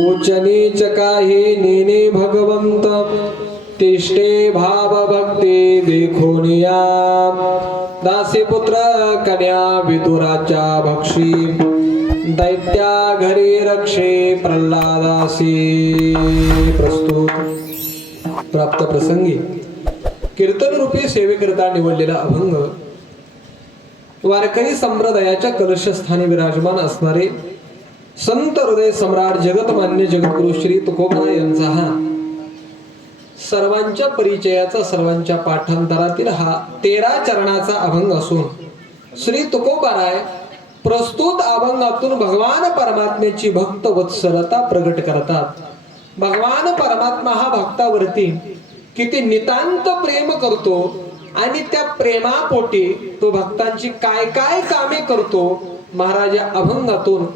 उच्च नीच काही नेने भगवंत तिष्ठे भाव भक्ती देखोनिया दासी पुत्र कन्या विदुराच्या भक्षी दैत्या घरी रक्षे प्रल्हादासी। प्रस्तुत प्राप्त प्रसंगी कीर्तन रूपी सेवेकरिता निवडलेला अभंग वारकरी संप्रदायाच्या कलशस्थानी विराजमान असणारे संत हृदय सम्राट जगतमान्य जगद्गुरु श्री तुकोबा यांचा हा सर्वांच्या परिचयाचा सर्वांच्या पाठांतरातील हा 13 चरणाचा अभंग असून श्री तुकोबाराय प्रस्तुत अभंगातून भगवान परमात्म्याची भक्त वत्सलता प्रगट करतात। भगवान परमात्मा हा भक्तावरती किती नितांत प्रेम करतो आणि त्या प्रेमापोटी तो भक्तांची काय काय कामे करतो महाराज या अभंगातून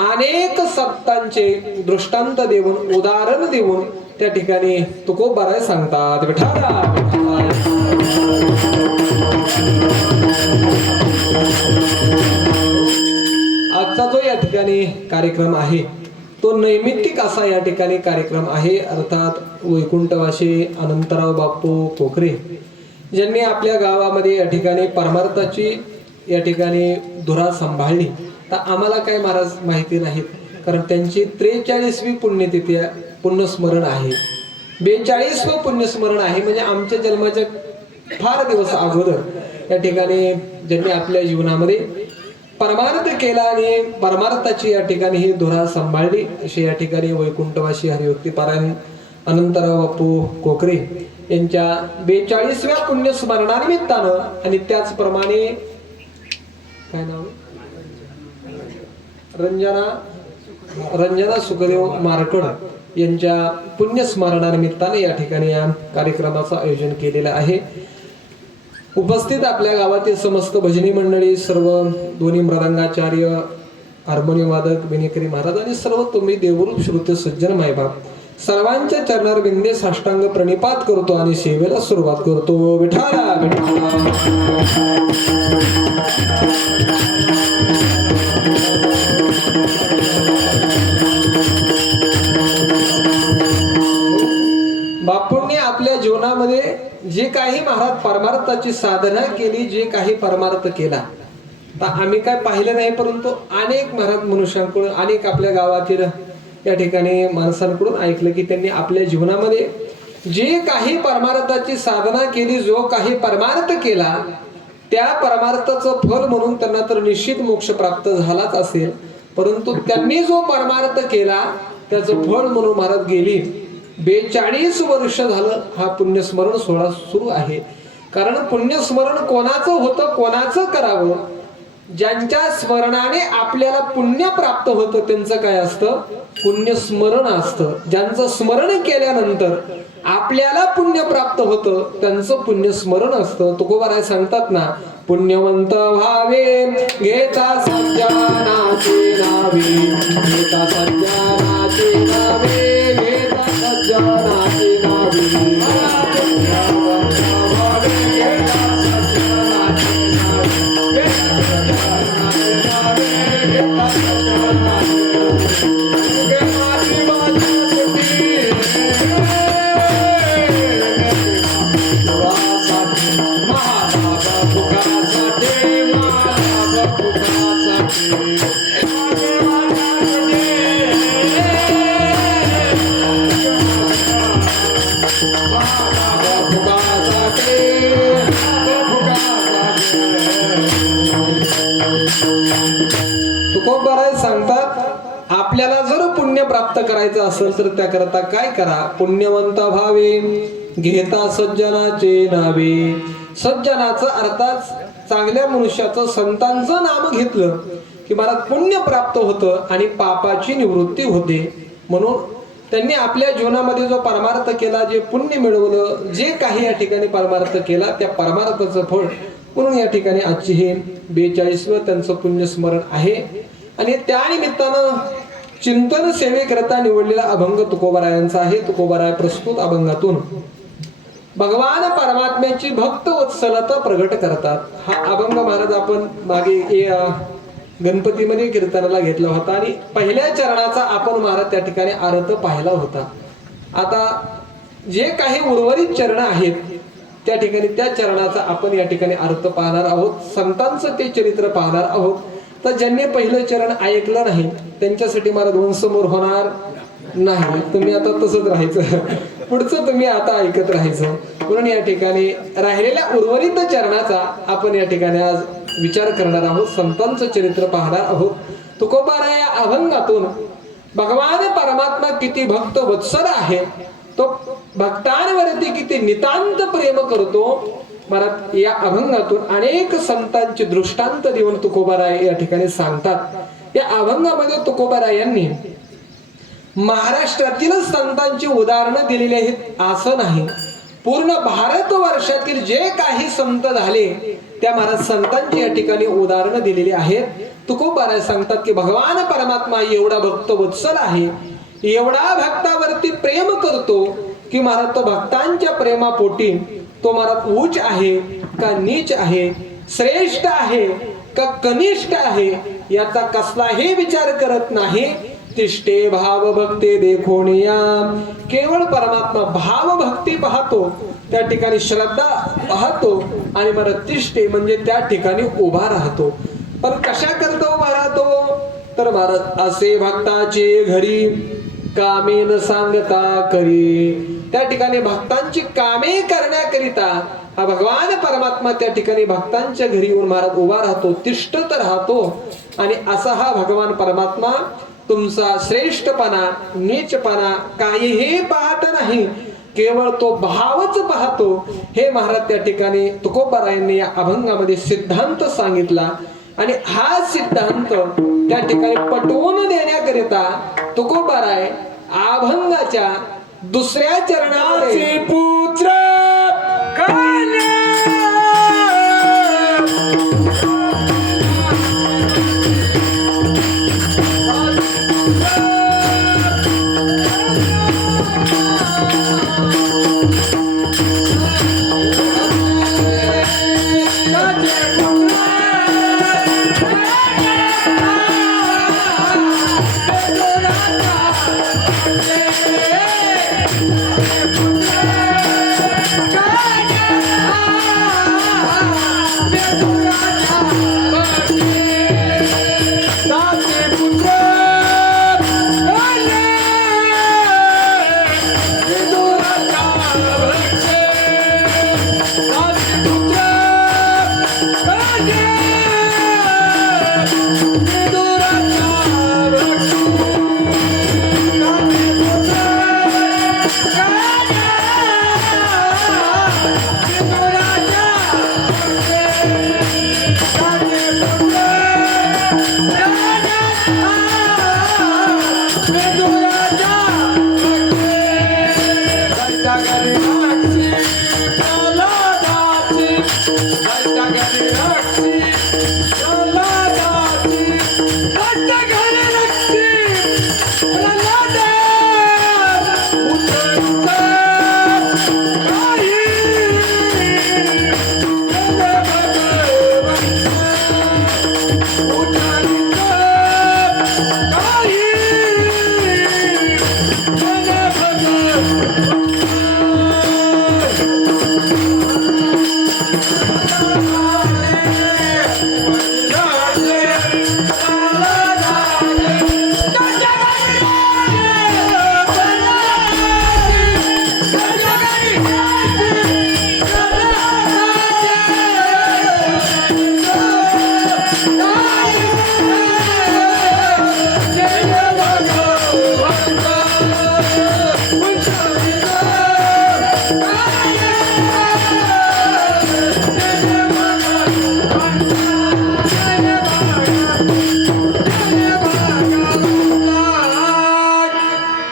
अनेक सप्तांचे दृष्टांत देऊन उदाहरण देऊन त्या ठिकाणी तुकोबाराय सांगतात। विठाला आजचा जो या ठिकाणी कार्यक्रम आहे तो नैमित्तिक असा या ठिकाणी कार्यक्रम आहे। अर्थात वैकुंठवासी अनंतराव बापू कोकरे ज्यांनी आपल्या गावामध्ये या ठिकाणी परमार्थाची या ठिकाणी धुरा सांभाळली तर आम्हाला काय महाराज माहिती नाही, कारण त्यांची 43वी पुण्यतिथी पुण्यस्मरण आहे, 42व पुण्यस्मरण आहे। म्हणजे आमच्या जन्माच्या फार दिवस अगोदर या ठिकाणी ज्यांनी आपल्या जीवनामध्ये परमार्थ केला आणि परमार्थाची या ठिकाणी ही धुरा सांभाळली अशी या ठिकाणी वैकुंठवासी हरिभक्ती पारायण अनंतराव बापू कोकरे यांच्या 42व्या पुण्यस्मरणानिमित्तानं आणि त्याचप्रमाणे काय नाव रंजना सुखदेव मारकड यांच्या पुण्यस्मरणानिमित्ताने या ठिकाणी या कार्यक्रमाचं आयोजन केलेलं आहे। उपस्थित आपल्या गावातील समस्त भजनी मंडळी, सर्व दोन्ही मृदंगाचार्य, हार्मोनियम वादक, विनेकरी महाराज आणि सर्व तुम्ही देवरूप श्रोते सज्जन मायबाप सर्वांच्या चरणार विंदे साष्टांग प्रणिपात करतो आणि सेवेला सुरुवात करतो। विठाला बापूंनी आपल्या जीवनामध्ये जे काही महाराज परमार्थाची साधना केली, जे काही परमार्थ केला तर आम्ही काय पाहिलं नाही, परंतु अनेक महाराज मनुष्यांकडून अनेक आपल्या गावातील या ठिकाणी माणसांकडून ऐकलं की त्यांनी आपल्या जीवनामध्ये जे काही परमार्थाची साधना केली, जो काही परमार्थ केला त्या परमार्थाचं फल म्हणून त्यांना तर निश्चित मोक्ष प्राप्त झालाच असेल, परंतु त्यांनी जो परमार्थ केला त्याचं फळ म्हणून महाराज गेली 42 वर्ष झालं हा पुण्यस्मरण सोहळा सुरू आहे। कारण पुण्यस्मरण कोणाचं होतं, कोणाचं करावं, ज्यांच्या स्मरणाने आपल्याला पुण्य प्राप्त होतं त्यांचं काय असतं, पुण्यस्मरण असतं। ज्यांचं स्मरण केल्यानंतर आपल्याला पुण्य प्राप्त होतं त्यांचं पुण्यस्मरण असतं। तुकोबाराय सांगतात ना, पुण्यवंत व्हावे घेता सज्जनाचे नावे, घेता सज्जनाचे नावे, घेता सज्जनाचे नावे, पुण्यवंत व्हावे घेता सज्जनाचे नावे, घेता सज्जनाचे नावे, घेता सज्जनाचे तुकोबाराय सांगतात आपल्याला जर पुण्य प्राप्त करायचं असेल तर त्याकरता काय करा, पुण्यवंत व्हावे घेता सज्जनाचे नावे। सज्जनाचं अर्थात चांगल्या मनुष्याचं, संतांचं नाम घेतलं की मला पुण्य प्राप्त होतं आणि पापाची निवृत्ती होते। म्हणून त्यांनी आपल्या जीवनामध्ये जो परमार्थ केला, जे पुण्य मिळवलं, जे काही या ठिकाणी परमार्थ केला त्या परमार्थाचं फळ म्हणून या ठिकाणी आजची हे 42वं त्यांचं पुण्यस्मरण आहे। आणि त्या निमित्तानं चिंतन सेवेकरता निवडलेला अभंग तुकोबारायांचा आहे। तुकोबाराय प्रस्तुत अभंगातून भगवान परमात्म्याची भक्त वत्सलता प्रगट करतात। हा अभंग महाराज आपण मागे गणपतीमध्ये कीर्तनाला घेतला होता आणि पहिल्या चरणाचा आपण महाराज त्या ठिकाणी अर्थ पाहिला होता. आता जे काही उर्वरित चरण आहेत त्या ठिकाणी त्या चरणाचा आपण या ठिकाणी अर्थ पाहणार आहोत. संतांचं ते चरित्र पाहणार आहोत. तर ज्यांनी पहिलं चरण ऐकलं नाही त्यांच्यासाठी महाराज वंशमोर होणार नाही. तुम्ही आता तसंच राहायचं, पुढचं तुम्ही आता ऐकत राहायचं. म्हणून या ठिकाणी राहिलेल्या उर्वरित चरणाचा आपण या ठिकाणी आज विचार करणार आहोत. संतांचं चरित्र पाहणार आहोत. तुकोबारा या अभंगातून भगवान परमात्मा किती भक्त वत्सल आहे, तो भक्तांवरती किती नितांत प्रेम करतो. महाराज या अभंगातून अनेक संतांचे दृष्टांत देऊन तुकोबाराय या ठिकाणी सांगतात. या अभंगामध्ये तुकोबारायांनी महाराष्ट्रातील संतांची उदाहरणं दिलेली आहेत असं नाही, पूर्ण भारतवर्षातील जे काही संत झाले त्या महाराज संतांची या ठिकाणी उदाहरणं दिलेली आहेत. तुकोबाराय सांगतात की भगवान परमात्मा एवढा भक्त वत्सल आहे, एवढा भक्तावरती प्रेम करतो की महाराज तो भक्तांच्या प्रेमापोटी तो महाराज उच्च आहे का नीच आहे, श्रेष्ठ आहे का कनिष्ठ आहे याचा कसलाही विचार करत नाही. तिष्ठे भाव भक्ती देखोनिया, केवळ परमात्मा भाव भक्ती पाहतो, त्या ठिकाणी श्रद्धा पाहतो आणि मला तिष्ठे म्हणजे त्या ठिकाणी उभा राहतो. पण कशा करता उभा राहतो तर महाराज असे भक्ताचे घरी कामे न सांगता करी, त्या ठिकाणी भक्तांची कामे करण्याकरिता हा भगवान परमात्मा त्या ठिकाणी भक्तांच्या घरी येऊन महाराज उभा राहतो, तिष्ठत राहतो. आणि असा हा भगवान परमात्मा तुमचा श्रेष्ठपणा नीचपणा काहीही पाहत नाही, केवळ तो भावच पाहतो. हे महाराज त्या ठिकाणी तुकोबारायांनी या अभंगामध्ये सिद्धांत सांगितला. आणि हा सिद्धांत त्या ठिकाणी पटवून देण्याकरिता तुकोबाराय अभंगाच्या दुसऱ्या चरणामध्ये पुत्र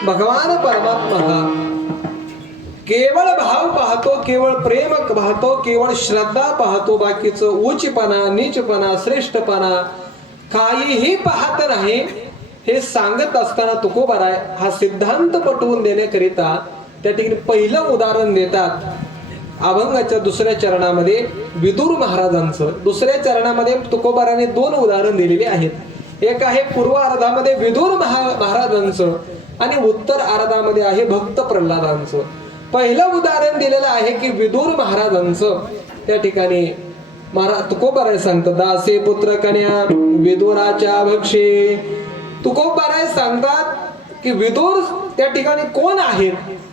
भगवान परमात्मा हा केवळ भाव पाहतो, केवळ प्रेम पाहतो, केवळ श्रद्धा पाहतो. बाकीचं उच्चपणा नीचपणा श्रेष्ठपणा काहीही पाहत नाही. हे सांगत असताना तुकोबाराय हा सिद्धांत पटवून देण्याकरिता त्या ठिकाणी पहिलं उदाहरण देतात. अभंगाच्या दुसऱ्या चरणामध्ये विदुर महाराजांचं, दुसऱ्या चरणामध्ये तुकोबाराने 2 उदाहरण दिलेले आहेत. एक आहे पूर्व अर्धामध्ये विदुर महाराजांचं आणि उत्तर अर्धामध्ये आहे भक्त प्रल्हादांचं. पहिलं उदाहरण दिलेलं आहे की विदुर महाराजांचं. त्या ठिकाणी महाराज तुकोबाराय सांगतात, दासे पुत्र कन्या विदुराच्या भक्षे. तुकोबाराय सांगतात की विदुर त्या ठिकाणी कोण आहेत,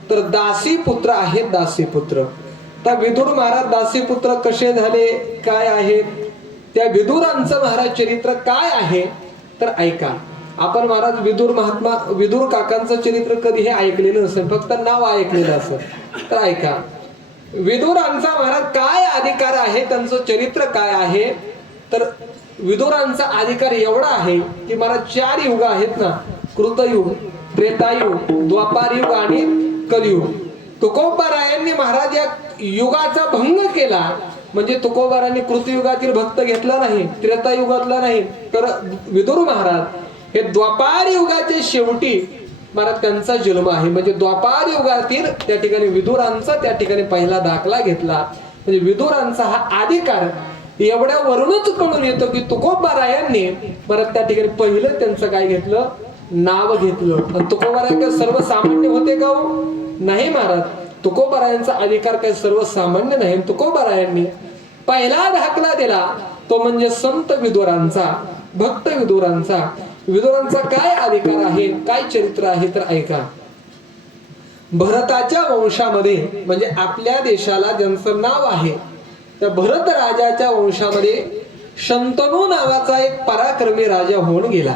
तर दासी पुत्र आहेत. दासी पुत्र. त्या विदुर महाराज दासी पुत्र कसे झाले, काय आहेत, त्या विदुरांचं महाराज चरित्र काय आहे, तर ऐका. आपण महाराज विदुर काकांचं चरित्र कधी हे ऐकलेलं नसेल, फक्त नाव ऐकलेलं असेल. तर ऐका, विदुरांचा महाराज काय अधिकार आहे, त्यांचं चरित्र काय आहे. तर विदुरांचा अधिकार एवढा आहे की महाराज 4 युग आहेत ना, कृतयुग, त्रेतायुग, द्वापारयुग आणि कलियुग. तुकोबारायांनी महाराज या युगाचा भंग केला. म्हणजे तुकोबारांनी कृतयुगातील भक्त घेतला नाही, त्रेतायुगातला नाही, तर विदुर महाराज हे द्वापार युगाच्या शेवटी महाराज त्यांचा जन्म आहे. म्हणजे द्वापार युगातील त्या ठिकाणी विदुरांचा त्या ठिकाणी पहिला दाखला घेतला. म्हणजे विदुरांचा हा अधिकार एवढ्यावरूनच कळून येतो की तुकोबारायांनी परत त्या ठिकाणी पहिलं त्यांचं काय घेतलं, नाव घेतलं. आणि तुकोबाराय काय सर्वसामान्य होते का हो? नाही महाराज, तुकोबारायांचा अधिकार काही सर्वसामान्य नाही. तुकोबारायांनी पहिला दाखला दिला तो म्हणजे संत विदुरांचा, भक्त विदुरांचा. विदुरांचा काय अधिकार आहे, काय चरित्र आहे, तर ऐका. भरताच्या वंशामध्ये, म्हणजे आपल्या देशाला ज्यांचं नाव आहे त्या भरत राजाच्या वंशामध्ये शंतनू नावाचा एक पराक्रमी राजा होऊन गेला.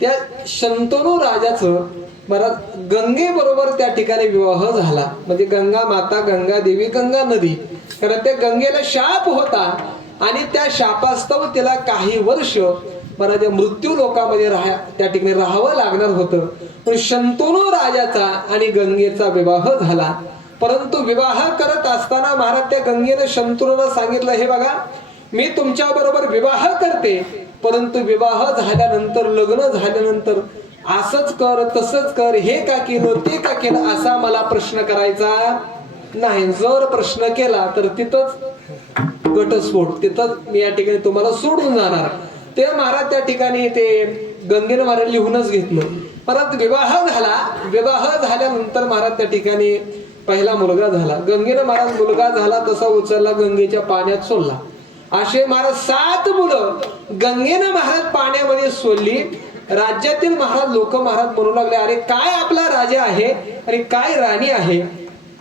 त्या शंतनू राजाचं महाराज गंगे बरोबर त्या ठिकाणी विवाह झाला. म्हणजे गंगा माता, गंगा देवी, गंगा नदी, कारण त्या गंगेला शाप होता आणि त्या शापास्तव तिला काही वर्ष महाराज मृत्यू लोकामध्ये त्या ठिकाणी राहावं लागणार होतं. पण शंतनू राजाचा आणि गंगेचा विवाह झाला. परंतु विवाह करत असताना महाराज त्या गंगेने शंतनूला सांगितलं, हे बघा, मी तुमच्या बरोबर विवाह करते, परंतु विवाह झाल्यानंतर, लग्न झाल्यानंतर असंच कर, तसंच कर, हे का केलं, ते का केलं, असा मला प्रश्न करायचा नाही. जर प्रश्न केला तर तिथंच घटस्फोट, तिथंच मी या ठिकाणी तुम्हाला सोडून जाणार. ते महाराज त्या ठिकाणी ते गंगेनं महाराज लिहूनच घेतलं. परत विवाह झाला. विवाह झाल्यानंतर महाराज त्या ठिकाणी पहिला मुलगा झाला. गंगेनं महाराज मुलगा झाला तसा उचलला, गंगेच्या पाण्यात सोडला. असे महाराज 7 मुलं गंगेनं महाराज पाण्यामध्ये सोडली. राज्यातील महाराज लोक महाराज म्हणू लागले, अरे काय आपला राजा आहे आणि काय राणी आहे.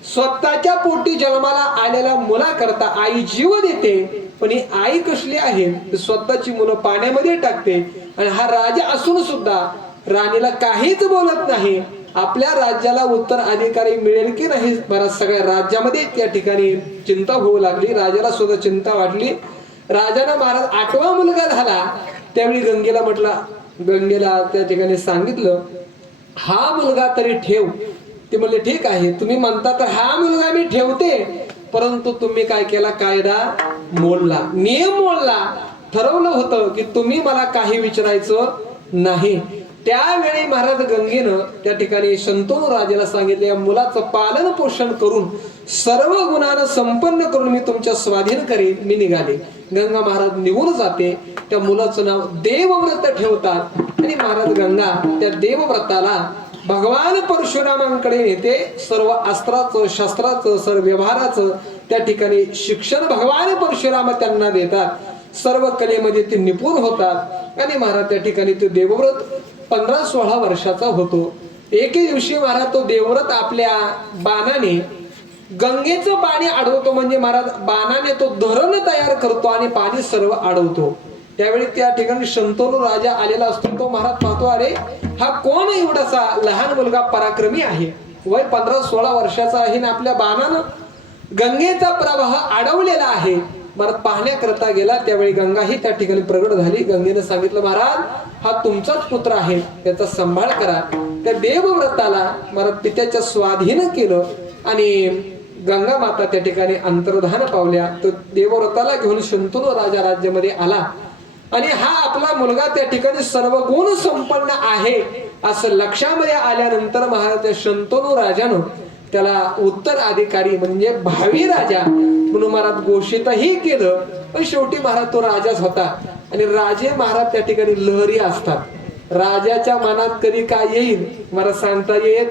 स्वतःच्या पोटी जन्माला आलेल्या मुलाकरता आई जीव देते, पण ही आई कसली आहे, स्वतःची मुलं पाण्यामध्ये टाकते. आणि हा राजा असून सुद्धा राणीला काहीच बोलत नाही. आपल्या राज्याला उत्तराधिकारी मिळेल की नाही, महाराज सगळ्या राज्यामध्ये त्या ठिकाणी चिंता होऊ लागली. राजाला सुद्धा चिंता वाटली. राजाला महाराज 8वा मुलगा झाला. त्यावेळी गंगेला म्हटला, गंगेला त्या ठिकाणी सांगितलं, हा मुलगा तरी ठेव. ते म्हणले ठीक आहे, तुम्ही म्हणता तर हा मुलगा मी ठेवते, परंतु तुम्ही काय केला, कायदा मोडला, नियम मोडला. ठरवलं होतं की तुम्ही मला काही विचारायचं नाही. त्यावेळी महाराज गंगेनं त्या ठिकाणी शंतनू राजाला सांगितले, या मुलाचं पालन पोषण करून सर्व गुणानं संपन्न करून मी तुमच्या स्वाधीन करेन. मी निघाले. गंगा महाराज निघून जाते. त्या मुलाचं नाव देवव्रत ठेवतात. आणि महाराज गंगा त्या देवव्रताला भगवान परशुरामांकडे नेते. सर्व अस्त्राचं, शस्त्राचं, सर्व व्यवहाराचं त्या ठिकाणी शिक्षण भगवान परशुराम त्यांना देतात. सर्व कलेमध्ये ते निपुण होतात. आणि महाराज त्या ठिकाणी ते देवव्रत 15-16 वर्षाचा होतो. एके दिवशी महाराज तो देवव्रत आपल्या बाणाने गंगेचं पाणी अडवतो. म्हणजे महाराज बाणाने तो धरण तयार करतो आणि पाणी सर्व अडवतो. त्यावेळी त्या ठिकाणी शंतनू राजा आलेला असतो. तो महाराज पाहतो, अरे हा कोण एवढासा लहान मुलगा पराक्रमी आहे, वय 15-16 वर्षाचा आहे, ना आपल्या बाणानं गंगेचा प्रवाह अडवलेला आहे. महाराज पाहण्याकरता गेला. त्यावेळी गंगा ही त्या ठिकाणी प्रगट झाली. गंगेने सांगितलं, महाराज हा तुमचाच पुत्र आहे, त्याचा सांभाळ करा. त्या देवव्रताला महाराज पित्याच्या स्वाधीन केलं आणि गंगा माता त्या ठिकाणी अंतर्धान पावल्या. तर देवव्रताला घेऊन शंतनू राजा राज्यामध्ये आला. आणि हा आपला मुलगा त्या ठिकाणी सर्व गुण संपन्न आहे असं लक्षामध्ये आल्यानंतर महाराज त्या शंतनू राजानं त्याला उत्तराधिकारी म्हणजे भावी राजा म्हणून महाराज घोषितही केलं. पण शेवटी महाराज तो राजाच होता. आणि राजे महाराज त्या ठिकाणी लहरी असतात. राजाच्या मनात कधी काय येईल मला सांगता येत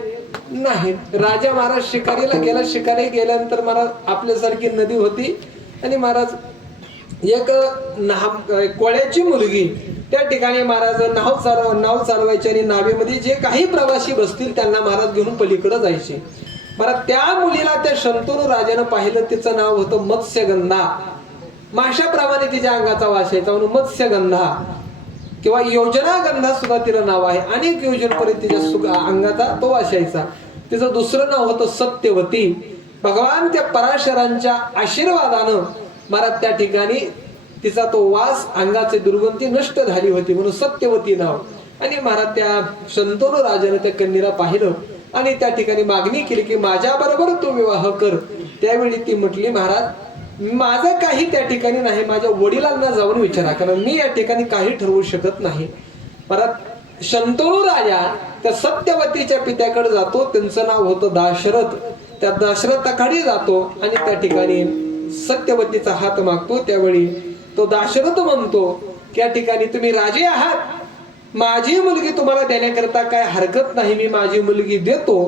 नाही. राजा महाराज शिकारीला गेला. शिकारी गेल्यानंतर महाराज आपल्यासारखी नदी होती आणि महाराज एक कोळ्याची मुलगी त्या ठिकाणी महाराज नाव चालवायची आणि नावेमध्ये जे काही प्रवासी बसतील त्यांना महाराज घेऊन पलीकडे जायचे. महाराज त्या मुलीला त्या शंतनू राजानं पाहिलं. तिचं नाव होतं मत्स्यगंधा. माशाप्रमाणे तिच्या अंगाचा वास यायचा म्हणून मत्स्यगंधा किंवा योजनागंधा सुद्धा तिला नाव आहे. अनेक योजनपर्यंत तिच्या अंगाचा तो वास यायचा. तिचं दुसरं नाव होतं सत्यवती. भगवान त्या पराशरांच्या आशीर्वादानं महाराज त्या ठिकाणी तिचा तो वास अंगाची दुर्गंधी नष्ट झाली होती म्हणून सत्यवती नाव. आणि महाराज त्या शंतनू राजाने त्या कन्येला पाहिलं आणि त्या ठिकाणी मागणी केली की माझ्या बरोबर तू विवाह कर. त्यावेळी ती म्हटली महाराज माझं काही त्या ठिकाणी नाही. माझ्या वडिलांना जाऊन विचारा कारण मी या ठिकाणी काही ठरवू शकत नाही. महाराज शंतनू राजा त्या सत्यवतीच्या पित्याकडे जातो. त्यांचं नाव होतं दाशरथ. त्या दशरथाकडे जातो आणि त्या ठिकाणी सत्यवतीचा हात मागतो. त्यावेळी तो दाशरथ म्हणतो की या ठिकाणी तुम्ही राजे आहात. माझी मुलगी तुम्हाला देण्याकरता काय हरकत नाही. मी माझी मुलगी देतो.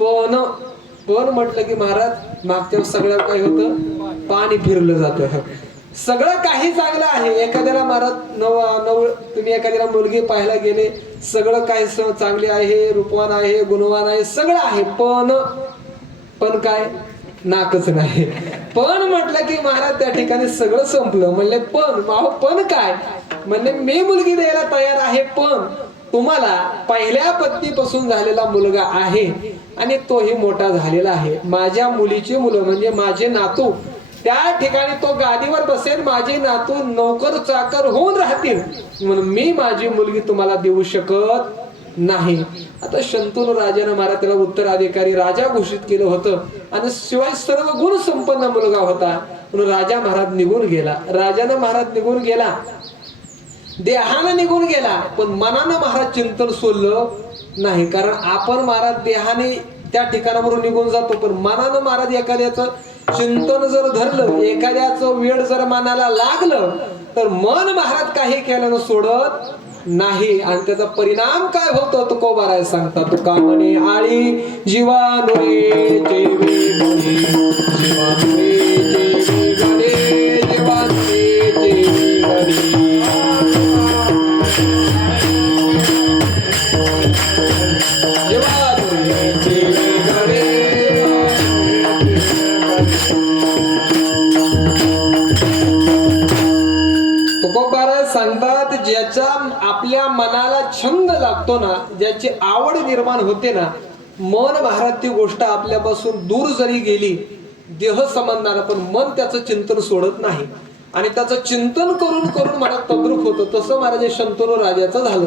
पण म्हटलं की महाराज मागच्या सगळं काय होतं पाणी फिरलं जातं. सगळं काही चांगलं आहे. एखाद्याला महाराज तुम्ही एखाद्याला मुलगी पाहायला गेले सगळं काही चांगले आहे, रूपवान आहे, गुणवान आहे, सगळं आहे. पण काय नाकच नाही. पण म्हटलं की महाराज त्या ठिकाणी सगळं संपलं. म्हणले पण काय म्हणले मी मुलगी द्यायला तयार आहे. पण तुम्हाला पहिल्या पत्नीपासून झालेला मुलगा आहे आणि तोही मोठा झालेला आहे. माझ्या मुलीची मुलं म्हणजे माझे नातू त्या ठिकाणी तो गादीवर बसेल. माझे नातू नोकर चाकर होऊन राहतील म्हणून मी माझी मुलगी तुम्हाला देऊ शकत नाही. आता शंतनू राजानं महाराज त्याला उत्तराधिकारी राजा घोषित केलं होतं आणि शिवाय सर्व गुण संपन्न मुलगा होता म्हणून राजा महाराज निघून गेला. राजानं महाराज निघून गेला, देहानं निघून गेला, पण मनानं महाराज चिंतन सोडलं नाही. कारण आपण महाराज देहाने त्या ठिकाणावरून निघून जातो पण मनानं महाराज एखाद्याचं चिंतन जर धरलं, एखाद्याचं वेळ जर मनाला लागलं तर मन महाराज काही केल्यानं सोडत नाही. आणि त्याचा परिणाम काय होतो तो कोबाराय सांगतात. तो कामने आळी जीवानुरे जेवे गणे, जीवानुरे जेवे गणे, जीवानुरे जेवे गणे, जीवानुरे जेवे गणे. तुकोबाराय सांगतात ज्याच्या आपल्या मनाला छंद लागतो ना, ज्याची आवड निर्माण होते ना, मन महाराज ती गोष्ट आपल्यापासून दूर जरी गेली देह संबंधानं पण मन त्याचं चिंतन सोडत नाही आणि त्याचं चिंतन करून करून महाराज तद्रुप होतं. तसं महाराज शंतनू राजाचं झालं.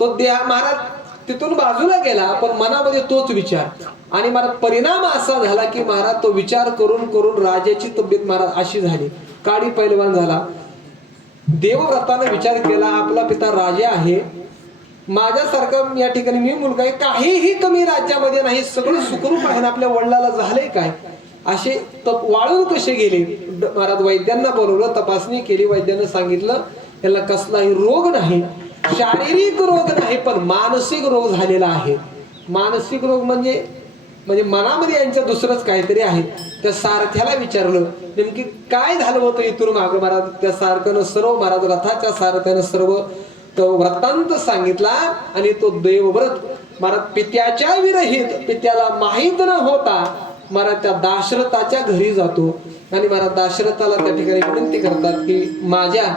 तो देह महाराज तिथून बाजूला गेला पण मनामध्ये तोच विचार आणि महाराज परिणाम असा झाला की महाराज तो विचार करून करून राजाची तब्येत महाराज अशी झाली, काडी पैलवान झाला. देवव्रताने विचार केला आपला पिता राजा आहे, माझ्यासारखा या ठिकाणी मी मुलगा आहे, काहीही कमी राज्यामध्ये नाही, सगळं सुखरूप आहे, आपल्या वडिलाला झालंय काय, असे वाळून कसे गेले. महाराज वैद्यांना बोलवलं, तपासणी केली. वैद्यांना सांगितलं याला कसलाही रोग नाही, शारीरिक रोग नाही पण मानसिक रोग झालेला आहे. मानसिक रोग म्हणजे मनामध्ये यांच्या दुसरंच काहीतरी आहे. त्या सारथ्याला विचारलं नेमकी काय झालं होतं इथून मागं. महाराज त्या सारथ्यानं सर्व महाराज रथाच्या सारथ्यानं सर्व तो वृत्तांत सांगितला आणि तो देवव्रत महाराज पित्याच्या विरहित, पित्याला माहित न होता महाराज त्या दाशरथाच्या घरी जातो आणि महाराज दाशरथाला त्या ठिकाणी विनंती करतात की माझ्या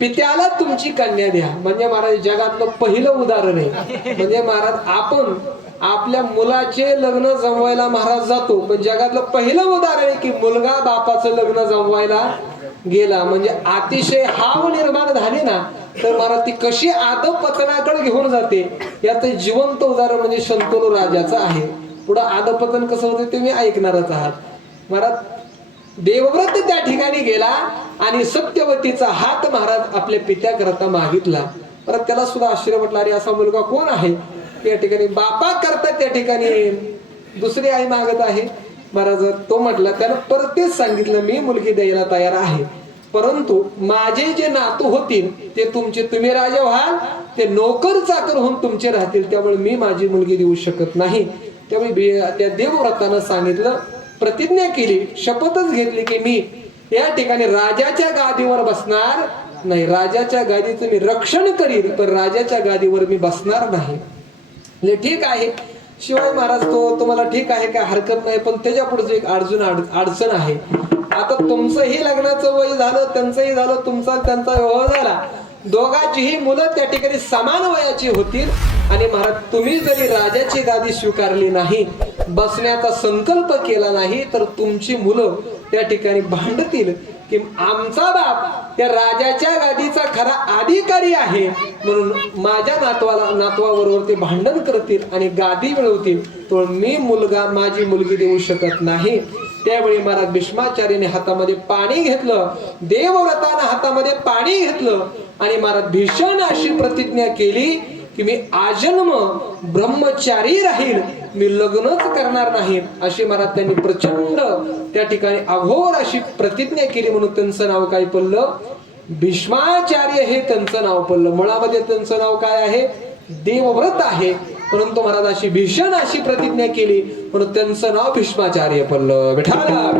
पित्याला तुमची कन्या द्या. म्हणजे महाराज जगातलं पहिलं उदाहरण आहे. म्हणजे महाराज आपण आपल्या मुलाचे लग्न जमवायला महाराज जातो पण जगातलं पहिलं उदाहरण आहे की मुलगा बापाचं लग्न जमवायला गेला. म्हणजे अतिशय हाव निर्माण झाली ना तर महाराज ती कशी आदपतनाकडे घेऊन जाते याचं जिवंत उदाहरण म्हणजे शंतनू राजाचं आहे. पुढं आदपतन कसं होतं ते मी ऐकणारच आहात. महाराज देवव्रत त्या ठिकाणी गेला आणि सत्यवतीचा हात महाराज आपल्या पित्याकरता मागितला. परत त्याला सुद्धा आश्चर्य म्हटलं अरे असा मुलगा कोण आहे. त्या ठिकाणी बापा करता त्या ठिकाणी दुसरी आई मागत आहे. महाराज तो म्हटला, त्यानं परत तेच सांगितलं, मी मुलगी द्यायला तयार आहे, परंतु माझे जे नातू होतील ते तुमचे, तुम्ही राजा व्हाल, ते नोकर चाकर होऊन तुमचे राहतील, त्यामुळे मी माझी मुलगी देऊ शकत नाही. त्यामुळे त्या देवव्रतानं सांगितलं, प्रतिज्ञा केली, शपथच घेतली की मी या ठिकाणी राजाच्या गादीवर बसणार नाही, राजाच्या गादीचं मी रक्षण करीन, पण राजाच्या गादीवर मी बसणार नाही. म्हणजे ठीक आहे. शिवाय महाराज तो तुम्हाला ठीक आहे, काय हरकत नाही, पण त्याच्या पुढचं एक अडचण आहे. आता तुमचंही लग्नाचं वय झालं, त्यांचंही झालं, तुमचा त्यांचा विवाह झाला, दोघांचीही मुलं त्या ठिकाणी समान वयाची होतील, आणि महाराज तुम्ही जरी राजाची गादी स्वीकारली नाही, बसण्याचा संकल्प केला नाही, तर तुमची मुलं त्या ठिकाणी भांडतील की आमचा बाप त्या राजाच्या गादीचा खरा अधिकारी आहे, म्हणून माझ्या नातवाबरोबर ते भांडण करतील आणि गादी मिळवतील, तर मी माझी मुलगी देऊ शकत नाही. त्यावेळी महाराज भीष्माचार्याने हातामध्ये पाणी घेतलं, देवव्रतानं हातामध्ये पाणी घेतलं, आणि महाराज भीषण अशी प्रतिज्ञा केली की मी आजन्म ब्रह्मचारी राहील, मी लग्नच करणार नाही, अशी महाराज त्यांनी प्रचंड त्या ठिकाणी अघोर अशी प्रतिज्ञा केली. म्हणून त्यांचं नाव काय पडलं? भीष्माचार्य हे त्यांचं नाव पडलं. मुळामध्ये त्यांचं नाव काय आहे? देवव्रत आहे, परंतु महाराज अशी भीषण अशी प्रतिज्ञा केली म्हणून त्यांचं नाव भीष्माचार्य पडलं. विठाला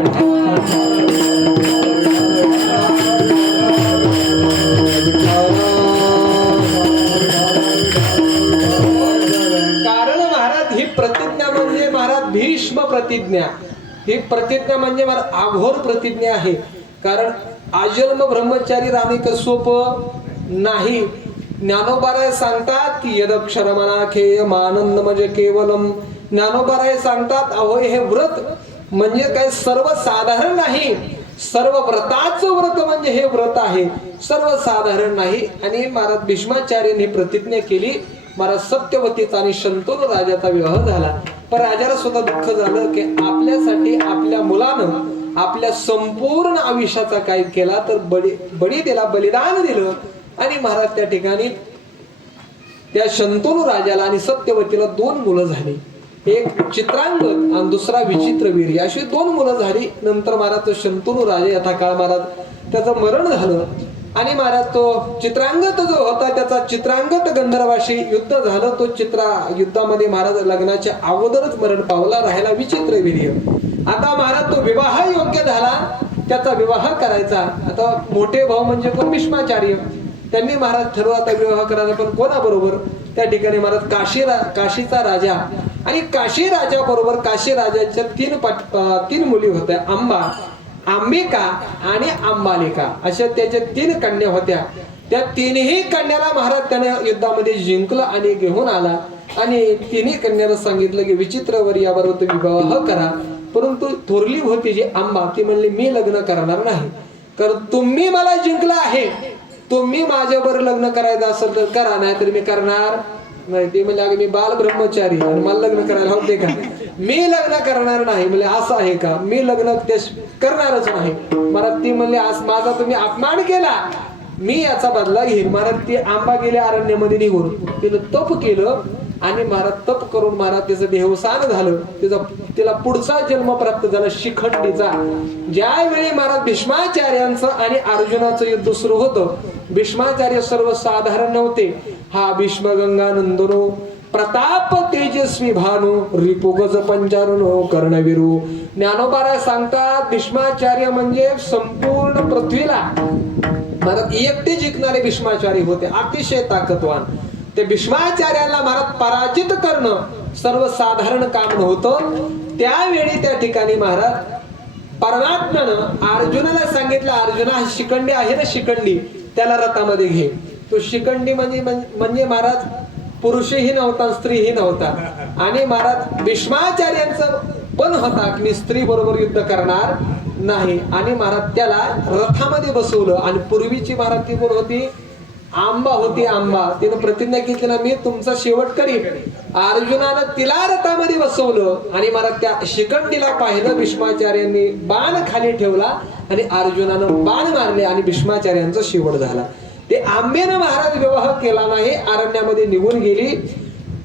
प्रतिज्ञा म्हणजे महाराज भीष्म प्रतिज्ञा. ही प्रतिज्ञा म्हणजे महाराज आघोर प्रतिज्ञा आहे. कारण आजन्म ब्रह्मचारी राहणे तर सोपं नाही. ज्ञानोबाराय सांगतात की यदक्षरमनाखेय मानंद म्हणजे केवलम. ज्ञानोबाराय सांगतात अहो हे व्रत म्हणजे काय सर्वसाधारण नाही, सर्व व्रताचं व्रत म्हणजे हे व्रत आहे, सर्वसाधारण नाही. आणि महाराज भीष्माचार्यांनी प्रतिज्ञा केली. महाराज सत्यवतीचा आणि शंतनू राजाचा विवाह झाला, पण राजाला सुद्धा दुःख झालं की आपल्यासाठी आपल्या मुलानं आपल्या संपूर्ण आयुष्याचा काय केला, तर बळी दिला, बलिदान दिलं. आणि महाराज त्या ठिकाणी त्या शंतनू राजाला आणि सत्यवतीला 2 मुलं झाली, एक चित्रांगद आणि दुसरा विचित्रवीर्य, अशी 2 मुलं झाली. नंतर महाराज तो शंतनू राजा यथा काळ महाराज त्याचं मरण झालं. आणि महाराज तो चित्रांगत जो होता त्याचा चित्रांगत गंधर्वाशी युद्ध झालं. तो युद्धामध्ये महाराज लग्नाच्या अगोदरच मरण पावला. राहिला विचित्रवीर्य. आता महाराज तो विवाह योग्य झाला, त्याचा विवाह करायचा. आता मोठे भाऊ म्हणजे कोण? भीष्माचार्य. त्यांनी महाराज ठरवलं आता विवाह करायचा, पण कोणाबरोबर? त्या ठिकाणी महाराज काशीचा राजा आणि काशी राजा बरोबर. काशी राजाच्या 3 मुली होत्या, अंबिका आणि अंबालिका, अशा त्याच्या 3 कन्या होत्या. त्या 3ही कन्याला महाराज त्याने युद्धामध्ये जिंकलं आणि घेऊन आला. आणि 3ही कन्याला सांगितलं की विचित्रवर्याबरोबर तुम्ही विवाह करा. परंतु थोरली होती जी अंबा, ती म्हणली मी लग्न करणार नाही, कारण तुम्ही मला जिंकला आहे, तुम्ही माझ्याबरोबर लग्न करायचं असेल तर करा, नाही तर मी करणार नाही. ते म्हणजे मी बाल ब्रह्मचारी आणि मला लग्न करायला होते का? मी लग्न करणार नाही. म्हणजे असं आहे का? मी लग्न करणारच नाही. महाराज ती म्हणले माझा तुम्ही अपमान केला, मी याचा बदला घेईन. महाराज ती आंबा गेले अरण्यामध्ये निघून, तिनं तप केलं आणि महाराज तप करून महाराज त्याचं देवसान झालं. तिला पुढचा जन्म प्राप्त झाला शिखंडीचा. ज्यावेळी महाराज भीष्माचार्यांचं आणि अर्जुनाचं युद्ध सुरू होतं, भीष्माचार्य सर्वसाधारण नव्हते. हा भीष्म गंगानंदनो प्रताप तेजस्वी भानु रिपुगज पंचारुनो कर्णवीरू. ज्ञानोबाराय सांगतात भीष्माचार्य म्हणजे संपूर्ण पृथ्वीला महाराज एकटे जिंकणारे भीष्माचार्य होते, अतिशय ताकदवान. ते भीष्माचार्याला महाराज पराजित करणं सर्वसाधारण काम नव्हतं. त्यावेळी त्या ठिकाणी महाराज परमात्म्यानं अर्जुनाला सांगितलं, अर्जुना हा शिखंडी आहे ना, शिखंडी त्याला रथामध्ये घे. तो शिखंडी म्हणजे महाराज पुरुषही नव्हता, स्त्रीही नव्हता. आणि महाराज भीष्माचार्यांचं पण होता की मी स्त्री बरोबर युद्ध करणार नाही. आणि महाराज त्याला रथामध्ये बसवलं. आणि पूर्वीची महाराज ती कोण होती? आंबा होती. आंबा तिने प्रतिज्ञा केली ना मी तुमचा शेवट करीन. अर्जुनानं तिला रथामध्ये बसवलं आणि महाराज त्या शिखंडीला पाहिलं. भीष्माचार्यांनी बाण खाली ठेवला आणि अर्जुनानं बाण मारले आणि भीष्माचार्यांचा शेवट झाला. ते आंबेनं महाराज विवाह केला नाही, अरण्यामध्ये निघून गेली.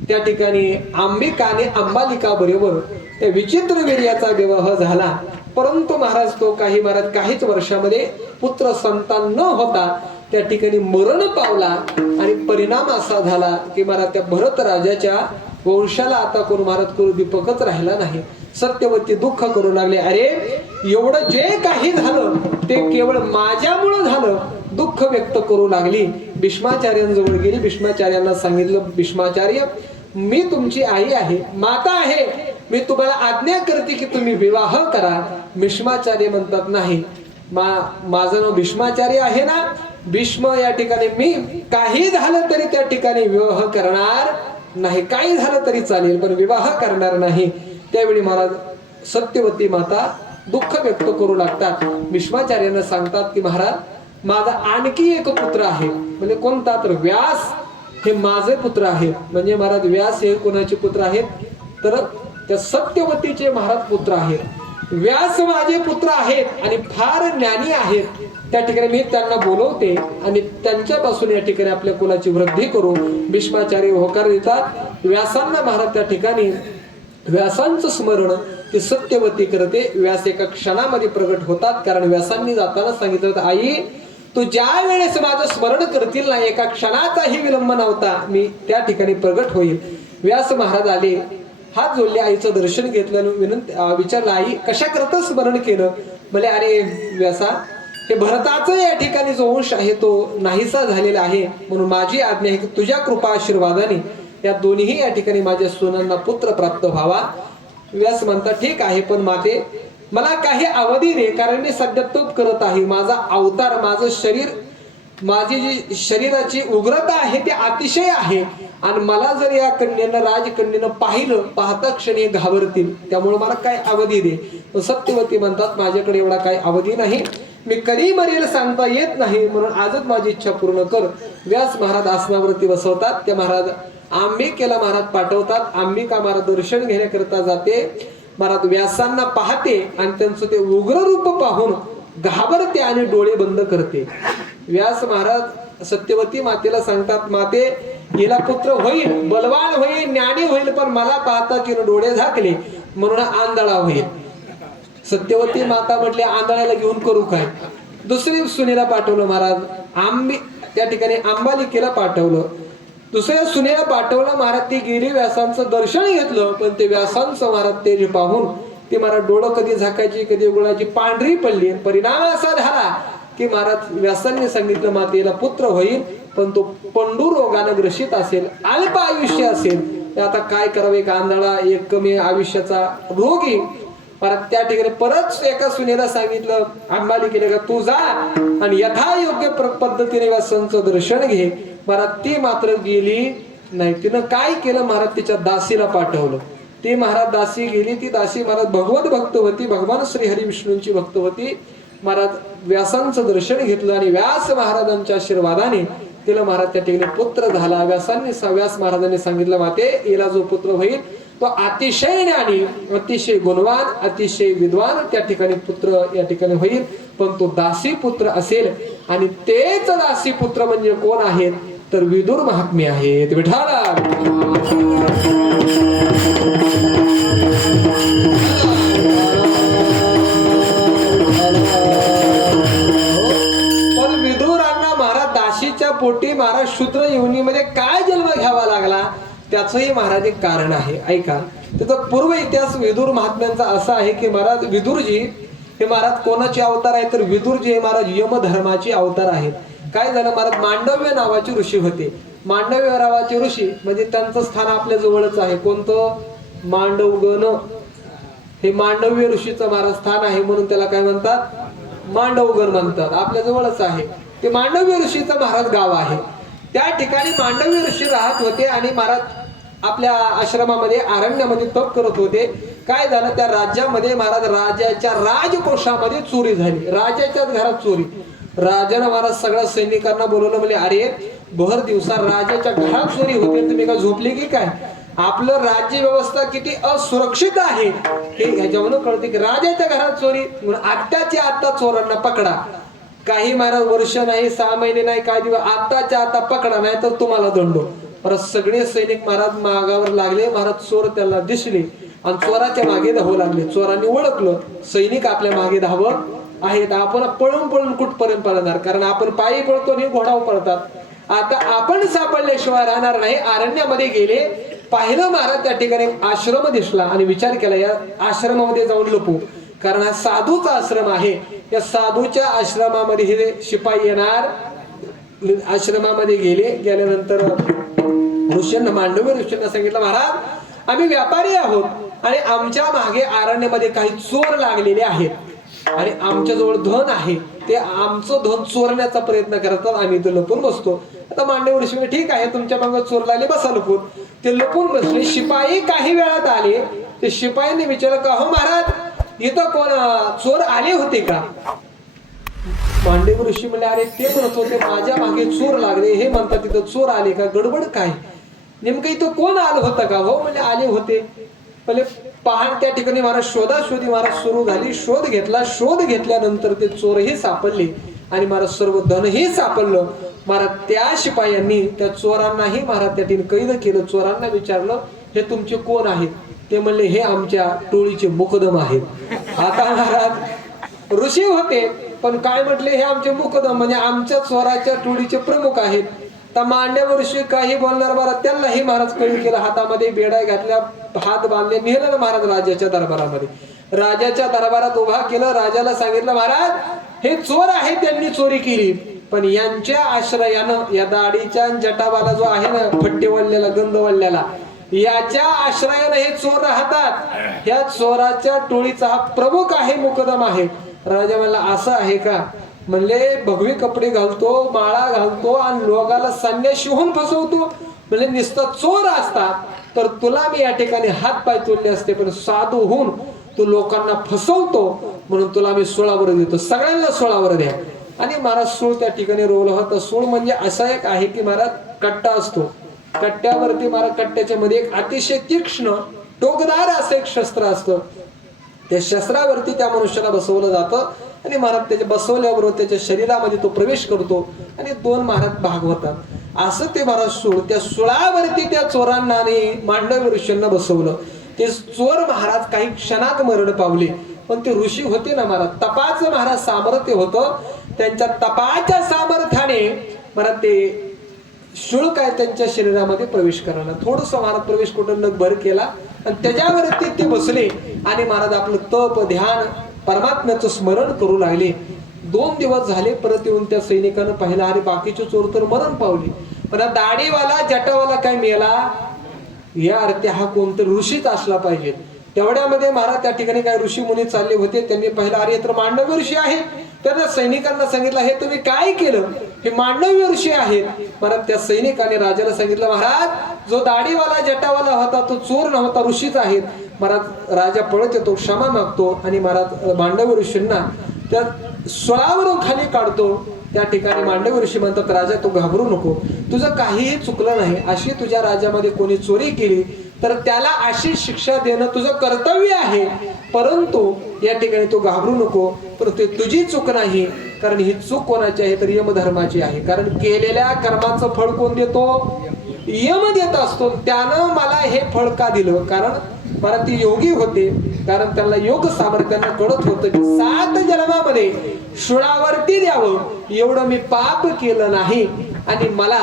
त्या ठिकाणी अंबिका आणि अंबालिका बरोबर त्या विचित्र वीर्याचा विवाह झाला. परंतु महाराज तो महाराज काहीच वर्षामध्ये पुत्र संतान न होता त्या ठिकाणी मरण पावला. आणि परिणाम असा झाला की महाराज त्या भरत राजाच्या वंशाला आता कोण महाराज कुलदीपकच राहिला नाही. सत्यवती दुःख करू लागले, अरे एवढं जे काही झालं ते केवळ माझ्यामुळं झालं. दुःख व्यक्त करू लागली. भीष्माचार्यांजवळ गेली. भीष्माचार्यांना सांगितलं, भीष्माचार्य मी तुमची आई आहे, माता आहे, मी तुम्हाला आज्ञा करते की तुम्ही विवाह करा. भीष्माचार्य म्हणतात नाही, माझं नाव भीष्माचार्य आहे ना, भीष्म या ठिकाणी मी काही झालं तरी त्या ठिकाणी विवाह करणार नाही, काही झालं तरी चालेल पण विवाह करणार नाही. त्यावेळी महाराज सत्यवती माता दुःख व्यक्त करू लागतात. भीष्माचार्यांना सांगतात की महाराज माझा आणखी एक पुत्र आहे. म्हणजे कोणता? तर व्यास हे माझे पुत्र आहेत. म्हणजे महाराज व्यास हे कोणाचे पुत्र आहेत? तर त्या सत्यवतीचे महाराज पुत्र आहेत. व्यास माझे पुत्र आहेत आणि फार ज्ञानी आहेत. त्या ठिकाणी मी त्यांना बोलवते आणि त्यांच्यापासून या ठिकाणी आपल्या कुलाची वृद्धी करू. भीष्माचार्य होकार देतात. व्यासांना महाराज त्या ठिकाणी व्यासांचं स्मरण ती सत्यवती करते. व्यास एका क्षणामध्ये प्रगट होतात. कारण व्यासांनी जाताना सांगितलं होतं, आई तू ज्या वेळेस माझं स्मरण करतील ना, एका क्षणाचाही विलंब नव्हता, मी त्या ठिकाणी प्रगट होईल. व्यास महाराज आले, हात जोडले, आईचं दर्शन घेतलं, विचारलं आई कशा करता स्मरण केलं? म्हणजे अरे व्यासा हे भरताचं या ठिकाणी जो अंश आहे तो नाहीसा झालेला आहे, म्हणून माझी आज्ञा आहे की तुझ्या कृपा आशीर्वादाने या दोन्ही या ठिकाणी माझ्या सुनांना पुत्र प्राप्त व्हावा. व्यास म्हणतात ठीक आहे, पण माते मला काही अवधी दे, कारण मी सध्या तप करत आहे. माझा अवतार, माझं शरीर, माझी जी शरीराची उग्रता आहे ती अतिशय आहे आणि मला जर या कन्येनं राजकन्येनं पाहिलं, पाहता क्षणी घाबरतील, त्यामुळे मला काय अवधी दे. सत्यवती म्हणतात माझ्याकडे एवढा काही अवधी नाही, मी कधी मरेल सांगता येत नाही, म्हणून आजच माझी इच्छा पूर्ण कर. व्यास महाराज आसनावरती बसवतात. त्या महाराज अंबिकेला महाराज पाठवतात. अंबिका महाराज दर्शन घेण्याकरता जाते. महाराज व्यासांना पाहते आणि त्यांचं ते उग्र रूप पाहून घाबरते आणि डोळे बंद करते. व्यास महाराज सत्यवती मातेला सांगतात, माते हिला पुत्र होईल, बलवान होईल, ज्ञानी होईल, पण मला पाहता तिने डोळे झाकले म्हणून आंधळा होईल. सत्यवती माता म्हटले आंधळ्याला घेऊन करू काय? दुसरी सुनेला पाठवलं महाराज. त्या ठिकाणी अंबालिकेला पाठवलं. दुसऱ्या सुनेला पाठवलं महाराज. ती गेली, व्यासांचं दर्शन घेतलं, पण ते व्यासांचं महाराज तेज पाहून ती महाराज डोळं कधी झाकायची कधी उघडायची, पांढरी पडली. परिणाम असा झाला की महाराज व्यासांनी सांगितलं मातेला पुत्र होईल, पण तो पंडू रोगानं ग्रसित असेल, अल्प आयुष्य असेल. आता काय करावं? एक आंधळा, एक कमी आयुष्याचा रोगी. परत त्या ठिकाणी परत एका सुनेला सांगितलं अंबालिकेला का तू जा आणि यथायोग्य पद्धतीने व्यासांचं दर्शन घे. महाराज ती मात्र गेली नाही. तिनं काय केलं महाराज? तिच्या दासीला पाठवलं. ती महाराज दासी गेली. ती दासी महाराज भगवत भक्त होती, भगवान श्री हरी विष्णूंची भक्त होती. महाराज व्यासांचं दर्शन घेतलं आणि व्यास महाराजांच्या आशीर्वादाने तिला महाराज त्या ठिकाणी पुत्र झाला. व्यास महाराजांनी सांगितलं माते हिला जो पुत्र होईल तो अतिशय ज्ञानी, अतिशय गुणवान, अतिशय विद्वान त्या ठिकाणी पुत्र या ठिकाणी होईल, पण तो दासी पुत्र असेल. आणि तेच दासी पुत्र म्हणजे कोण आहेत? तर विदुर महात्मे आहेत. विठाला पण विदुरांना महाराज दासीच्या पोटी महाराज शूद्र योनीमध्ये काय जन्म घ्यावा लागला त्याचंही महाराज एक कारण आहे. ऐका, त्याचा पूर्व इतिहास विदुर महात्म्यांचा असा आहे की महाराज विदुरजी हे महाराज कोणाचे अवतार आहे? तर विदुरजी हे महाराज यमधर्माचे अवतार आहेत. काय झालं महाराज? मांडव्य नावाचे ऋषी होते. मांडव्य नावाचे ऋषी म्हणजे त्यांचं स्थान आपल्या जवळच आहे. कोणतं? मांडवगण हे मांडव्य ऋषीचं महाराज स्थान आहे, म्हणून त्याला काय म्हणतात? मांडवगण म्हणतात. आपल्या जवळच आहे ते मांडव्य ऋषीचं महाराज गाव आहे. त्या ठिकाणी मांडव्य ऋषी राहत होते आणि महाराज आपल्या आश्रमामध्ये अरण्यामध्ये तप करत होते. काय झालं? त्या राज्यामध्ये महाराज राजाच्या राजकोषामध्ये चोरी झाली. राजाच्याच घरात चोरी. राजानं महाराज सगळ्या सैनिकांना बोलवलं, म्हणजे अरे भर दिवसा राजाच्या घरात चोरी होते, तुम्ही का झोपले की काय? आपलं राज्य व्यवस्था किती असुरक्षित आहे हे ह्याच्यावरून कळते की राजाच्या घरात चोरी. आत्ताच्या आत्ता चोरांना पकडा. काही महाराज वर्ष नाही, 6 महिने नाही, काही दिवस, आत्ताच्या आता पकडा, नाही तर तुम्हाला दंडो. परत सगळे सैनिक महाराज मागावर लागले. महाराज चोर त्याला दिसले आणि चोराच्या मागे धावू लागले. चोरांनी ओळखलं सैनिक आपल्या मागे धावत आहेत. आपण पळून पळून कुठपर्यंत पळणार, कारण आपण पायी पळतो आणि घोडावर पळतात. आता आपण सापडल्याशिवाय राहणार नाही. अरण्यामध्ये गेले, पाहिलं महाराज त्या ठिकाणी आश्रम दिसला आणि विचार केला या आश्रमामध्ये जाऊन लपू, कारण हा साधूचा आश्रम आहे. या साधूच्या आश्रमामध्ये हे शिपाई येणार. आश्रमामध्ये गेल्यानंतर ऋषींना, मांडवी ऋषींना सांगितलं महाराज आम्ही व्यापारी आहोत आणि आमच्या मागे अरण्यामध्ये काही चोर लागलेले आहेत आणि आमच्या जवळ धन आहे, ते आमचं धन चोरण्याचा प्रयत्न करतात, आम्ही इथं लपून बसतो. आता मांडवी ऋषी ठीक आहे, तुमच्या मागे चोर लागले, बसा लपून. ते लपून बसले. शिपाई काही वेळात आले. ते शिपाईने विचारलं का हो महाराज इथं कोण चोर आले होते का? मांडवी ऋषी म्हणले अरे ते म्हणत होते माझ्या मागे चोर लागले, हे म्हणतात तिथं चोर आले का, गडबड काय, नेमकं इथं कोण आलं होतं का? हो म्हणजे आले होते. म्हणजे पहाण त्या ठिकाणी महाराज शोधाशोधी महाराज सुरू झाली. शोध घेतला. शोध घेतल्यानंतर ते चोरही सापडले आणि महाराज सर्व धनही सापडलं. महाराज त्या शिपायांनी त्या चोरांनाही महाराज त्या ठिकाणी कैद केलं. चोरांना विचारलं हे तुमचे कोण आहेत? ते म्हणले हे आमच्या टोळीचे मुकदम आहेत. आता महाराज ऋषी होते पण काय म्हटले हे आमचे मुकदम म्हणजे आमच्या चोराच्या टोळीचे प्रमुख आहेत. तर मांडव ऋषी काही बोलणार महाराज, त्यांनाही महाराज कैद केलं. हातामध्ये बेड्या घातल्या, हात बांधले, नेलं ना महाराज राजाच्या दरबारामध्ये. राजाच्या दरबारात उभा केलं. राजाला सांगितलं महाराज हे चोर आहे, त्यांनी चोरी केली, पण यांच्या आश्रयानं या दाढीच्या जटावाला जो आहे ना फट्टे वळलेला गंध वळलेला, याच्या आश्रयानं हे चोर राहतात. ह्या चोराच्या टोळीचा हा प्रमुख आहे, मुकदम आहे. राजा म्हणला असं आहे का? म्हणले भगवे कपडे घालतो, माळा घालतो आणि लोकाला संन्याशी होऊन फसवतो. म्हणजे नुसता चोर असता तर तुला मी या ठिकाणी हात पाय तोडले असते, पण साधू होऊन तू लोकांना फसवतो म्हणून तुला मी 16 वर देतो, सगळ्यांना 16 वर द्या. आणि महाराज सूळ त्या ठिकाणी रोवला होता. सूळ म्हणजे असा एक आहे की महाराज कट्टा असतो, कट्ट्यावरती महाराज कट्ट्याच्या मध्ये एक अतिशय तीक्ष्ण टोकदार असं एक शस्त्र असतं. त्या शस्त्रावरती त्या मनुष्याला बसवलं जातं आणि महाराज त्याच्या बसवल्याबरोबर त्याच्या शरीरामध्ये तो प्रवेश करतो आणि 2 महाराज भाग होतात. असं ते महाराज सूळ, त्या सुळावरती त्या चोरांना आणि मांडवी ऋषींना बसवलं. ते चोर महाराज काही क्षणात मरण पावले, पण ते ऋषी होते ना महाराज, तपाचं महाराज सामर्थ्य होतं. त्यांच्या तपाच्या सामर्थ्याने महाराज ते शूळ काय त्यांच्या शरीरामध्ये प्रवेश करायला थोडस महाराज प्रवेश कुठं नगभर केला आणि त्याच्यावरती ते बसले आणि महाराज आपलं तप ध्यान परमात्म्याचं स्मरण करू लागले. 2 दिवस झाले. परत येऊन त्या सैनिकांना पाहिलं अरे बाकीचे चोर तर मरण पावले, पण दाढीवाला जटावाला काय मेला, या अर्थी हा कोणतरी ऋषीच असला पाहिजे. तेवढ्यामध्ये महाराज त्या ठिकाणी काय ऋषी मुनी चालले होते. त्यांनी पाहिलं अरे तर मांडवी ऋषी आहे. त्यांना सैनिकांना सांगितलं हे तुम्ही काय केलं, हे मांडवी ऋषी आहेत. महाराज त्या सैनिकाने राजाला सांगितलं महाराज जो दाढीवाला जटावाला होता तो चोर नव्हता, ऋषीच आहेत. महाराज राजा पळत येतो, क्षमा मागतो आणि महाराज मांडवी ऋषींना त्या स्वळावरून खाली काढतो. त्या ठिकाणी मांडवी ऋषी म्हणतात राजा तू घाबरू नको, तुझं काहीही चुकलं नाही. अशी तुझ्या राज्यामध्ये कोणी चोरी केली तर त्याला अशी शिक्षा देणं तुझं कर्तव्य आहे, परंतु या ठिकाणी तू घाबरू नको. परंतु तुझी चूक नाही, कारण ही चूक कोणाची आहे तर यमधर्माची आहे. कारण केलेल्या कर्माचं फळ कोण देतो, यम देत असतो. त्यानं मला हे फळ का दिलं, कारण मला ती योगी होते, कारण त्यांना योग सामर्थ्यानं कळत होतं की 7 जन्मामध्ये शुळावरती द्यावं एवढं मी पाप केलं नाही आणि मला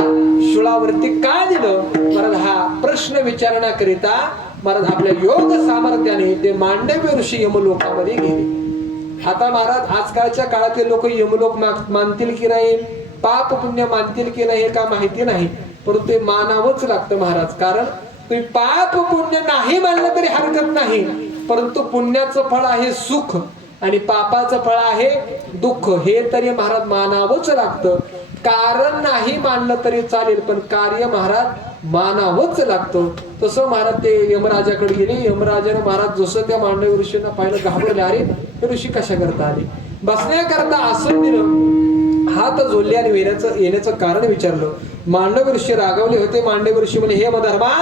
शुळावरती का दिलं. महाराज हा प्रश्न विचारण्याकरिता महाराज आपल्या योग सामर्थ्याने ते मांडवी ऋषी यमलोकामध्ये गेले. आता महाराज आजकालच्या काळातले लोक यमलोक मानतील की नाही, पाप पुण्य मानतील की नाही हे का माहिती नाही, परंतु ते मानावंच लागतं महाराज. कारण तुम्ही पाप पुण्य नाही मानलं तरी हरकत नाही, परंतु पुण्याचं फळ आहे सुख आणि पापाचं फळ आहे दुःख, हे तरी महाराज मानावंच लागतं. कारण नाही मानलं तरी चालेल, पण कार्य महाराज मानावंच लागतं. तसं महाराज ते यमराजाकडे गेले. यमराजाने महाराज जसं त्या मांडवी ऋषींना पाहिलं घाबरले, अरे हे ऋषी कशा करता आले, बसण्याकरता आसन दिलं, हात जोडले आणि येण्याचं कारण विचारलं. मांडवी ऋषी रागावले होते. मांडवी ऋषी म्हणे हे धर्मा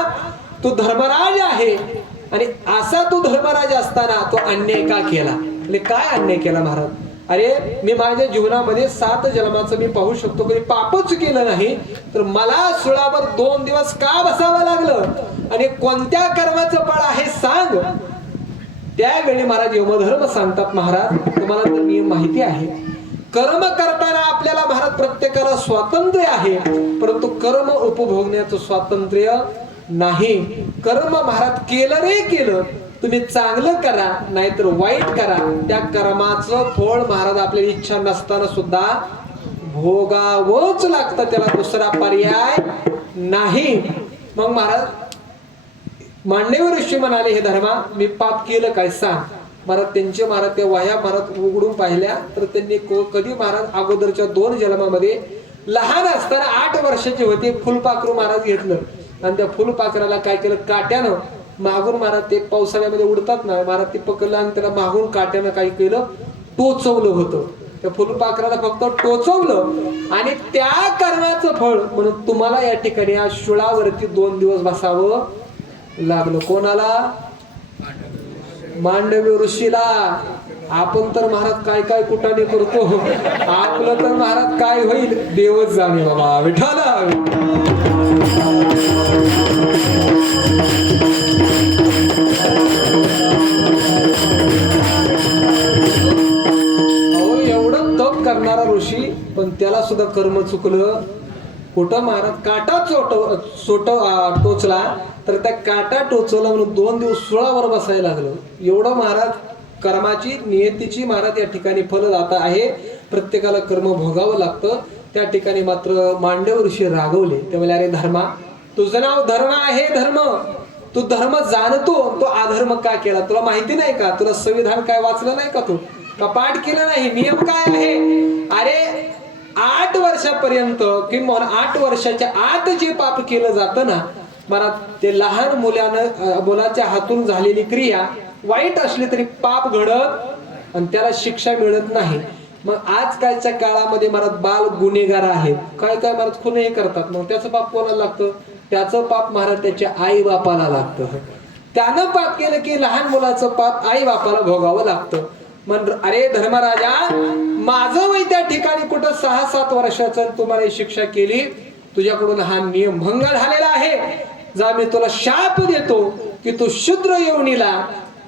तू धर्मराज आहे आणि असा तू धर्मराज असताना तो अन्याय का केला. म्हणजे काय अन्याय केला महाराज. अरे मी माझ्या जीवनामध्ये 7 जन्माचं मी पाहू शकतो, कधी पापच केलं नाही, तर मला सुळावर 2 दिवस का बसावं लागलं आणि कोणत्या कर्माचं फळ आहे सांग. त्यावेळी महाराज यमधर्म सांगतात, महाराज तुम्हाला तर नियम माहिती आहे, कर्म करताना आपल्याला महाराज प्रत्येकाला स्वातंत्र्य आहे, परंतु कर्म उपभोगण्याचं स्वातंत्र्य नाही. कर्म महाराज केलं रे केलं, तुम्ही चांगलं करा नाहीतर वाईट करा, त्या कर्माचं फळ महाराज आपल्या इच्छा नसताना सुद्धा भोगावंच लागतं, त्याला दुसरा पर्याय नाही. मग महाराज मांडव ऋषी म्हणाले, हे धर्मा मी पाप केलं काय सांग. महाराज त्यांचे महाराज त्या वाया महाराज उघडून पाहिल्या तर त्यांनी कधी महाराज अगोदरच्या 2 जन्मामध्ये लहान असताना 8 वर्षाचे होते, फुलपाखरू महाराज घेतलं आणि त्या फुलपाखराला काय केलं, काट्यानं मागून महाराज ते पावसाळ्यामध्ये उडतात ना महाराज, ते पकडलं आणि त्याला मागून काट्यानं काय केलं, टोचवलं होतं. त्या फुलपाखराला फक्त टोचवलं आणि त्या कर्माचं फळ म्हणून तुम्हाला या ठिकाणी या शुळावरती 2 दिवस बसावं लागलं. कोणाला? मांडवी ऋषीला. आपण तर महाराज काय काय कुटाने करतो, आपलं तर महाराज काय होईल देवच जाणे बाबा. विठाला एवढं तप करणारा ऋषी, पण त्याला सुद्धा कर्म चुकलं. कुठं महाराज काटा टोचला तर त्या काटा टोचवला म्हणून 2 दिवस सुळावर बसायला लागलं. एवढं महाराज कर्माची नियतीची महाराज या ठिकाणी फलदाता आहे, प्रत्येकाला कर्म भोगावं लागतं. त्या ठिकाणी मात्र मांडव ऋषी रागवले. ते म्हणाले, अरे धर्मा तुझं नाव धर्म आहे, धर्म तू धर्म जाणतो, तो अधर्म का केला तुला माहिती नाही का? तुला संविधान काय वाचलं नाही का? तू का पाठ केलं नाही? नियम काय आहे? अरे 8 वर्षापर्यंत किंवा 8 वर्षाच्या आत जे पाप केलं जातं ना मला, ते लहान मुलाच्या हातून झालेली क्रिया वाईट असली तरी पाप घडत आणि त्याला शिक्षा मिळत नाही. मग आजकालच्या काळामध्ये महाराज बाल गुन्हेगार आहेत, काय काय महाराज खुनही करतात. मग त्याचं पाप कोणाला लागतं? त्याचं पाप महाराज त्याच्या आई बापाला लागतं. त्यानं पाप केलं की लहान मुलाचं पाप आई बापाला भोगावं लागतं. मग अरे धर्मराजा, माझं वय त्या ठिकाणी कुठं 6-7 वर्षाचं तुम्हाला शिक्षा केली, तुझ्याकडून हा नियम भंग झालेला आहे. जा मी तुला शाप देतो की तू शूद्र योनीला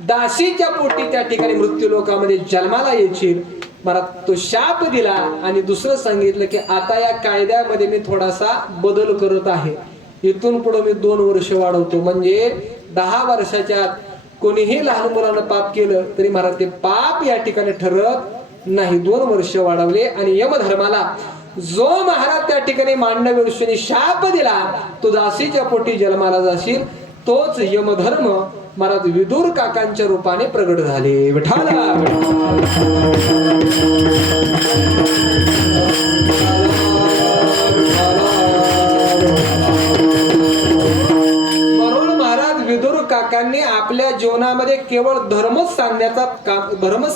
दासीच्या पोटी त्या ठिकाणी मृत्यू लोकामध्ये जन्माला येशील. मला तो शाप दिला आणि दुसरं सांगितलं की आता या कायद्यामध्ये मी थोडासा बदल करत आहे. इथून पुढे मी 2 वर्ष वाढवतो, म्हणजे 10 वर्षाच्या कोणीही लहान मुलानं पाप केलं तरी महाराज ते पाप या ठिकाणी ठरत नाही. 2 वर्ष वाढवले आणि यमधर्माला जो महाराज त्या ठिकाणी मांडव ऋषीने शाप दिला, तो दासीच्या पोटी जन्माला जाशील, तोच यमधर्म महाराज विदुर काकांच्या रूपाने प्रगट झाले. विठाला म्हणून महाराज विदुर काकांनी आपल्या जीवनामध्ये केवळ धर्मच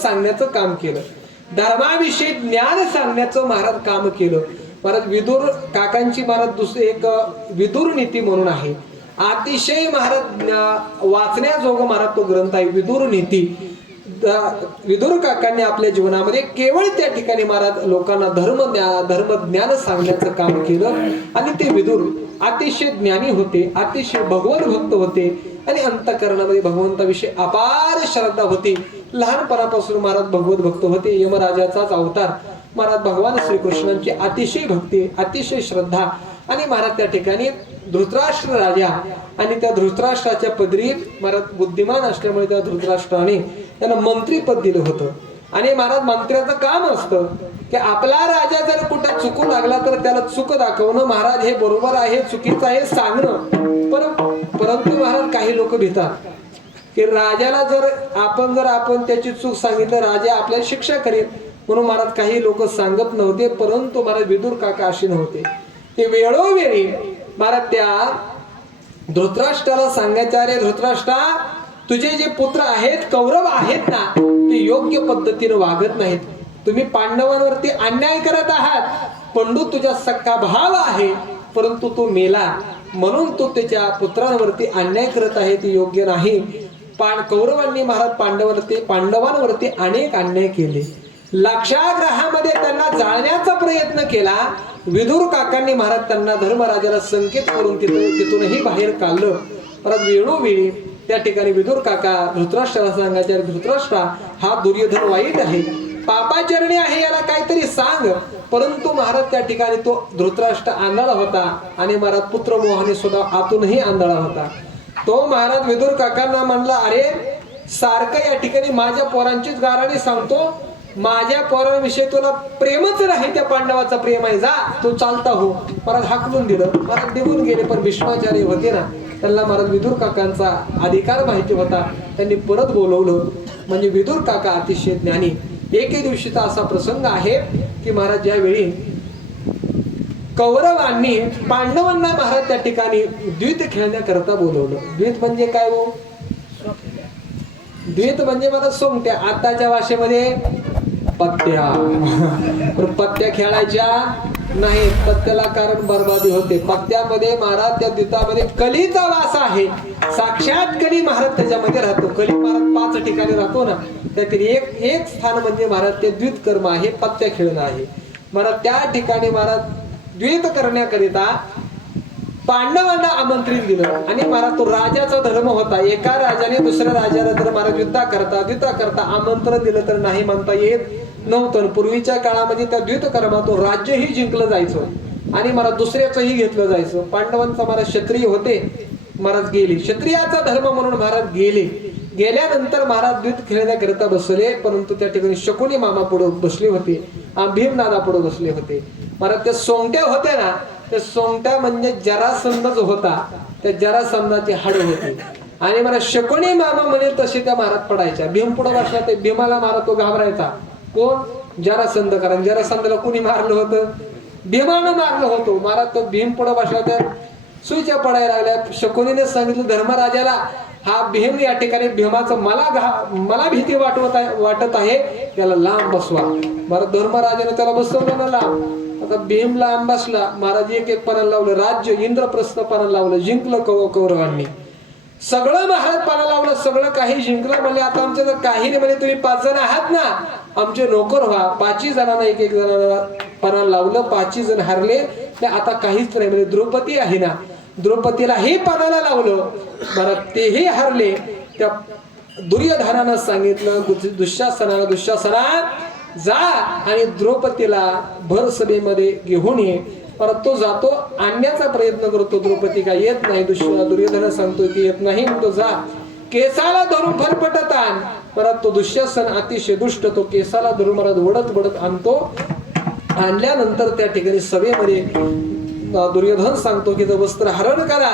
सांगण्याचं काम केलं. धर्माविषयी ज्ञान सांगण्याचं महाराज काम केलं. महाराज विदुर काकांची महाराज दुसरी एक विदुर नीती म्हणून आहे, अतिशय महाराज वाचण्याजोग महाराज तो ग्रंथ आहे विदुर नीती. विदुर काकांनी आपल्या जीवनामध्ये केवळ त्या ठिकाणी महाराज लोकांना धर्मज्ञान सांगण्याचं काम केलं. आणि ते विदुर अतिशय ज्ञानी होते, अतिशय भगवत भक्त होते आणि अंतःकरणामध्ये भगवंताविषयी अपार श्रद्धा होती. लहानपणापासून महाराज भगवत भक्त होते. यमराजाचाच अवतार महाराज भगवान श्रीकृष्णांची अतिशय भक्ती, अतिशय श्रद्धा. आणि महाराज त्या ठिकाणी धृतराष्ट्र राजा आणि त्या धृतराष्ट्राच्या पदरी महाराज बुद्धिमान असल्यामुळे त्या धृतराष्ट्राने त्यांना मंत्रीपद दिलं होतं. आणि महाराज मंत्र्याचं काम असतं की आपला राजा जर कुठं चुकू लागला तर त्याला चूक दाखवणं, महाराज हे बरोबर आहे चुकीचं आहे सांगणं. परंतु महाराज काही लोक भितात की राजाला जर आपण त्याची चूक सांगितलं राजा आपल्याला शिक्षा करेल, म्हणून महाराज काही लोक सांगत नव्हते. परंतु महाराज विदुर काका असे नव्हते, ते वेळोवेळी महाराज त्या धृतराष्ट्राला सांगायचे, अरे धृतराष्ट्रा तुझे जे पुत्र आहेत कौरव आहेत ना, ते योग्य पद्धतीने वागत नाहीत. तुम्ही पांडवांवरती अन्याय करत आहात. पंडू तुझा सक्का भाव आहे, परंतु तो मेला म्हणून तो त्याच्या पुत्रांवरती अन्याय करत आहे, ते योग्य नाही. कौरवांनी महाराज पांडवांवरती अनेक अन्याय केले. लाक्षाग्रहामध्ये त्यांना जाळण्याचा प्रयत्न केला. विदुर काकांनी महाराज त्यांना धर्मराजाला संकेत करून तिथूनही बाहेर काढलं. परत वेळोवेळी त्या ठिकाणी विदुर काका धृतराष्ट्राला सांगायचे, धृतराष्ट्रा हा दुर्योधन वाईट आहे, पापाचरणी आहे, याला काहीतरी सांग. परंतु महाराज त्या ठिकाणी तो धृतराष्ट्र आंधळा होता आणि महाराज पुत्रमोहाने सुद्धा आतूनही आंधळा होता. तो महाराज विदुर काकांना म्हणला, अरे सारखं या ठिकाणी माझ्या पोरांचीच गाराणी सांगतो, माझ्या पोरांविषयी तुला प्रेमच नाही, त्या पांडवाचा प्रेम आहे, जा तू चालता हो. महाराज हाकलून दिलं, महाराज निघून गेले. पण भीष्माचार्य होते ना, त्यांना महाराज विदुर काकांचा अधिकार माहिती होता, त्यांनी परत बोलवलं. म्हणजे विदुर काका अतिशय ज्ञानी. एके दिवशीचा असा प्रसंग आहे की महाराज ज्यावेळी कौरवांनी पांडवांना महाराज त्या ठिकाणी द्वित खेळण्याकरता बोलवलं. द्वित म्हणजे काय हो? द्वित म्हणजे मला सोंगट्या, आताच्या भाषेमध्ये पत्त्या. पत्त्या खेळायच्या नाही, पत्त्याला कारण बरबादी होते. पत्त्यामध्ये महाराज त्या द्वितामध्ये कलीचा वास आहे, साक्षात कली महाराज त्याच्यामध्ये राहतो. कली महाराज 5 ठिकाणी राहतो ना, त्यातील एक स्थान म्हणजे महाराज ते द्वित कर्म आहे, पत्त्या खेळणं आहे. महाराज त्या ठिकाणी महाराज द्वित करण्याकरिता पांडवांना आमंत्रित दिलं. आणि महाराज तो राजाचा धर्म होता, एका राजाने दुसऱ्या राजाला जर महाराज युद्धा करता आमंत्रण दिलं तर नाही म्हणता येत नव्हतं. पूर्वीच्या काळामध्ये त्या द्वित कर्मा तो राज्यही जिंकलं जायचं आणि महाराज दुसऱ्याचंही घेतलं जायचं. पांडवांचा महाराज क्षत्रिय होते, महाराज गेले, क्षत्रियाचा धर्म म्हणून महाराज गेले. गेल्यानंतर महाराज द्वित खेळण्याकरिता बसले. परंतु त्या ठिकाणी शकुनी मामा पुढे बसले होते, भीमनादा पुढे बसले होते. महाराज त्या सोंगट्या होत्या ना, त्या सोंगट्या म्हणजे जरासंध जो होता, त्या जरासंधाची हाड होती. आणि मला शकुनी मामा म्हणेल तसे त्या महाराज पडायच्या. भीम पुढे बसला, ते भीमाला महाराज तो घाबरायचा. कोण? जरासंध. कारण जरासंधला कुणी मारलं होतं? भीमानं मारलं होतं. महाराज तो भीम पुढे बसला, त्या सुईच्या पडायला लागल्या. शकुनीने सांगितलं धर्मराजाला, हा भीम या ठिकाणी भीमाचं मला भीती वाटत आहे, त्याला लांब बसवा. महाराज धर्मराजाने त्याला बसवलं ना लांब. आता भीम लांब बसला. महाराज एक पणाला लावलं, राज्य इंद्रप्रस्थ पणाला लावलं, जिंकलं कौरवांनी. सगळं महाराज पाना लावलं, सगळं काही जिंकलं. म्हणजे आता आमच्या जर काही नाही, म्हणजे तुम्ही 5 जण आहात ना, आमचे नोकर व्हा. 5 जणांना एक जणांना पाना लावलं, 5 जण हारले. आता काहीच नाही. म्हणजे द्रौपदी आहे ना, द्रौपदीलाही पानाला लावलं, महाराज तेही हारले. त्या दुर्योधनानं सांगितलं दुःशासना जा आणि द्रौपदीला भर सभेमध्ये घेऊन ये. परत तो जातो, आणण्याचा प्रयत्न करतो. द्रौपदी काय येत नाही. दुर्योधन सांगतो की येत नाही, तो जा, केसाला धरून फरफटत आण. परत तो दुःशासन अतिशय दुष्ट, तो केसाला धरून महाराज वडत आणतो. आणल्यानंतर त्या ठिकाणी सभेमध्ये दुर्योधन सांगतो की वस्त्र हरण करा.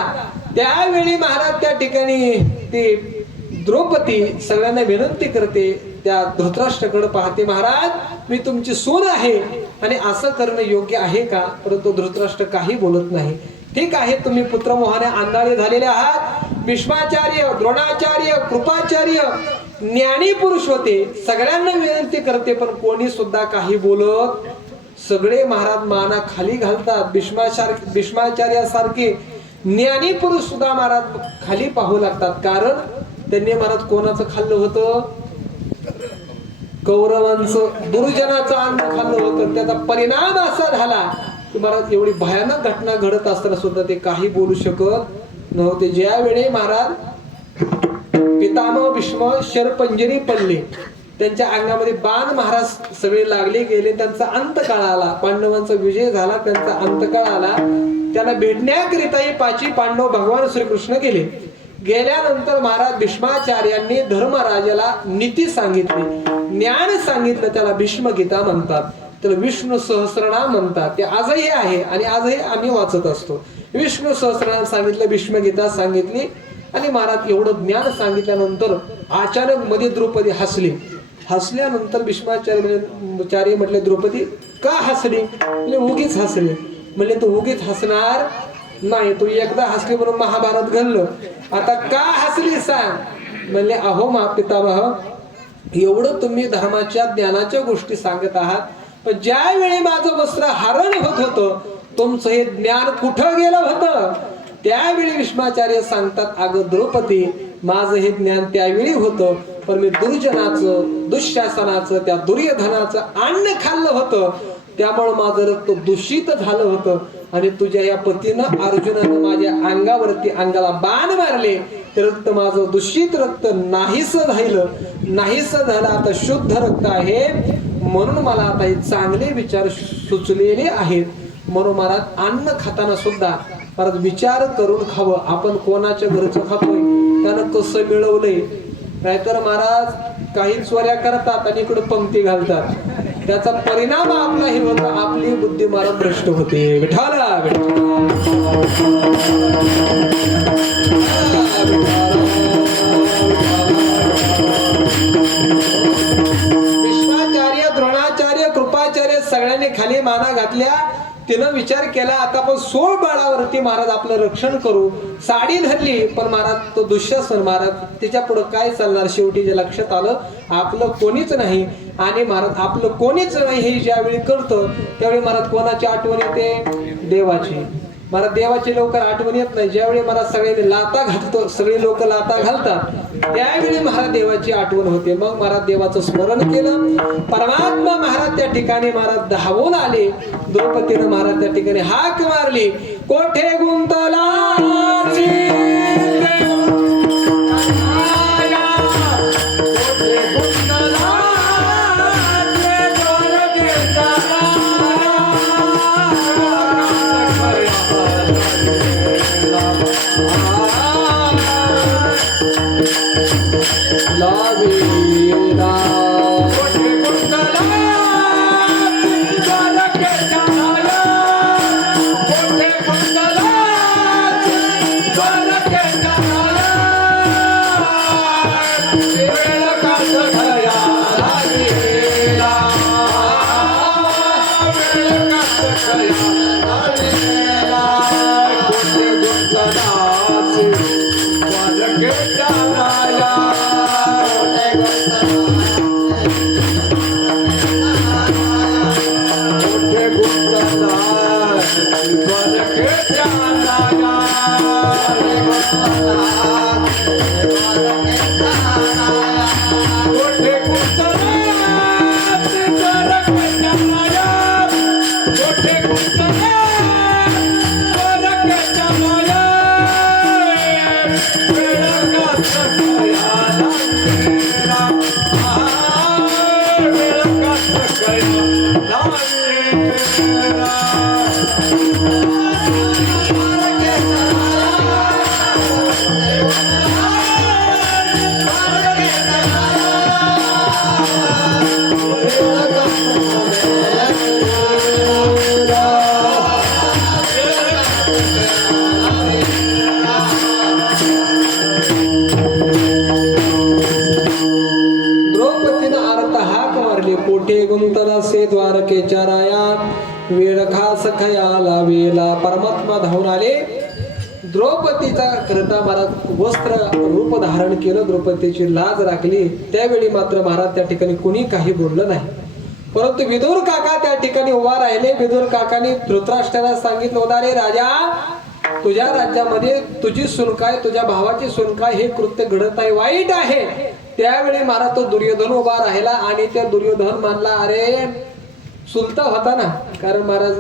त्यावेळी महाराज त्या ठिकाणी ती द्रौपदी सगळ्यांना विनंती करते, त्या धृतराष्ट्राकडे पाहते, महाराज मी तुमची सून आहे आणि असं करणं योग्य आहे का? परंतु धृतराष्ट्र काही बोलत नाही. ठीक आहे, तुम्ही पुत्रमोहाने आंधळे झालेले आहात. भीष्माचार्य, द्रोणाचार्य, कृपाचार्य ज्ञानी पुरुष होते, सगळ्यांना विनंती करते, पण कोणी सुद्धा काही बोलत. सगळे महाराज माना खाली घालतात. भीष्माचार्यासारखे ज्ञानी पुरुष सुद्धा महाराज खाली पाहू लागतात. कारण त्यांनी महाराज कोणाचं खाल्लं होतं? कौरवांचं, दुर्जनाचं अन्न खाल्लं होतं. त्याचा परिणाम असा झाला की महाराज एवढी भयानक घटना घडत असताना सुद्धा ते काही बोलू शकत नव्हते. ज्यावेळी महाराज पितामह भीष्म शरपंजरी पडले, त्यांच्या अंगामध्ये बाण महाराज सगळे लागले गेले, त्यांचा अंतकाळ आला. पांडवांचा विजय झाला, त्यांचा अंतकाळ आला. त्यांना भेटण्याकरिताही 5 पांडव भगवान श्रीकृष्ण गेले. गेल्यानंतर महाराज भीष्माचार्यांनी धर्मराजाला नीती सांगितली, ज्ञान सांगितलं. त्याला भीष्मगीता म्हणतात, त्याला विष्णू सहस्रनाम म्हणतात. ते आजही आहे आणि आजही आम्ही वाचत असतो. विष्णू सहस्रनाम सांगितलं, भीष्मगीता सांगितली. आणि महाराज एवढं ज्ञान सांगितल्यानंतर अचानक मध्ये द्रौपदी हसली. हसल्यानंतर भीष्माचार्य म्हटले, द्रौपदी का हसली? म्हणजे उगीच हसले. म्हणजे तू उगीच हसणार नाही, तू एकदा हसली म्हणून महाभारत घडलं, आता का हसली सांग? म्हणले, अहो पितामह, एवढं तुम्ही धर्माच्या ज्ञानाच्या गोष्टी सांगत आहात, पण ज्यावेळी माझं वस्त्र हरण होत होतं, तुमचं हे ज्ञान कुठं गेलं होतं? त्यावेळी भीष्माचार्य सांगतात, अगं द्रौपदी, माझं हे ज्ञान त्यावेळी होतं, पण मी दुर्जनाचं दुःशासनाचं त्या दुर्योधनाचं अन्न खाल्लं होतं, त्यामुळे माझं रक्त दूषित झालं होतं. आणि तुझ्या या पतीनं अर्जुनानं माझ्या अंगाला बाण मारले, ते रक्त माझं दूषित रक्त नाहीसं झालं, आता शुद्ध रक्त आहे. म्हणून मला आता हे चांगले विचार सुचलेले आहेत. म्हणून मला अन्न खाताना सुद्धा परत विचार करून खावं. आपण कोणाच्या घरचं खातोय, त्यानं कसं मिळवलंय. नाहीतर महाराज काही चोऱ्या करतात आणि इकडे पंक्ती घालतात, त्याचा परिणाम आपला हे होता, आपली बुद्धी महाराज भ्रष्ट होते. विठाला विश्वाचार्य, द्रोणाचार्य, कृपाचार्य सगळ्यांनी खाली माना घातल्या. तिनं विचार केला, आता आपण 16 बाळावरती महाराज आपलं रक्षण करू. साडी धरली, पण महाराज तो दुःशासन महाराज तिच्या पुढे काय चालणार. शेवटी जे लक्षात आलं आपलं कोणीच नाही, आणि महाराज आपलं कोणीच नाही हे ज्यावेळी करतं त्यावेळी महाराज कोणाची आठवण येते, देवाची. महाराज देवाची लवकर आठवण येत नाही. ज्यावेळी महाराज सगळे लाता घालतो, सगळे लोक लाता घालतात, त्यावेळी महाराज देवाची आठवण होते. मग महाराज देवाचं स्मरण केलं. परमात्मा महाराज त्या ठिकाणी महाराज धावून आले. द्रौपदीनं महाराज त्या ठिकाणी हाक मारली, कोठे गुंतला द्वारकेच्या राया वेळ खास खयाला वेला. परमात्मा धावून आले. द्रौपदीचा करता महाराज वस्त्र रूप धारण केलं, द्रौपदीची लाज राखली. त्यावेळी मात्र महाराज त्या ठिकाणी कुणी काही बोललं नाही. परंतु विदुर काका त्या ठिकाणी उभा राहिले. विदुर काकाने धृतराष्ट्राला सांगितलं होतं, अरे राजा, तुझ्या राज्यामध्ये तुझी सुनकाय, तुझ्या भावाची सुनकाय हे कृत्य घडत आहे, वाईट आहे. त्यावेळी महाराज तो दुर्योधन उभा राहिला आणि त्या दुर्योधन मानला, अरे सुलता होता ना. कारण महाराज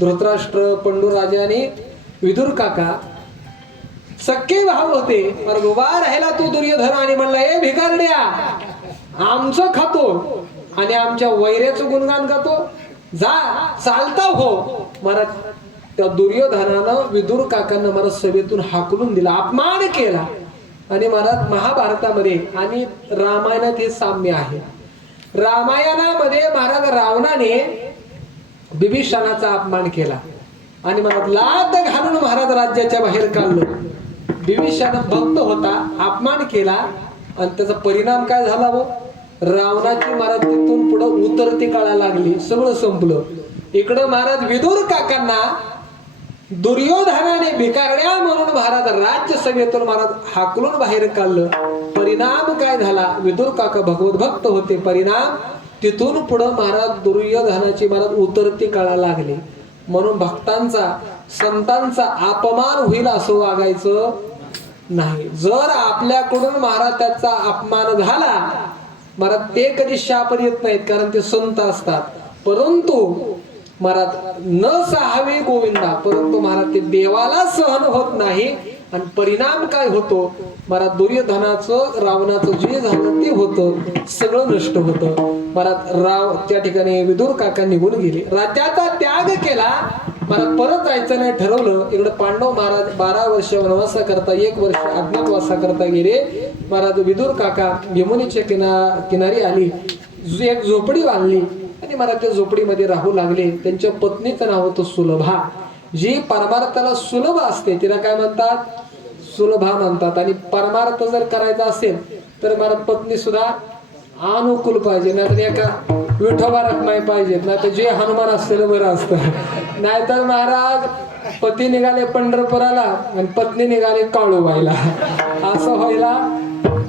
धृतराष्ट्र, पंडू राजा आणि विदुर काका सख्खे भाव होते. पण उभा राहिला तो दुर्योधन आणि म्हणला, ए भिकारड्या, आमचं खातो आणि आमच्या वैऱ्याचं गुणगान गातो, जा चालता हो. महाराज त्या दुर्योधनानं विदुर काकांना महाराज सभेतून हाकलून दिला, अपमान केला. आणि महाराज महाभारतामध्ये आणि रामायणात हे साम्य आहे. रामायणामध्ये महाराज रावणाने बिभीषणाचा अपमान केला आणि महाराज लात घालून महाराज राज्याच्या बाहेर काढलं. बिभीषण भक्त होता, अपमान केला आणि त्याचा परिणाम काय झाला हो, रावणाची महाराज तिथून पुढे उतरती काळा लागली, सगळं संपलं. इकडं महाराज विदुर काकांना दुर्योधनाने भिकारड्या म्हणून महाराज राज्यसभेतून महाराज हाकलून बाहेर काढलं. परिणाम काय झाला, विदुर काका भगवत भक्त होते. परिणाम तिथून पुढे महाराज दुर्योधनाची महाराज उतरती काळा लागली. म्हणून भक्तांचा संतांचा अपमान होईल असं वागायचं नाही. जर आपल्याकडून महाराज त्याचा अपमान झाला, महाराज ते कधी शाप येत नाहीत, कारण ते संत असतात. परंतु महाराज न सहावे गोविंदा, परंतु महाराज ते देवाला सहन होत नाही. आणि परिणाम काय होतो महाराज, दुर्योधनाचं रावणाचं जे झालं ते होतं, सगळं नष्ट होतं. महाराज राव त्या ठिकाणी विदुर काका निघून गेले, राज्याचा त्याग केला. महाराज परत जायचं नाही ठरवलं. इकडे पांडव महाराज 12 वर्ष वनवासा करता, 1 वर्ष अज्ञातवासा करता गेले. महाराज विदुर काका यमुनेच्या किनारी आली, एक झोपडी बांधली आणि महाराज त्या झोपडीमध्ये राहू लागले. त्यांच्या पत्नीचं नाव होतं सुलभा. जी परमार्थाला सुलभ असते तिला काय म्हणतात, सुलभा म्हणतात. आणि परमार्थ जर करायचा असेल तर महाराज पत्नी सुद्धा अनुकूल पाहिजे, नाहीतर एका विठोबा रखमाई पाहिजेत, नाहीतर जे हनुमान असलेलं बरं असतं. नाहीतर महाराज पती निघाले पंढरपुराला आणि पत्नी निघाले काळूबाईला, असं व्हायला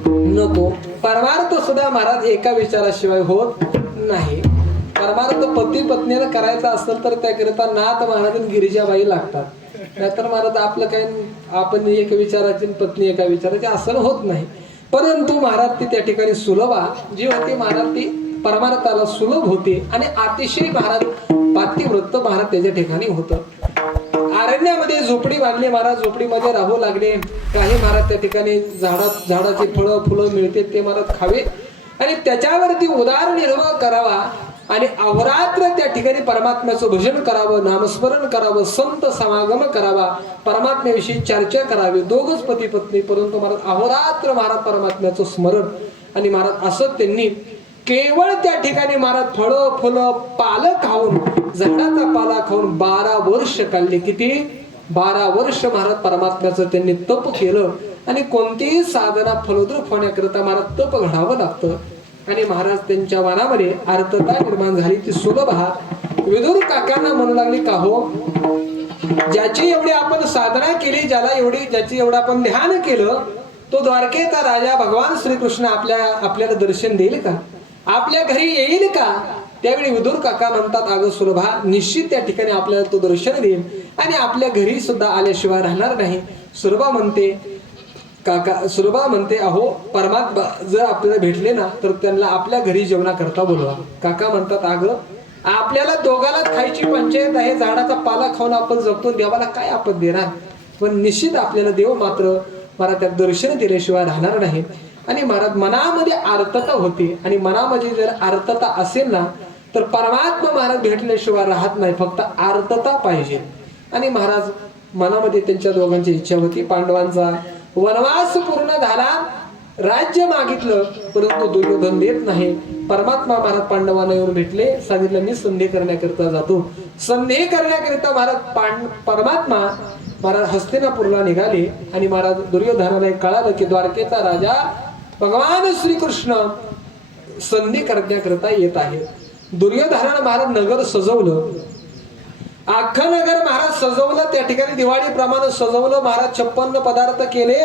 नको. परमार्थ सुद्धा महाराज एका विचाराशिवाय होत नाही. परमार्थ पती पत्नीला करायचा असेल तर त्याकरिता नाथ महाराज गिरिजाबाई लागतात. नाहीतर महाराज आपलं काही, आपण एक विचाराची पत्नी एका विचाराची असं होत नाही. परंतु महाराज ती त्या ठिकाणी सुलभा जी होती, महाराज ती परमार्थाला सुलभ होते आणि अतिशय महाराज पातिव्रत महाराज त्याच्या ठिकाणी होतं. अरण्यामध्ये झोपडी बांधली महाराज, झोपडीमध्ये राहू लागले. काही महाराज त्या ठिकाणी झाडाची फळं फुलं मिळते ते महाराज खावे आणि त्याच्यावरती उदरनिर्वाह करावा आणि अहोरात्र त्या ठिकाणी परमात्म्याचं भजन करावं, नामस्मरण करावं, संत समागम करावा, परमात्म्याविषयी चर्चा करावी. दोघच पती पत्नी, परंतु महाराज अहोरात्र महाराज परमात्म्याचं स्मरण. आणि महाराज असं त्यांनी केवळ त्या ठिकाणी महाराज फळं फुलं पालं खाऊन, झाडाचा पाला खाऊन 12 वर्ष काढले. किती? 12 वर्ष महाराज परमात्म्याचं त्यांनी तप केलं. आणि कोणतीही साधना फलद्रूप होण्याकरिता महाराज तप घडावं लागतं. आणि महाराज त्यांच्या मनामध्ये अर्थता निर्माण झाली. ती सुलभा विदुर काकांना म्हणू लागली, का हो, ज्याची एवढी आपण साधना केली, ज्याची एवढं आपण ध्यान केलं, तो द्वारकेचा राजा भगवान श्रीकृष्ण आपल्याला दर्शन देईल का, आपल्या घरी येईल का? त्यावेळी विदुर काका म्हणतात, अगं सुलभा, निश्चित त्या ठिकाणी आपल्याला तो दर्शन देईल आणि आपल्या घरी सुद्धा आल्याशिवाय राहणार नाही. सुलभा म्हणते, अहो परमात्मा जर आपल्याला भेटले ना तर त्यांना आपल्या घरी जेवणा करता बोलवा. काका म्हणतात, अगं आपल्याला दोघाला खायची पंचायत आहे, झाडाचा पाला खाऊन आपण जगतो, देवाला काय आपण देणार? पण निश्चित आपल्याला देव मात्र मला त्या दर्शन दिल्याशिवाय राहणार नाही. आणि महाराज मनामध्ये आर्तता होती आणि मनामध्ये जर आर्तता असेल ना तर परमात्मा महाराज भेटल्याशिवाय राहत नाही, फक्त आर्तता पाहिजे. आणि महाराज मनामध्ये त्यांच्या दोघांची इच्छा होती. पांडवांचा वनवास पूर्ण झाला, राज्य मागितलं, परंतु दुर्योधन देत नाही. परमात्मा महाराज पांडवांना येऊन भेटले, सांगितलं मी संधी करण्याकरिता जातो. संधी करण्याकरिता महाराज परमात्मा महाराज हस्तिनापूरला निघाले. आणि महाराज दुर्योधनाला कळालं की द्वारकेचा राजा भगवान श्रीकृष्ण संधी करण्याकरिता येत आहे. दुर्योधनानं महाराज नगर सजवलं, अख्खं नगर महाराज सजवलं. त्या ठिकाणी दिवाळीप्रमाणे सजवलं. महाराज 56 पदार्थ केले.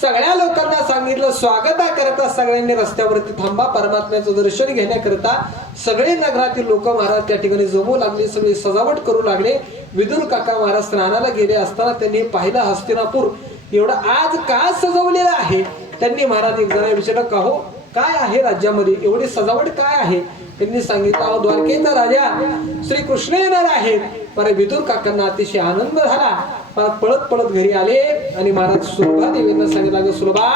सगळ्या लोकांना सांगितलं स्वागताकरता सगळ्यांनी रस्त्यावरती थांबा, परमात्म्याचं दर्शन घेण्याकरता. सगळे नगरातील लोक महाराज त्या ठिकाणी जमू लागले, सगळे सजावट करू लागले. विदुर काका महाराज स्नानाला गेले असताना त्यांनी पाहिलं हस्तिनापूर एवढं आज का सजवलेलं आहे. त्यांनी महाराज एक जण विचारलं, का हो काय आहे राज्यामध्ये एवढी सजावट काय आहे? त्यांनी सांगितलं, अहो द्वारकेचा राजा श्रीकृष्ण येणार आहेत. बरं, विदुर काकांना अतिशय आनंद झाला. पळत पळत घरी आले आणि महाराज सुलभा देवींना सांगितलं, सुलभा,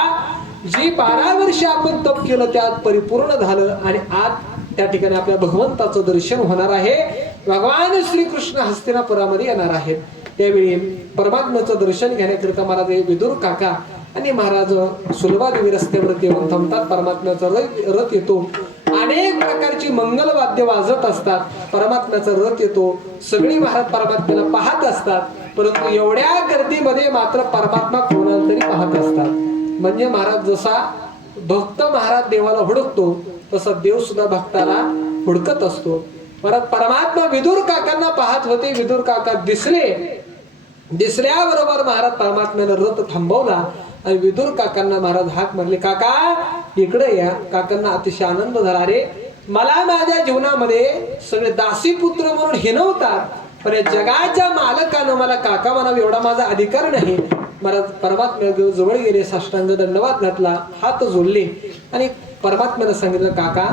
जी 12 वर्ष आपण तप केलं त्यात परिपूर्ण झालं आणि आज त्या ठिकाणी आपल्या भगवंताचं दर्शन होणार आहे. भगवान श्रीकृष्ण हस्तिनापुरामध्ये येणार आहेत. त्यावेळी परमात्म्याचं दर्शन घेण्याकरिता महाराज विदुर काका आणि महाराज सुलभा देवी रस्त्यावरती येऊन थांबतात. परमात्म्याचा रथ येतो, अनेक प्रकारची मंगलवाद्य वाजत असतात. परमात्म्याचा रथ येतो, सगळी महाराज परमात्म्याला पाहत असतात. परंतु एवढ्या गर्दीमध्ये मात्र परमात्मा कोणाला तरी पाहत असतात. म्हणजे महाराज जसा भक्त महाराज देवाला हुडकतो तसा देव सुद्धा भक्ताला हुडकत असतो. परमात्मा विदुर काकांना पाहत होते. विदुर काका दिसल्याबरोबर महाराज परमात्म्याने रथ थांबवला आणि विदुर काकांना महाराज हाक मारले, काका इकडे या. काकांना अतिशय आनंद झाला. रे, मला माझ्या जीवनामध्ये सगळे दासीपुत्र म्हणून हिनवतात, पण या जगाच्या मालकानं मला काका म्हणावं एवढा माझा अधिकार नाही. महाराज परमात्म्या जवळ गेले, साष्टांग दंडवत घातला, हात जोडले आणि परमात्म्याला सांगितलं, काका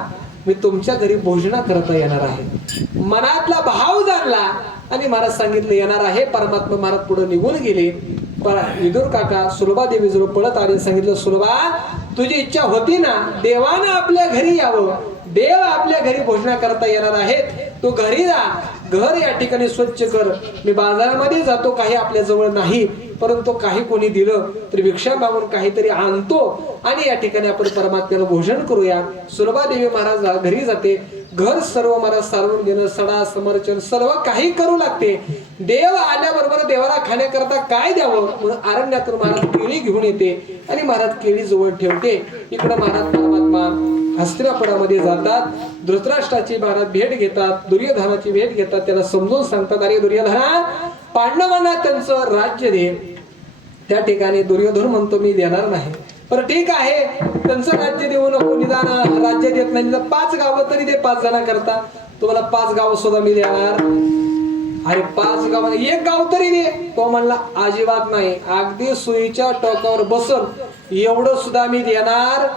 मी तुमच्या घरी भोजना करता येणार आहे. मनातला भाव जाणला आणि महाराज सांगितलं येणार आहे. परमात्मा महाराज पुढे निघून गेले. विदुर काका सुलभा देवी जवळ पळत आले, सांगितलं, सुलभा तुझी इच्छा होती ना देवानं आपल्या घरी यावं, देव आपल्या घरी भोजना करता येणार आहेत, तू घरी जा, घर या ठिकाणी स्वच्छ कर. मी बाजारामध्ये जातो, काही आपल्या जवळ नाही, परंतु काही कोणी दिलं तर भिक्षा मागून काहीतरी आणतो आणि या ठिकाणी आपण परमात्म्याला भोजन करूया. सुलभा देवी महाराज घरी जाते. घर सर्व महाराज सारवून घेणं, सडा समर्चन सर्व काही करू लागते. देव आल्याबरोबर देवाला खाण्याकरता काय द्यावं म्हणून अरण्यातून महाराज केळी घेऊन येते आणि महाराज केळी जवळ ठेवते. इकडे महाराज परमात्मा हस्तिनापुरामध्ये जातात. धृतराष्ट्राची महाराज भेट घेतात, दुर्योधनाची भेट घेतात, त्याला समजून सांगतात, अरे दुर्योधना पांडवांना त्यांचं राज्य दे. त्या ठिकाणी दुर्योधन म्हणतो मी देणार नाही. पण ठीक आहे, त्यांचं राज्य देऊ नको, निदान राज्य देत नाही, निदान 5 गावं तरी दे, 5 जणा करता तुम्हाला 5 गावं सुद्धा मी देणार. अरे 5 गाव, 1 गाव तरी दे. तो म्हणला अजिबात नाही, अगदी सुईच्या टोकावर बसल एवढं सुद्धा मी देणार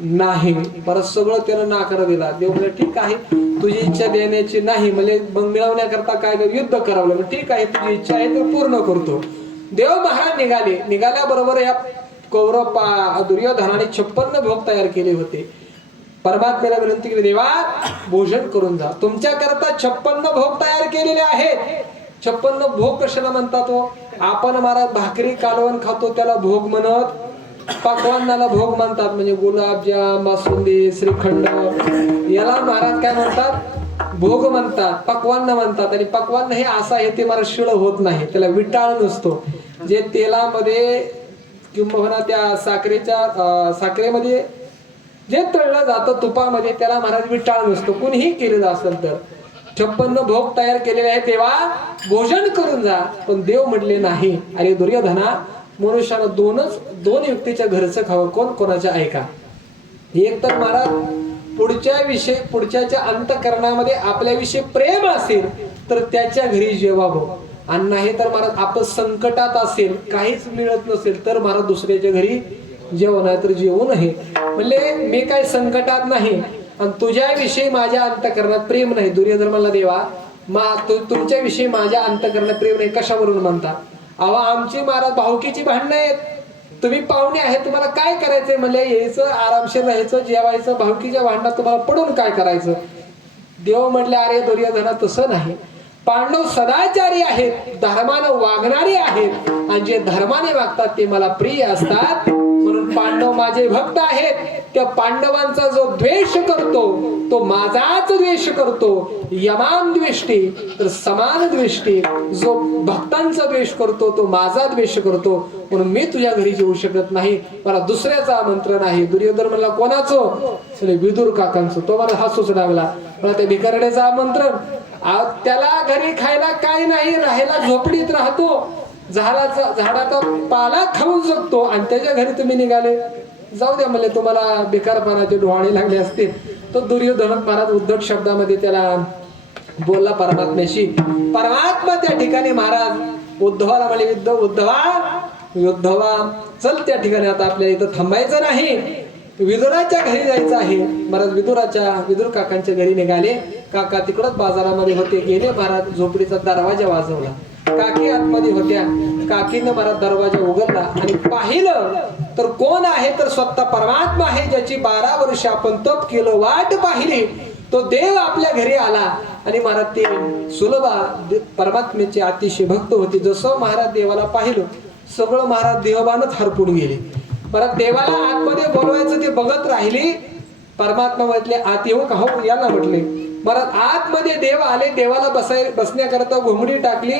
नाही. परत सगळं त्यानं नाकार दिला. देव म्हणजे ठीक आहे, तुझी इच्छा देण्याची नाही, म्हणजे मग मिळवण्याकरता काय युद्ध करावं लागलं. ठीक आहे, तुझी इच्छा आहे तर पूर्ण करतो. देव महाराज निघाले. निघाल्याबरोबर या कौरव दुर्योधनाने 56 भोग तयार केले होते. परमात्म्याला विनंती केली, देवा भोजन करून जा, तुमच्या करता 56 भोग तयार केलेले आहेत. 56 भोग कशाला म्हणतात हो? आपण महाराज भाकरी कालवण खातो त्याला भोग म्हणत, पक्वान्नाला भोग म्हणतात, म्हणजे गुलाबजाम, बासुंदी, श्रीखंड याला महाराज काय म्हणतात? भोग म्हणतात, पक्वान्न म्हणतात. आणि पक्वान्न हे असं आहे, ते मला शिळ होत नाही, त्याला विटाळ नसतो. जे तेलामध्ये किंवा त्या साखरेमध्ये जे तळलं जातं तुपामध्ये, त्याला महाराज विटाळ नसतो. कुणीही केलेलं असेल तर 56 भोग तयार केलेले आहेत, तेव्हा भोजन करून जा. पण देव म्हटले नाही. अरे दुर्योधना, मनुष्याला दोन व्यक्तीच्या घरचं खावं, कोण कोणाच्या ऐका. एक तर महाराज पुढच्याच्या अंतःकरणामध्ये आपल्याविषयी प्रेम असेल तर त्याच्या घरी जेवावं, आणि नाही तर महाराज आपण संकटात असेल, काहीच मिळत नसेल तर महाराज दुसऱ्याच्या घरी जेवण आहे तर जेवू नये. म्हणजे मी काही संकटात नाही आणि तुझ्याविषयी माझ्या अंतःकरणात प्रेम नाही. दुर्योधन म्हणला, देवा तुमच्याविषयी माझ्या अंतःकरणात प्रेम नाही कशावरून म्हणता? अहो आमची महाराज भावकीची भांडणं आहेत, तुम्ही पाहुणे आहे, तुम्हाला काय करायचंय? म्हणजे यायचं, आरामशीर राहायचं, जेवायचं, भावकीच्या भांडणात तुम्हाला पडून काय करायचं? देव म्हटले, अरे दुर्योधना तसं नाही, पांडव सदाचारी आहेत, धर्मानं वागणारे आहेत, आणि जे धर्माने वागतात ते मला प्रिय असतात. म्हणून पांडव माझे भक्त आहेत. त्या पांडवांचा जो द्वेष करतो तो माझाच द्वेष करतो. यमान द्वेष्टी तर समान द्वेष्टी. जो भक्तांचा द्वेष करतो तो माझा द्वेष करतो. म्हणून मी तुझ्या घरी जेवू शकत नाही, मला दुसऱ्याचं आमंत्रण आहे. दुर्योधन म्हणला, कोणाचं? विदुर काकांचं. तो मला हसूच लागला, मला त्या भिकारड्याचं आमंत्रण. त्याला घरी खायला काही नाही, राहायला झोपडीत राहतो, झाडाचा पाला खाऊन जगतो, आणि त्याच्या घरी तुम्ही निघाले. जाऊ द्या म्हणले, तुम्हाला बेकारपणाचे डोहाळे लागले असतील. तो दुर्योधन महाराज उद्धट शब्दामध्ये त्याला बोलला परमात्म्याशी. परमात्मा त्या ठिकाणी महाराज उद्धवाला म्हणले, उद्धवा चल, त्या ठिकाणी आता आपल्याला इथं थांबायचं नाही, विदुराच्या घरी जायचं आहे. महाराज विदुर काकांच्या घरी निघाले. काका तिकडच बाजारामध्ये होते. गेले महाराज, झोपडीचा दरवाजा वाजवला. काकी आतमध्ये होत्या. काकीनं महाराज दरवाजा उघडला आणि पाहिलं तर कोण आहे? तर स्वतः परमात्मा आहे, ज्याची 12 वर्ष आपण तप केलं, वाट पाहिली. तो देव आपल्या घरी आला. आणि महाराज ते सुलभा परमात्म्याचे अतिशय भक्त होते. जसं महाराज देवाला पाहिलं, सगळं महाराज देवबानच हरपून गेले. परत देवाला आतमध्ये बोलवायचं ते बघत राहिली. परमात्मा म्हटले, आत येऊ का? हो याला म्हटले. महाराज आतमध्ये देव आले. देवाला बसण्याकरता घोंगडी टाकली,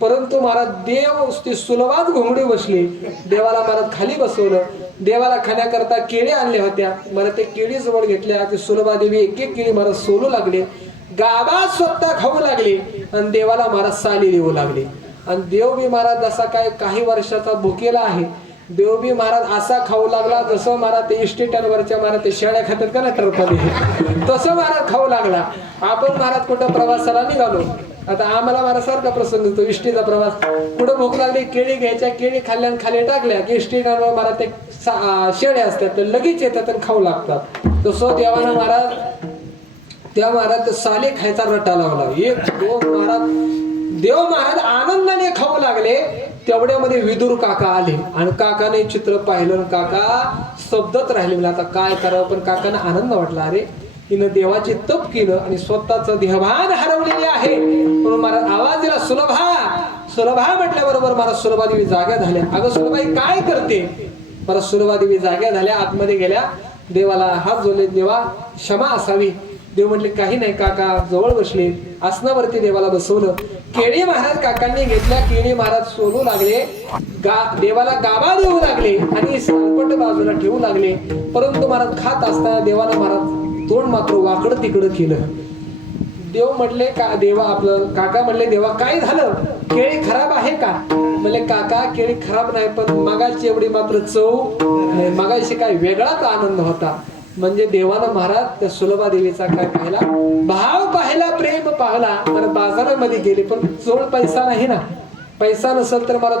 परंतु महाराज देव ती सुलभाच घोंगडी बसली. देवाला महाराज खाली बसवलं. देवाला खाण्याकरता केळी आणल्या होत्या. मला ते केळी जवळ घेतल्या. ते सुलभा देवी एक एक केळी महाराज सोलू लागले. गाबा स्वतः खाऊ लागले आणि देवाला महाराज साली देऊ लागले. आणि देव बी महाराज जसा काय काही वर्षाचा भुकेला आहे, देव बी महाराज असा खाऊ लागला जसं महाराज ते इस्टेटांवरच्या महाराज ते शेळ्या खातात का ना टरपाली, तसं महाराज खाऊ लागला. आपण महाराज कुठं प्रवासाला निघालो, आता आम्हाला मारासारखा प्रसंग होतो इष्टीचा प्रवास. पुढे भूक लागली, केळी घ्यायच्या, केळी खाल्ल्या आणि खाली टाकल्या की इष्टीला मला ते शेळ्या असतात तर लगेच येतात आणि खाऊ लागतात. तसं देवानं महाराज त्या महाराज साले खायचा रटा लावला. एक दोन महाराज देव महाराज आनंदाने खाऊ लागले. तेवढ्यामध्ये विदुर काका आले आणि काकाने चित्र पाहिलं. काका शब्दच राहिले. मला आता काय करावं, पण काकांना आनंद वाटला. अरे तिनं देवाचे तप केलं आणि स्वतःच देहभान हरवलेले आहे. म्हणून महाराज आवाज दिला, सुलभा सुलभा म्हटल्याबरोबर मला सुलभादेवी जाग्या झाल्या. अगं सुलभाई काय करते? मला सुलभादेवी जाग्या झाल्या, आतमध्ये गेल्या, देवाला हात जोडले, देवा क्षमा असावी. देव म्हटले काही नाही. काका जवळ बसले, आसनावरती देवाला बसवलं. केळी महाराज काकांनी घेतल्या, केळी महाराज सोलू लागले, देवाला गाभा देऊ लागले आणि सालपट बाजूला ठेवू लागले. परंतु महाराज खात असताना देवाला महाराज तोंड मात्र वाकडं तिकडं केलं. देव म्हटले का देवा आपलं काका म्हणले, देवा काय झालं? केळी खराब आहे का? म्हणले काका केळी खराब नाही, पण मगाची एवढी मात्र चव, मगाशी काय वेगळाच आनंद होता. म्हणजे देवानं महाराज त्या सुलभा देवीचा काय पाहिला? भाव पाहिला, प्रेम पाहिला. तर बाजारामध्ये गेले, पण जवळ पैसा नाही ना. पैसा नसेल तर मला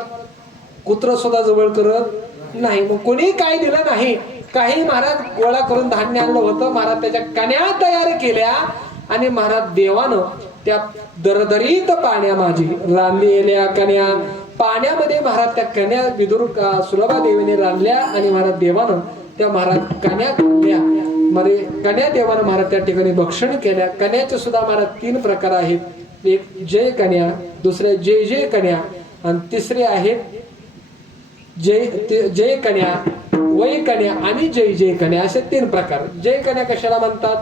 कुत्र सुद्धा जवळ करत नाही. मग कोणी काय दिलं नाही. काही महाराज गोळा करून धान्य आणलं होतं. महाराज त्याच्या कन्या तयार केल्या आणि महाराज देवानं त्या दरदरीत पाण्या माझी रांधलेल्या कन्या पाण्यामध्ये महाराज त्या कन्या विदुर सुलभा देवीने रांधल्या आणि महाराज देवानं त्या महाराज कन्या खाल्ल्या. मरे कन्या देवानं महाराज त्या ठिकाणी भक्षण केल्या. कन्याचे सुद्धा महाराज 3 प्रकार आहेत. एक जय कन्या, दुसरे जय जय कन्या आणि तिसरे आहेत जय कन्या, वै कन्या आणि जय जय कन्या, असे 3 प्रकार. जय कन्या कशाला म्हणतात?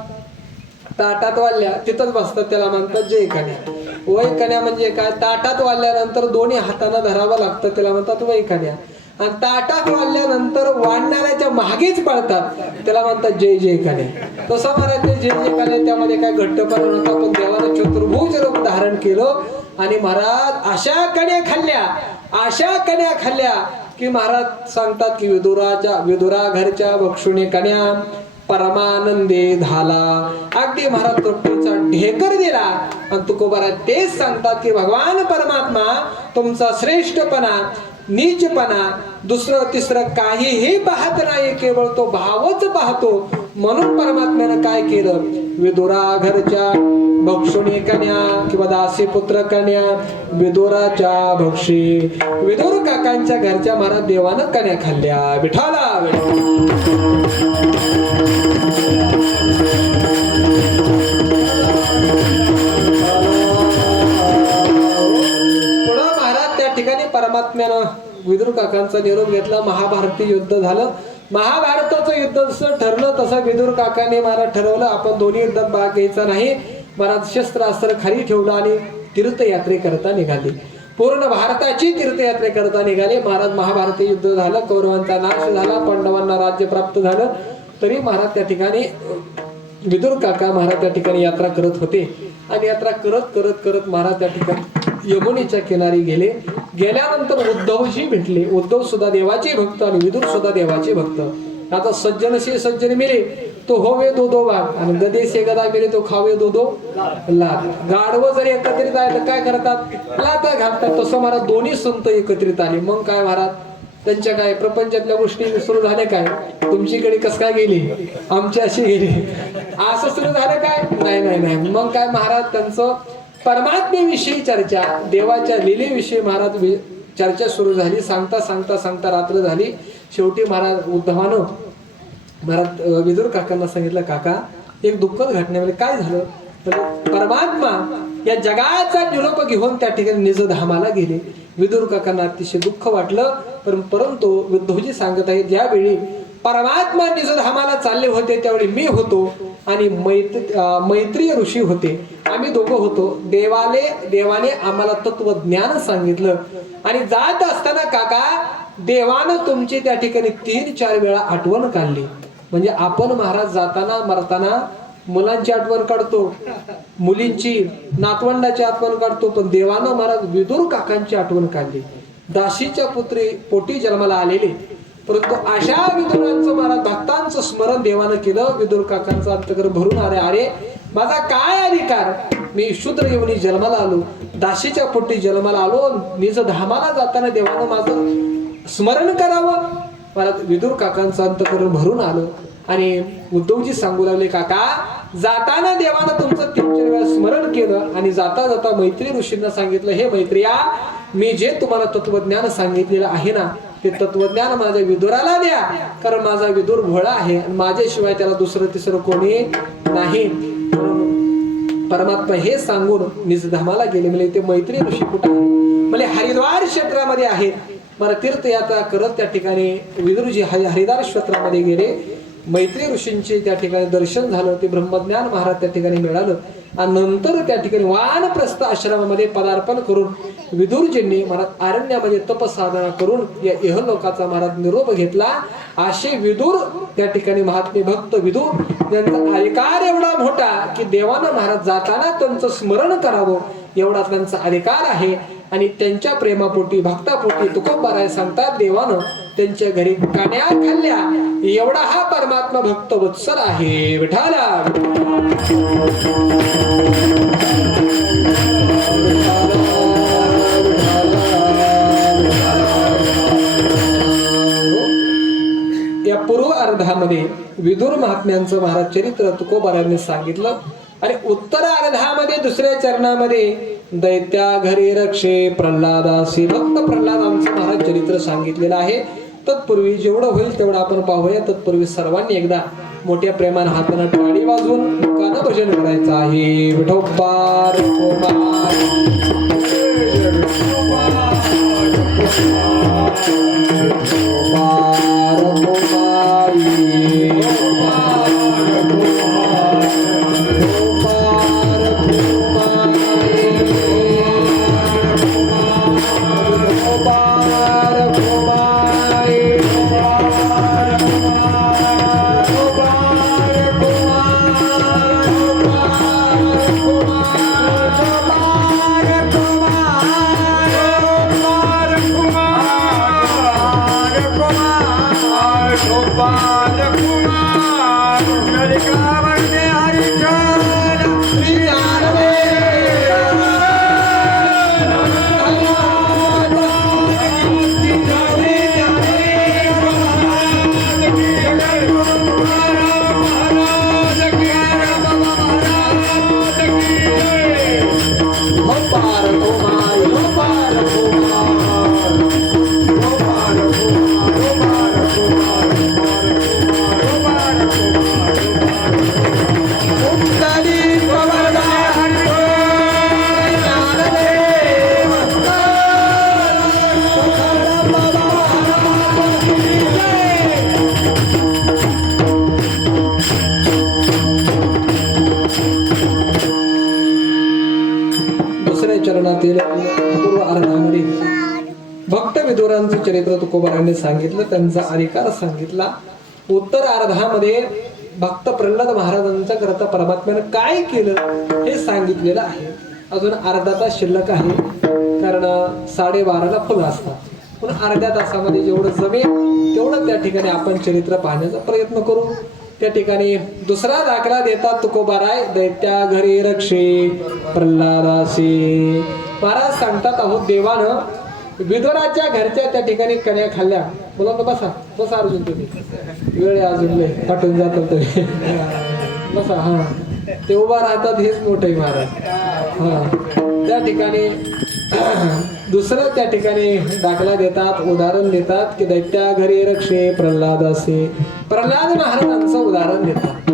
ताटात वाढल्या तिथंच बसतात त्याला म्हणतात जय कन्या. वै कन्या म्हणजे काय? ताटात वाढल्यानंतर दोन्ही हाताने धरावं लागतं त्याला म्हणतात वै कन्या. आणि ताटात वाढल्यानंतर वाढणाऱ्याच्या मागेच पडतात त्याला म्हणतात जय जय कन्या. तसं म्हणायचं जय जय कन्या, त्यामध्ये काय घट्टपणा नव्हता, पण देवाने चतुर्भुज रूप धारण केलं आणि महाराज अशा कन्या खाल्ल्या की महाराज सांगतात की विदुरा घरच्या भक्षुणे कन्या परमानंदे झाला. अगदी महाराज तृप्तीचा ढेकर दिला. आणि तुकोबारा तेच सांगतात की भगवान परमात्मा तुमचा श्रेष्ठपणा, नीचपणा, दुसरं तिसरं काहीही पाहत नाही, केवळ तो भावच पाहतो. म्हणून परमात्म्यानं काय केलं? विदुरा घरच्या भक्षुणी कन्या किंवा दासी पुत्र कन्या विदुराच्या भक्षी, विदुर काकांच्या घरच्या महाराज देवानं कन्या खाल्ल्या. विठाला पुढं महाराज त्या ठिकाणी परमात्म्यानं विदुर काकांचा निरोप घेतला. महाभारती युद्ध झालं. महाभारताचं युद्ध जसं ठरलं तसं विदुर काकाने महाराज ठरवलं आपण दोन्ही युद्धात भाग घ्यायचा नाही. महाराज शस्त्रास्त्र खाली ठेवलं आणि तीर्थयात्रेकरता निघाले. पूर्ण भारताची तीर्थयात्रेकरता निघाले. महाराज महाभारती युद्ध झालं, कौरवांचा नाश झाला, पांडवांना राज्य प्राप्त झालं. तरी महाराज त्या ठिकाणी विदुर काका महाराज त्या ठिकाणी यात्रा करत होते. आणि यात्रा करत करत करत महाराज त्या ठिकाणी यमुनेच्या किनारी गेले. गेल्यानंतर उद्धवजी भेटले. उद्धव सुद्धा देवाचे भक्त आणि विदुर सुद्धा देवाचे भक्त. आता सज्जनशी सज्जन मिले तो होवे दो वाघ आणि गदेसे गदा मिले तो खावे दो लाग. गाढव जर एकत्रित आहे तर काय करतात? लाथा घालतात. तसं महाराज दोन्ही संत एकत्रित आले. मग काय महाराज त्यांच्या काय प्रपंचातल्या गोष्टी सुरू झाल्या काय? तुमचीकडे कस काय गेली, आमची अशी गेली, असं सुरू झालं काय? नाही. मग काय महाराज त्यांचं परमात्मेविषयी चर्चा, देवाच्या लीलेविषयी महाराज चर्चा सुरू झाली. सांगता रात्र झाली. शेवटी महाराज उद्धवानं महाराज विदुर काकांना सांगितलं, काका एक दुःखद घटनेमध्ये काय झालं? परमात्मा या जगाचा निरोप घेऊन त्या ठिकाणी निजधामाला गेले. विदुर काकांना अतिशय दुःख वाटलं. परंतु उद्धवजी सांगत आहे, ज्यावेळी परमात्मा निजधामाला चालले होते त्यावेळी मी होतो आणि मैत्रीय ऋषी होते. आम्ही दोघं होतो. देवाने आम्हाला तत्वज्ञान सांगितलं. आणि जात असताना काका देवानं तुमची त्या ठिकाणी 3-4 वेळा आठवण काढली. म्हणजे आपण महाराज जाताना मरताना मुलांची आठवण काढतो, मुलींची, नातवंडाची आठवण काढतो, पण देवानं महाराज विदुर काकांची आठवण काढली. दासीच्या पुत्री पोटी जन्माला आलेले, परंतु अशा विदुरांचं महाराज भक्तांचं स्मरण देवानं केलं. विदुर काकांचं अंतःकरण भरून अरे माझा काय अधिकार, मी शूद्र येऊनी जन्माला आलो, दाशीच्या पोटी जन्माला आलो, निज धामाला जाताना देवानं माझं स्मरण करावं. मला विदुर काकांचं अंतकरण भरून आलं आणि उद्धवजी सांगू लागले, काका जाताना देवानं तुमचं 3-4 वेळा स्मरण केलं आणि जाता जाता मैत्री ऋषींना सांगितलं, हे मैत्रिया, मी जे तुम्हाला तत्वज्ञान सांगितलेलं आहे ना, ते तत्वज्ञान माझ्या विदुराला द्या, कारण माझा विदुर भोळा आहे आणि माझ्याशिवाय त्याला दुसरं तिसरं कोणी नाही. परमात्मा हे सांगून निजधामाला गेले. म्हणजे ते मैत्री ऋषी कुठे आहे? म्हणजे हरिद्वार क्षेत्रामध्ये आहेत. मला तीर्थयात्रा करत त्या ठिकाणी विदुरजी हरिद्वार क्षेत्रामध्ये गेले. मैत्री ऋषींचे त्या ठिकाणी दर्शन झालं, ते ब्रह्मज्ञान महाराज त्या ठिकाणी मिळालं आणि नंतर त्या ठिकाणी वानप्रस्थ आश्रमामध्ये पदार्पण करून विदुरजींनी महाराज अरण्यामध्ये तपसाधना करून या इहलोकाचा महाराज निरोप घेतला. असे विदुर त्या ठिकाणी महात्मे भक्त विदुर, त्यांचा अधिकार एवढा मोठा की देवानं महाराज जाताना त्यांचं स्मरण करावं एवढा त्यांचा अधिकार आहे. आणि त्यांच्या प्रेमापोटी भक्तापोटी तुकोबाराय सांगतात, देवानं त्यांच्या घरी कान्या खाल्ल्या, एवढा हा परमात्मा भक्त वत्सल आहे. विठाला या पूर्व अर्धामध्ये विदुर महात्म्यांचं महाराज चरित्र तुकोबारायांनी सांगितलं आणि उत्तर अर्धामध्ये दुसऱ्या चरणामध्ये दैत्या घरी रक्षे प्रल्हादासी भक्त प्रल्हादांचं महाराज चरित्र सांगितलेलं आहे. तत्पूर्वी जेवढं होईल तेवढं आपण पाहूया. तत्पूर्वी सर्वांनी एकदा मोठ्या प्रेमानं हातानं टाळी वाजवून मुखानं भजन करायचं आहे. विठोबार पूर्व अर्धामध्ये भक्त विदुरांचं चरित्र तुकोबारांनी सांगितलं, त्यांचा अधिकार सांगितला. उत्तर अर्धामध्ये भक्त प्रल्हाद महाराजांच्या करता परमात्म्याने काय केलं हे सांगितलेलं आहे. अजून अर्धा तास शिल्लक आहे, कारण 12:30ला फुलं असतात. पण अर्ध्या तासामध्ये जेवढं जमेल तेवढं त्या ठिकाणी आपण चरित्र पाहण्याचा प्रयत्न करू. त्या ठिकाणी दुसरा दाखला देतात तुकोबाराय, दैत्या घरी रक्षे प्रल्हादासी. महाराज सांगतात, अहो देवानं विदुराच्या घरच्या त्या ठिकाणी कन्या खाल्ल्या. बोला तर बसा बसा अर्जुन, तुम्ही वेळ अजून पाठवून जातात तुम्ही बसा. हा ते उभा राहतात हेच मोठं आहे महाराज. हा त्या ठिकाणी दुसरं त्या ठिकाणी दाखला देतात, उदाहरण देतात की दैत्या घरी रक्षे प्रल्हादासी. प्रल्हाद महाराजांचं उदाहरण देतात.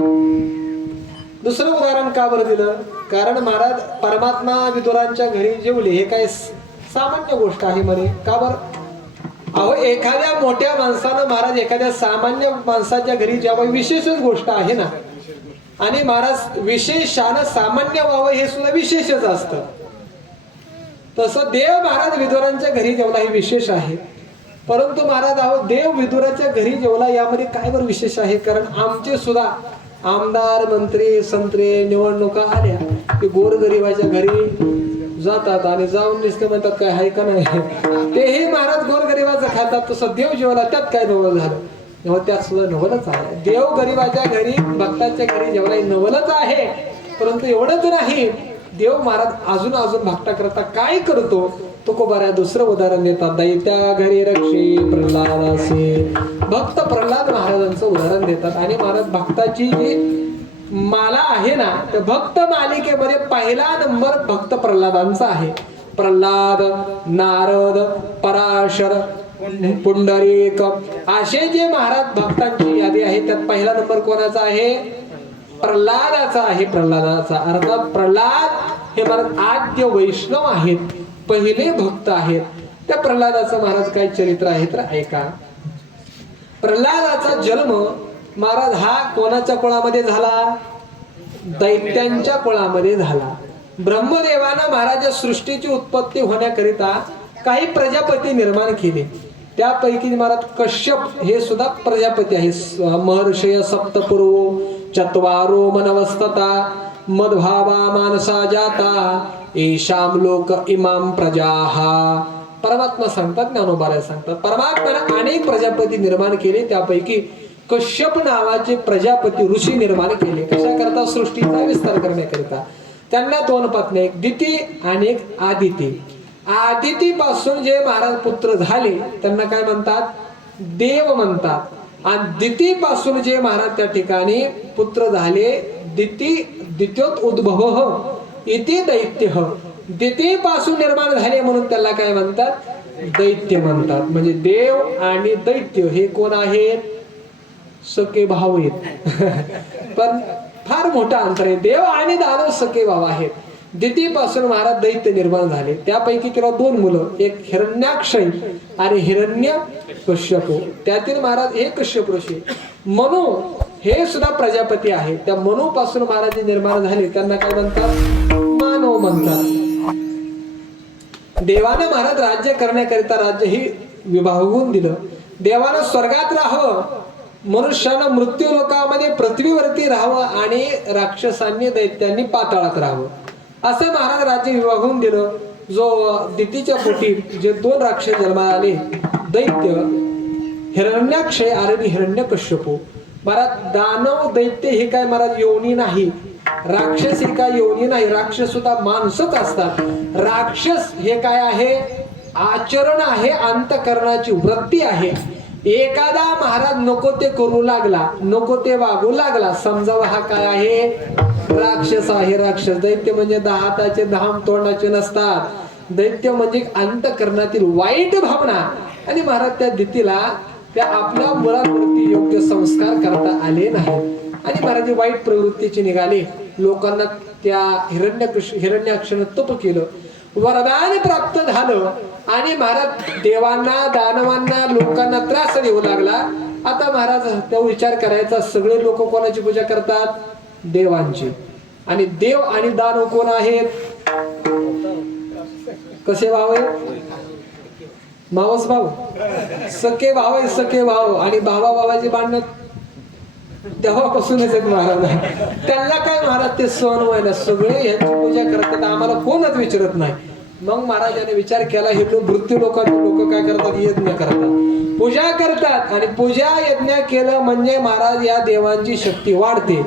दुसरं उदाहरण का बरं दिलं? कारण महाराज परमात्मा विदुरांच्या घरी जेवले हे काय सामान्य गोष्ट आहे म्हणे. का बरं? अहो एखाद्या मोठ्या माणसानं महाराज एखाद्या सामान्य माणसाच्या घरी जेव्हा विशेषच गोष्ट आहे ना, आणि महाराज विशेषानं सामान्य व्हावं हे सुद्धा विशेषच असतं. तसं देव महाराज विदुरांच्या घरी जेवला हे विशेष आहे. परंतु महाराज अहो देव विदुराच्या घरी जेवला यामध्ये काय बरं विशेष आहे? कारण आमचे सुद्धा आमदार मंत्री संत्रे निवडणुका आल्या की गोरगरिबाच्या घरी जातात आणि जाऊन नुसते म्हणतात काय आहे का नाही. तेही महाराज गोरगरिबाचं खातात. तसं देव जेवला त्यात काय नवल झालं? त्यात सुद्धा नवलच आहे. देव गरीबाच्या घरी भक्ताच्या घरी जेवला नवलच आहे. परंतु एवढंच नाही, देव महाराज अजून अजून भक्ता करता काय करतो तुकोबाऱ्या दुसरं उदाहरण देतात. दैत्या घरी रक्षे प्रल्हादासे, भक्त प्रल्हाद महाराजांचं उदाहरण देतात. आणि महाराज भक्ताची जी माला आहे ना, त्या भक्त मालिकेमध्ये पहिला नंबर भक्त प्रल्हादांचा आहे. प्रल्हाद, नारद, पराशर, पुंडरीक असे जे महाराज भक्तांची यादी आहे त्यात पहिला नंबर कोणाचा आहे? प्रल्हादाचा आहे. प्रल्हादाचा अर्थात प्रल्हाद हे महाराज आद्य वैष्णव आहेत, पहिले भक्त आहेत. त्या प्रल्हादाचं महाराज काय चरित्र आहे तर ऐका. प्रल्हादाचा जन्म महाराज हा कोणाच्या कुळामध्ये झाला? दैत्यांच्या कुळामध्ये झाला. ब्रह्मदेवानं महाराज सृष्टीची उत्पत्ती होण्याकरिता काही प्रजापती निर्माण केले. त्यापैकी महाराज कश्यप हे सुद्धा प्रजापती आहे. महर्षय सप्तपूर्व चत्वारो मनवस्तता मदभावा मानसा जाता येषाम लोक इमाम प्रजाहा. परमात्मा सांगतात, ज्ञानोबाराय सांगतात, परमात्म्याने अनेक प्रजापती निर्माण केले. त्यापैकी कश्यप नावाचे प्रजापती ऋषी निर्माण केले. कशा करता? सृष्टीचा विस्तार करण्याकरिता. त्यांना दोन पत्नी, एक दिती आणि एक आदिती. आदिती पासून जे महाराज पुत्र झाले त्यांना काय म्हणतात? देव म्हणतात. आणि दिती पासून जे महाराज त्या ठिकाणी पुत्र झाले, द्वितीयोत उद्भव इथे दैत्य. दिती पासून निर्माण झाले म्हणून त्याला काय म्हणतात? दैत्य म्हणतात. म्हणजे देव आणि दैत्य हे कोण आहेत? सखे भाऊ आहेत. पण फार मोठा अंतर आहे. देव आणि दानव सखे भाऊ आहेत. दिती पासून महाराज दैत्य निर्माण झाले. त्यापैकी केवळ दोन मुलं, एक हिरण्याक्षय आणि हिरण्य कश्यप. त्यातील महाराज हे कश्यप ऋषी. मनु हे सुद्धा प्रजापती आहे. त्या मनु पासून महाराज जे निर्माण झाले त्यांना काय म्हणतात? मानव म्हणतात. देवानं महाराज राज्य करण्याकरिता राज्य ही विभागून दिलं. देवानं स्वर्गात राहावं, मनुष्यानं मृत्यू लोकामध्ये पृथ्वीवरती राहावं आणि राक्षसांनी दैत्यांनी पाताळात राहावं, असं महाराज राज्य विभागून दिलं. जो दितीच्या पोटी जे दोन राक्षस जन्माला आले, दैत्य हिरण्याक्षय आणि हिरण्यकश्यप. महाराज दानव दैत्य हे काय महाराज योनी नाही, राक्षस हे काय योनी नाही. राक्षस सुद्धा माणसंच असतात. राक्षस हे काय आहे? आचरण आहे, अंतकरणाची वृत्ती आहे. एखादा महाराज नको ते करू लागला, नको ते वागू लागला, समजावा हा काय आहे? राक्षस आहे. राक्षस. दैत्य म्हणजे 10 हाताचे 10 तोंडाचे नसतात. दैत्य म्हणजे अंतकरणातील वाईट भावना. आणि महाराज त्या दितीला त्या आपल्या मुलांवरती योग्य संस्कार करता आले नाही आणि महाराज वाईट प्रवृत्तीचे निघाले. लोकांना त्या हिरण्याक्षानं तप केलं, वरदान प्राप्त झालं आणि महाराज देवांना, दानवांना, लोकांना त्रास देऊ लागला. आता महाराज त्या विचार करायचा, सगळे लोक कोणाची पूजा करतात? देवांची. आणि देव आणि दानव कोण आहेत? कसे भाव आहेत? मावस भाऊ, सखे भाव आहे. सखे भाव. आणि भावा भावाची भांडण तेव्हापासूनच आहेत महाराज. त्यांना काय महाराज ते सण व्हायला सगळे यांची पूजा करतात, आम्हाला कोणच विचारत नाही. मग महाराजांनी विचार केला, हे मृत्यू लोकांचे लोक काय करतात? यज्ञ करतात, पूजा करतात. आणि पूजा यज्ञ केलं म्हणजे महाराज या देवांची शक्ती वाढते.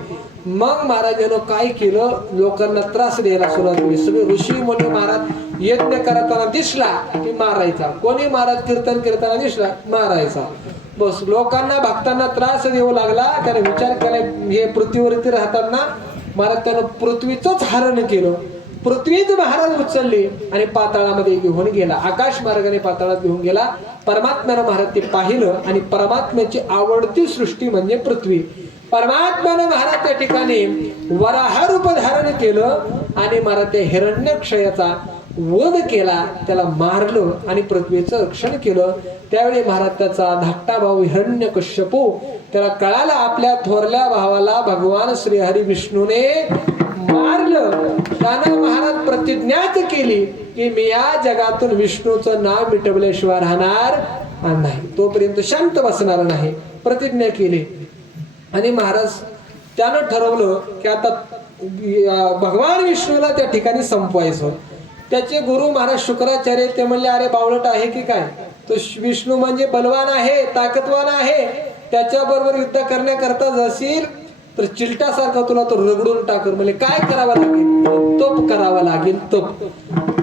मग महाराजांनी काय केलं? लोकांना त्रास द्यायला सुरुवात केली. सगळे ऋषी मुनी महाराज यज्ञ करताना दिसला की मारायचा, कोणी महाराज कीर्तन करताना दिसला मारायचा. बस लोकांना भक्तांना त्रास देऊ लागला. त्याने विचार केला, हे पृथ्वीवरती राहताना महाराज त्यानं पृथ्वीचंच हरण केलं. पृथ्वीच महाराज उचलली आणि पाताळामध्ये घेऊन गेला. आकाश मार्गाने पाताळात घेऊन गेला. परमात्म्यानं महाराज ते पाहिलं आणि परमात्म्याची आवडती सृष्टी म्हणजे पृथ्वी. परमात्म्यानं महाराज त्या ठिकाणी वराह रूप धारण केलं आणि महाराज त्या हिरण्यक्षयाचा वध केला, त्याला मारलं आणि पृथ्वीचं रक्षण केलं. त्यावेळी महाराज त्याचा धाकटा भाऊ हिरण्यकश्यप, त्याला कळालं आपल्या थोरल्या भावाला भगवान श्री हरी विष्णूने मारलं. त्यानं महाराज प्रतिज्ञाच केली की मी या जगातून विष्णूचं नाव मिटवल्याशिवाय राहणार नाही, तोपर्यंत शांत बसणार नाही. प्रतिज्ञा केली आणि महाराज त्यानं ठरवलं की आता भगवान विष्णूला त्या ठिकाणी संपवायचं. त्याचे गुरु महाराज शुक्राचार्य ते म्हणले, अरे बावळट आहे की काय? तो विष्णू म्हणजे बलवान आहे, ताकदवान आहे, त्याच्याबरोबर युद्ध करण्याकरता जाशील तर चिलटासारखा तुला तो रगडून टाकर. म्हणजे काय करावं लागेल? तप करावं लागेल. तप.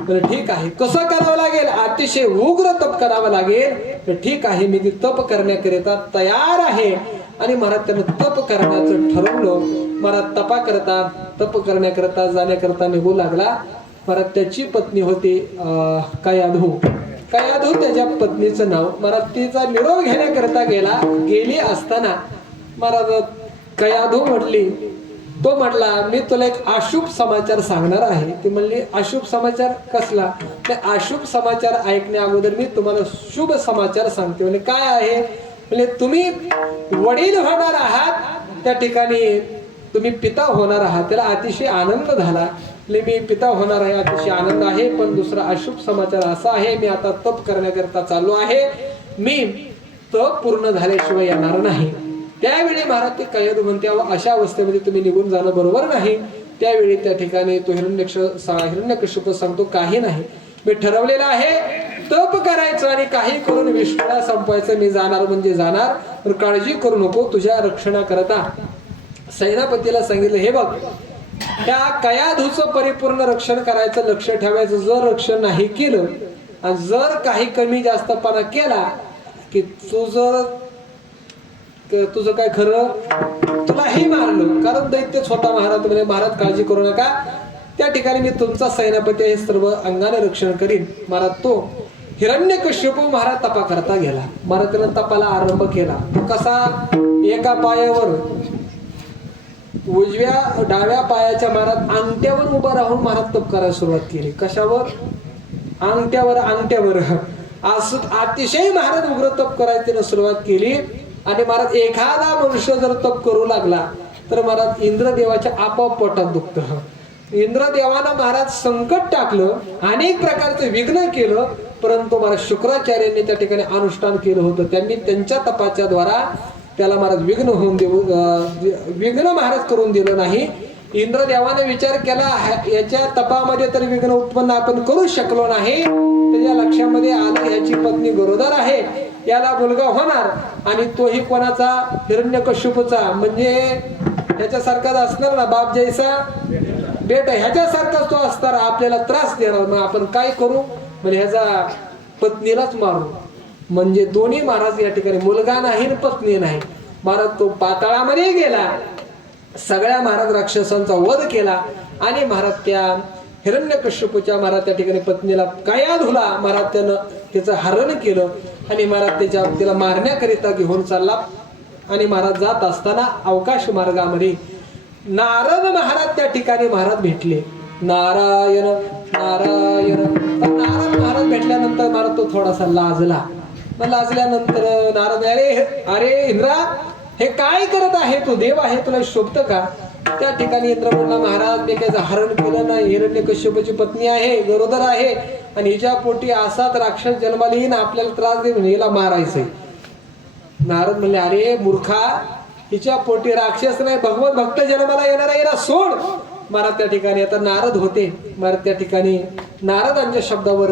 बरं ठीक आहे. कसं करावं लागेल? अतिशय उग्र तप करावं लागेल. तर ठीक आहे, मी ती तप करण्याकरिता तयार आहे. आणि महाराज त्यानं तप करण्याचं ठरवलं. महाराज तप करण्याकरता जाण्याकरता निघू लागला. महाराज त्याची पत्नी होती कयाधू. त्याच्या पत्नीचं नाव. महाराज तिचा निरोप घेण्याकरता गेली असताना महाराज कयाधू तो म्हटला, मी तुला एक अशुभ समाचार सांगणार आहे. ती म्हणली, अशुभ समाचार कसला? ते अशुभ समाचार ऐकण्या अगोदर मी तुम्हाला शुभ समाचार सांगते. म्हणजे काय आहे? म्हणजे तुम्ही वडील होणार आहात, त्या ठिकाणी तुम्ही पिता होणार आहात. त्याला अतिशय आनंद झाला. मी पिता होणार आहे, अतिशय आनंद आहे. पण दुसरा अशुभ समाचार असा आहे, मी आता तप करण्याकरता चाललो आहे. मी तप पूर्ण झाल्याशिवाय येणार नाही. त्यावेळी महाराज ते कयाधू म्हणते, अशा अवस्थेमध्ये तुम्ही निघून जाणं बरोबर नाही. त्यावेळी त्या ठिकाणी तो हिरण्यकश्यप सांगतो, काही नाही, मी ठरवलेलं आहे तप करायचं आणि काही करून विष्णूला संपवायचं. मी जाणार म्हणजे जाणार, पण काळजी करू नको. तुझ्या रक्षणाकरता सेनापतीला सांगितलं, हे बघ, त्या कयाधूचं परिपूर्ण रक्षण करायचं, लक्ष ठेवायचं. जर रक्षण नाही केलं आणि जर काही कमी जास्तपणा केला की तुझं काय खरं, तुला हे मारलं. कारण दैत्यच होता महाराज. म्हणजे महाराज काळजी करू नका, त्या ठिकाणी मी तुमचा सेनापती हे सर्व अंगाने रक्षण करीन. महाराज तो हिरण्यकश्यप महाराज तपा करता गेला. महाराज त्यानं तपाला आरंभ केला. तो कसा? एका पायावर डाव्या पायाच्या महाराज अंगठ्यावर उभा राहून महाराज तप करायला सुरुवात केली. कशावर? अंगठ्यावर असं अतिशय महाराज उग्र तप करायला सुरुवात केली. आणि महाराज एखादा मनुष्य जर तप करू लागला तर महाराज इंद्रदेवाच्या आपोआप पोटात दुखतं. इंद्रदेवानं महाराज संकट टाकलं, अनेक प्रकारचे विघ्न केलं, परंतु महाराज शुक्राचार्यांनी त्या ठिकाणी अनुष्ठान केलं होतं. त्यांनी त्यांच्या तपाच्या द्वारा त्याला महाराज विघ्न महाराज करून दिलं नाही. इंद्रदेवाने विचार केला, याच्या तपामध्ये तर विघ्न उत्पन्न आपण करू शकलो नाही. त्याच्या लक्षामध्ये आलं, ह्याची पत्नी गरोदर आहे, याला मुलगा होणार. आणि तोही कोणाचा? हिरण्यकश्यपूचा. म्हणजे ह्याच्यासारखाच असणार ना, बाप जैसा बेटा, ह्याच्यासारखाच तो असणार, आपल्याला त्रास देणार. मग आपण काय करू? म्हणजे ह्याचा पत्नीलाच मारू. म्हणजे दोन्ही महाराज या ठिकाणी, मुलगा नाही पत्नी नाही. महाराज तो पाताळामध्ये गेला, सगळ्या महाराज राक्षसांचा वध केला. आणि महाराज त्या हिरण्यकश्यपूच्या महाराज त्या ठिकाणी पत्नीला कयाधूला महाराज त्यानं त्याचं हरण केलं. आणि महाराज तिला मारण्याकरिता घेऊन चालला. आणि महाराज जात असताना अवकाश मार्गामध्ये नारद महाराज त्या ठिकाणी महाराज भेटले. नारायण नारायण. नारद महाराज भेटल्यानंतर महाराज तो थोडासा लाजला. लाजल्यानंतर नारद, अरे इंद्रा, हे काय करत आहे? तू देव आहे, तुला शोभतं का? त्या ठिकाणी इंद्र म्हणला, महाराज मी काही हरण केलं नाही. हिरण्यकश्यपूची पत्नी आहे, गरोदर आहे, आणि हिच्या पोटी असाच राक्षस जन्माला येईन, आपल्याला त्रास देऊन हिला मारायचंय. नारद म्हणले, अरे मूर्खा, हिच्या पोटी राक्षस नाही, भगवत भक्त जन्माला येणारा, हिला सोड. महाराज त्या ठिकाणी आता नारद होते. महाराज त्या ठिकाणी नारदांच्या शब्दावर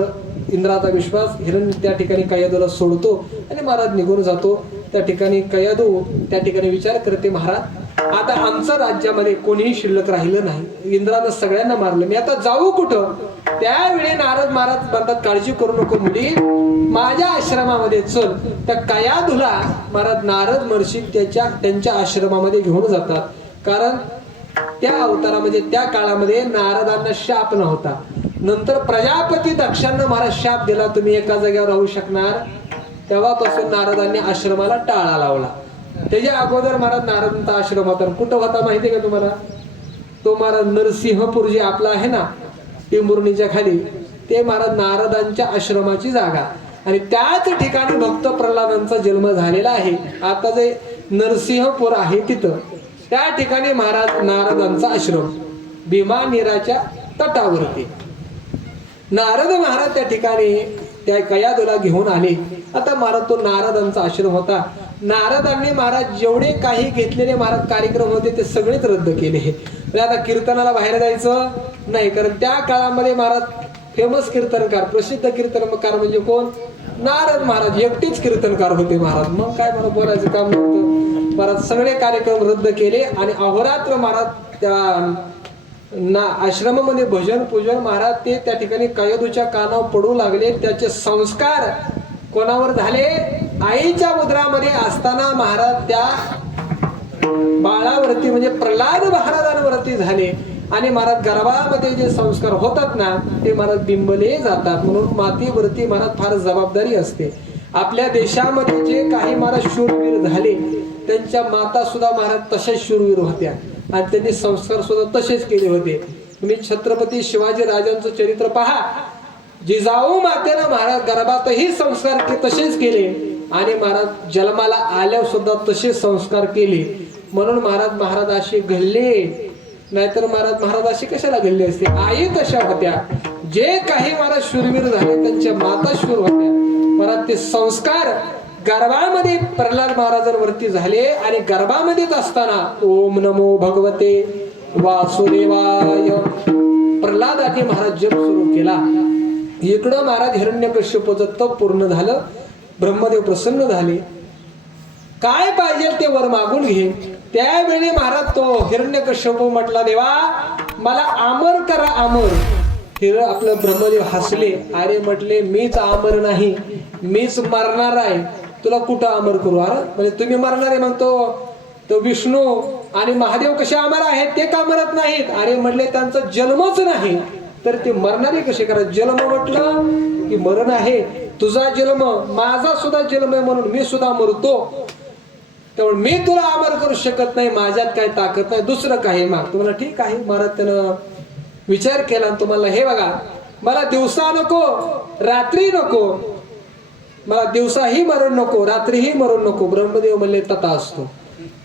इंद्राचा विश्वास, हिरण्य त्या ठिकाणी कयाधूला सोडतो आणि महाराज निघून जातो. त्या ठिकाणी कयाधू त्या ठिकाणी विचार करते, महाराज आता आमचं राज्यामध्ये कोणीही शिल्लक राहिलं नाही, इंद्रानं सगळ्यांना मारलं, मी आता जाऊ कुठं? त्यावेळी नारद महाराज म्हणतात, काळजी करू नको मुली, माझ्या आश्रमामध्ये चल. त्या कयाधूला महाराज नारद महर्षी त्यांच्या आश्रमामध्ये घेऊन जातात. कारण त्या अवतारामध्ये त्या काळामध्ये नारदांना शाप नव्हता. नंतर प्रजापती दक्षांना महाराज शाप दिला, तुम्ही एका जागेवर राहू शकणार. तेव्हापासून नारदांनी आश्रमाला टाळा लावला. त्याच्या अगोदर महाराज नारदांचा आश्रम होता. कुठं होता माहिती का तुम्हाला? तो महाराज नरसिंहपूर जे आपला आहे ना, टेंभुर्णीच्या खाली, ते महाराज नारदांच्या आश्रमाची जागा. आणि त्याच ठिकाणी भक्त प्रल्हादांचा जन्म झालेला आहे. आता जे नरसिंहपूर आहे तिथं त्या ठिकाणी महाराज नारदांचा आश्रम, भीमा नीराच्या तटावरती. नारद महाराज त्या ठिकाणी त्या कयाधूला घेऊन आले. आता महाराज तो नारदांचा आश्रम होता. नारदांनी महाराज जेवढे काही घेतलेले महाराज कार्यक्रम होते ते सगळेच रद्द केले. आता कीर्तनाला बाहेर जायचं नाही, कारण त्या काळामध्ये महाराज फेमस कीर्तनकार, प्रसिद्ध कीर्तनकार म्हणजे कोण? नारद महाराज एकटेच कीर्तनकार होते महाराज. मग काय मला बोलायचं काम नव्हतं. महाराज सगळे कार्यक्रम रद्द केले आणि अहोरात्र महाराज त्या आश्रमामध्ये भजन पूजन महाराज ते त्या ठिकाणी कयदूच्या कानावर पडू लागले. त्याचे संस्कार कोणावर झाले? आईच्या उदरामध्ये असताना महाराज त्या बाळावरती म्हणजे प्रल्हाद महाराजांवरती झाले. आणि महाराज गर्भामध्ये जे संस्कार होतात ना ते महाराज बिंबले जातात. म्हणून मातीवरती महाराज फार जबाबदारी असते. आपल्या देशामध्ये जे काही महाराज शूरवीर झाले त्यांच्या माता सुद्धा महाराज तशाच शूरवीर होत्या आणि त्यांनी संस्कार सुद्धा तसेच केले होते. तुम्ही छत्रपती शिवाजी राजांचं चरित्र पहा. जिजाऊ मातेनं महाराज गर्भातही संस्कार तसेच केले आणि महाराज जन्माला आल्यावर सुद्धा तसे संस्कार केले. म्हणून महाराज असे घडले. नाहीतर महाराज असे कशाला घडले असते? आई तशा होत्या. जे काही महाराज शूरवीर झाले त्यांच्या माता शूर होत्या. महाराज ते संस्कार गर्भामध्ये प्रल्हाद महाराजांवरती झाले आणि गर्भामध्येच असताना ओम नमो भगवते वासुदेवाय प्रल्हादाने महाराज जप सुरू केला. इकडं महाराज हिरण्यकश्यपूचं तप पूर्ण झालं. ब्रह्मदेव प्रसन्न झाले. काय पाहिजे ते वर मागून घे. त्यावेळी महाराज तो हिरण्यकश्यपू म्हटला, देवा मला अमर करा अमर. आपलं ब्रह्मदेव हसले. अरे म्हटले मीच अमर नाही, मीच मरणार आहे. तुला कुठं अमर करू? अरे म्हणजे तुम्ही मरणार आहे म्हणतो तो विष्णू आणि महादेव कसे अमर आहेत? ते का मरत नाहीत? अरे म्हटले त्यांचा जन्मच नाही तर ते मरणारे कसे करा? जन्म म्हटलं की मरण आहे. तुझा जन्म माझा सुद्धा जन्म आहे म्हणून मी सुद्धा मरतो. त्यामुळे मी तुला अमर करू शकत नाही. माझ्यात काही ताकद नाही. दुसरं काही माग. तुम्हाला ठीक आहे. महाराज त्यानं विचार केला. तुम्हाला हे बघा, मला दिवसा नको रात्री नको, मला दिवसाही मरण नको रात्रीही मरण नको. ब्रह्मदेव म्हणले तथा असतो.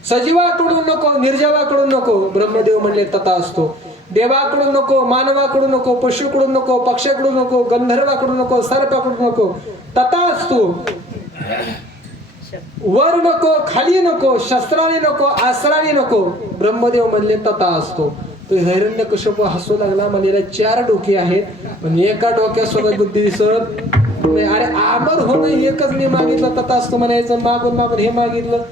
सजीवाकडून नको निर्जीवाकडून नको. ब्रह्मदेव म्हणले तथा असतो. देवाकडून नको, मानवाकडून नको, पशुकडून नको, पक्षाकडून नको, गंधर्वाकडून नको, सर्पाकडून नको, तथा असतो. वर नको, खाली नको, शस्त्राने नको, आसराने नको. ब्रह्मदेव म्हणले तथा असतो. तो हिरण्यकश्यपू हसू लागला. म्हणजे 4 डोके आहेत पण एका डोक्यात सुद्धा बुद्धी दिसत नाही. अरे अमर होणं एकच मी मागितलं, तथा असतो म्हणायचं. मागून मागून हे मागितलं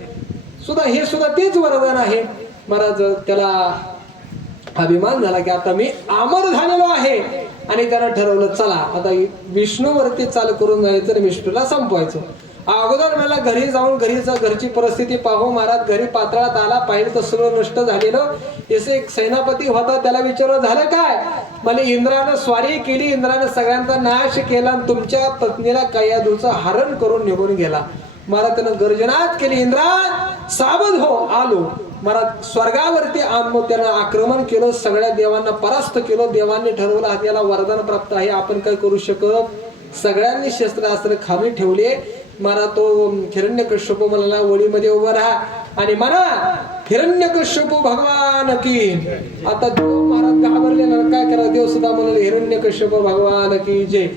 सुद्धा, हे सुद्धा तेच वरदान आहे. महाराज त्याला अभिमान झाला की आता मी अमर झालेलो आहे. आणि त्यानं ठरवलं चला आता विष्णूवरती चाल करून जायचं आणि विष्णूला संपवायचं. अगोदर मला घरी जाऊन घरची परिस्थिती पाहू. महाराज घरी पातळात आला. पाहिलं तर सगळं नष्ट झालेलं. याचे एक सेनापती होता. त्याला विचारलं झालं काय? मला इंद्रानं स्वारी केली, इंद्रानं सगळ्यांचा नाश केला, तुमच्या पत्नीला कयाधूचं हरण करून निघून गेला. महाराज त्यानं गर्जनात केली, इंद्रा सावध हो, आलो. महाराज स्वर्गावरती त्यानं आक्रमण केलं. सगळ्या देवांना परास्त केलं. देवांनी ठरवलं याला वरदान प्राप्त आहे, आपण काय करू शकत. सगळ्यांनी शस्त्रास्त्र खाली ठेवले. मला तो हिरण्यकश्यपू मला वळीमध्ये उभा राहा आणि म्हणा हिरण्यकश्यपू भगवान की. आता देव महाराज घाबरले ना, काय करा. देव सुद्धा म्हणाले हिरण्यकश्यपू भगवान की जय.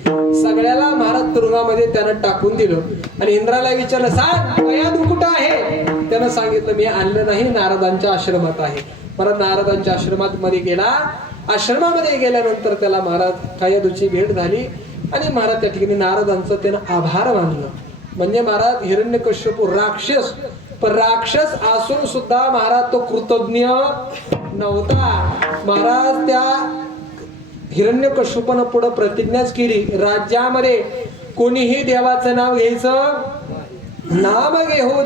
सगळ्याला महाराज तुरुंगामध्ये त्यानं टाकून दिलं. आणि इंद्राला विचारलं सांग कयाधू कुठं आहे? त्यानं सांगितलं मी आणलं नाही, नारदांच्या आश्रमात आहे. महाराज नारदांच्या आश्रमात मध्ये गेला. आश्रमामध्ये गेल्यानंतर त्याला महाराज कयाधूची भेट झाली आणि महाराज त्या ठिकाणी नारदांचं त्यानं आभार मानलं. म्हणजे महाराज हिरण्यकश्यपू राक्षस, पण राक्षस असून सुद्धा महाराज तो कृतज्ञ नव्हता. महाराज त्या हिरण्यकश्यपूनं पुढे प्रतिज्ञाच केली, राज्यामध्ये कोणीही देवाचं नाव घ्यायचं, नाम घेऊन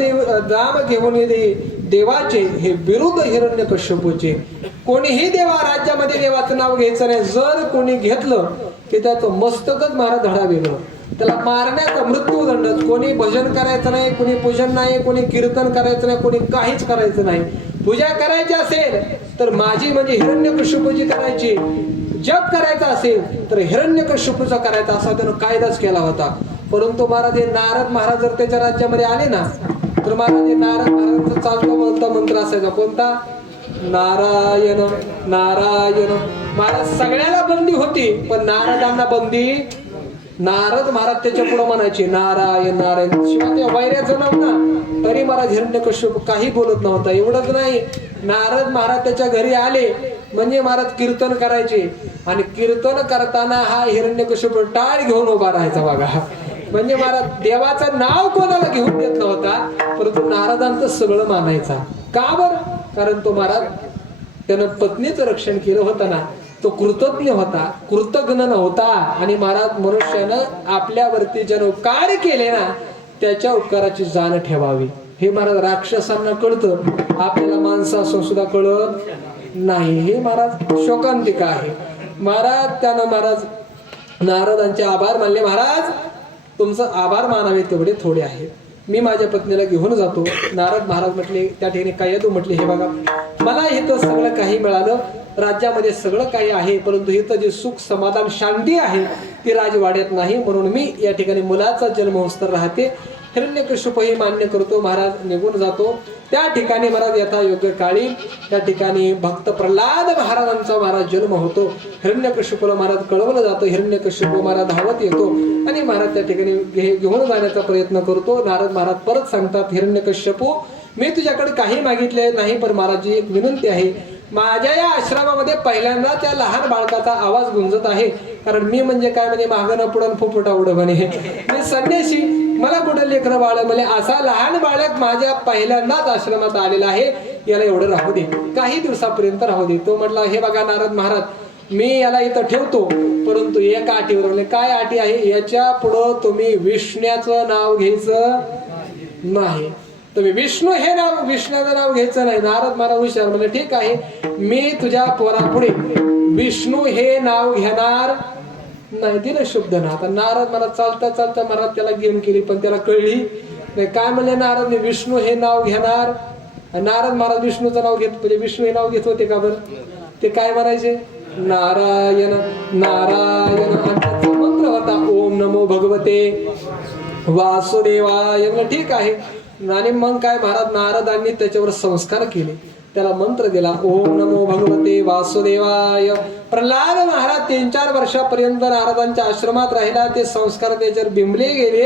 देवाचे हे विरुद्ध हिरण्यकश्यपूचे. कोणीही राज्यामध्ये देवाचं नाव घ्यायचं नाही. जर कोणी घेतलं की त्याचं मस्तकच महाराज धडा वेगळं. त्याला मारण्याचा मृत्यूदंड. कोणी भजन करायचं नाही, कोणी पूजन नाही, कोणी कीर्तन करायचं नाही, कोणी काहीच करायचं नाही. पूजा करायची असेल तर माझी म्हणजे हिरण्यकश्यपूची करायची. जप करायचा असेल तर हिरण्यकश्यपूचा करायचा, असा त्यानं कायदाच केला होता. परंतु महाराज हे नारद महाराज जर त्याच्या राज्यामध्ये आले ना तर महाराज हे नारद महाराजांचा चालतो बोलता मंत्र असायचा. कोणता? नारायण नारायण. महाराज सगळ्याला बंदी होती पण नारदांना बंदी. नारद महाराज त्याच्या पुढे म्हणायचे नारायण नारायण. शिवाय ते वैऱ्याचं नव्हता तरी महाराज हिरण्यकश्यप काही बोलत नव्हता. एवढंच नाही, नारद महाराज त्याच्या घरी आले म्हणजे महाराज कीर्तन करायचे आणि कीर्तन करताना हा हिरण्यकश्यप टाळ घेऊन उभा राहायचा. बघा म्हणजे महाराज देवाचं नाव कोणाला घेऊन देत नव्हता, परंतु नारदांचं सगळं मानायचा. का बरं? कारण तो महाराज त्यानं पत्नीचं रक्षण केलं होतं ना, तो कृतज्ञ होता, कृतज्ञ नव्हता. आणि महाराज मनुष्यानं आपल्यावरती जन उपकार केले ना, त्याच्या उपकाराची जाण ठेवावी. हे महाराज राक्षसांना कळतं, आपल्याला माणसं असून सुद्धा कळत नाही. हे महाराज शोकांतिका आहे. महाराज त्यानं महाराज नारदांचे आभार मानले. महाराज तुमचं आभार मानावे तेवढे थोडे आहे, मी माझ्या पत्नीला घेऊन जातो. नारद महाराज म्हटले, त्या ठिकाणी काय येतो म्हटले, हे बघा मला इथं सगळं काही मिळालं, राज्यामध्ये सगळं काही आहे, परंतु इथं जे सुख समाधान शांती आहे ती राजवाड्यात नाही, म्हणून मी या ठिकाणी मुलाचा जन्महोस्तर राहते. हिरण्यकश्यपही मान्य करतो. महाराज निघून जातो. त्या ठिकाणी महाराज यथा योग्य काळी त्या ठिकाणी भक्त प्रल्हाद महाराजांचा महाराज जन्म होतो. हिरण्यकश्यपूला महाराज कळवलं जातं. हिरण्यकश्यपू महाराज धावत येतो आणि महाराज त्या ठिकाणी घेऊन जाण्याचा प्रयत्न करतो. नारद महाराज परत सांगतात, हिरण्यकश्यपू मी तुझ्याकडे काही मागितले नाही, पण महाराजची एक विनंती आहे. माझ्या या आश्रमामध्ये पहिल्यांदा त्या लहान बाळकाचा आवाज गुंजत आहे, कारण मी म्हणजे काय म्हणजे मागणं पुढं फुफुटा उड म्हणे, मी संन्यासी, मला कुठं लेकरं बाळ म्हणे, असा लहान बाळक माझ्या पहिल्यांदाच आश्रमात आलेला आहे, याला एवढं राहू दे, काही दिवसापर्यंत राहू दे. तो म्हटला, हे बघा नारद महाराज मी याला इथं ठेवतो, परंतु एका अटीवर. म्हणजे काय अटी आहे? याच्या पुढं तुम्ही विष्णूचं नाव घ्यायचं नाही. तुम्ही विष्णू हे नाव, विष्णूचं नाव घ्यायचं नाही. नारद महाराज हुशार म्हणजे, ठीक आहे मी तुझ्या पोरापुढे विष्णू हे नाव घेणार नाही. दिलं शब्द ना. आता नारद महाराज चालता चालता महाराज त्याला गेम केली, पण त्याला कळली नाही. काय म्हणले नारद, विष्णू हे नाव घेणार. नारद महाराज विष्णूचं नाव घेत, म्हणजे विष्णू हे नाव घेत होते का बरं? ते काय म्हणायचे? नारायण नारायण. आणि त्याचा मंत्र होता ओम नमो भगवते वासुदेवाय. म्हणजे ठीक आहे. आणि मग काय महाराज नारदांनी त्याच्यावर संस्कार केले, त्याला मंत्र दिला ओम नमो भगवते वासुदेवाय. प्रल्हाद महाराज 3-4 वर्षापर्यंत नारदांच्या आश्रमात राहिला. ते संस्कार त्याच्यावर बिंबले गेले.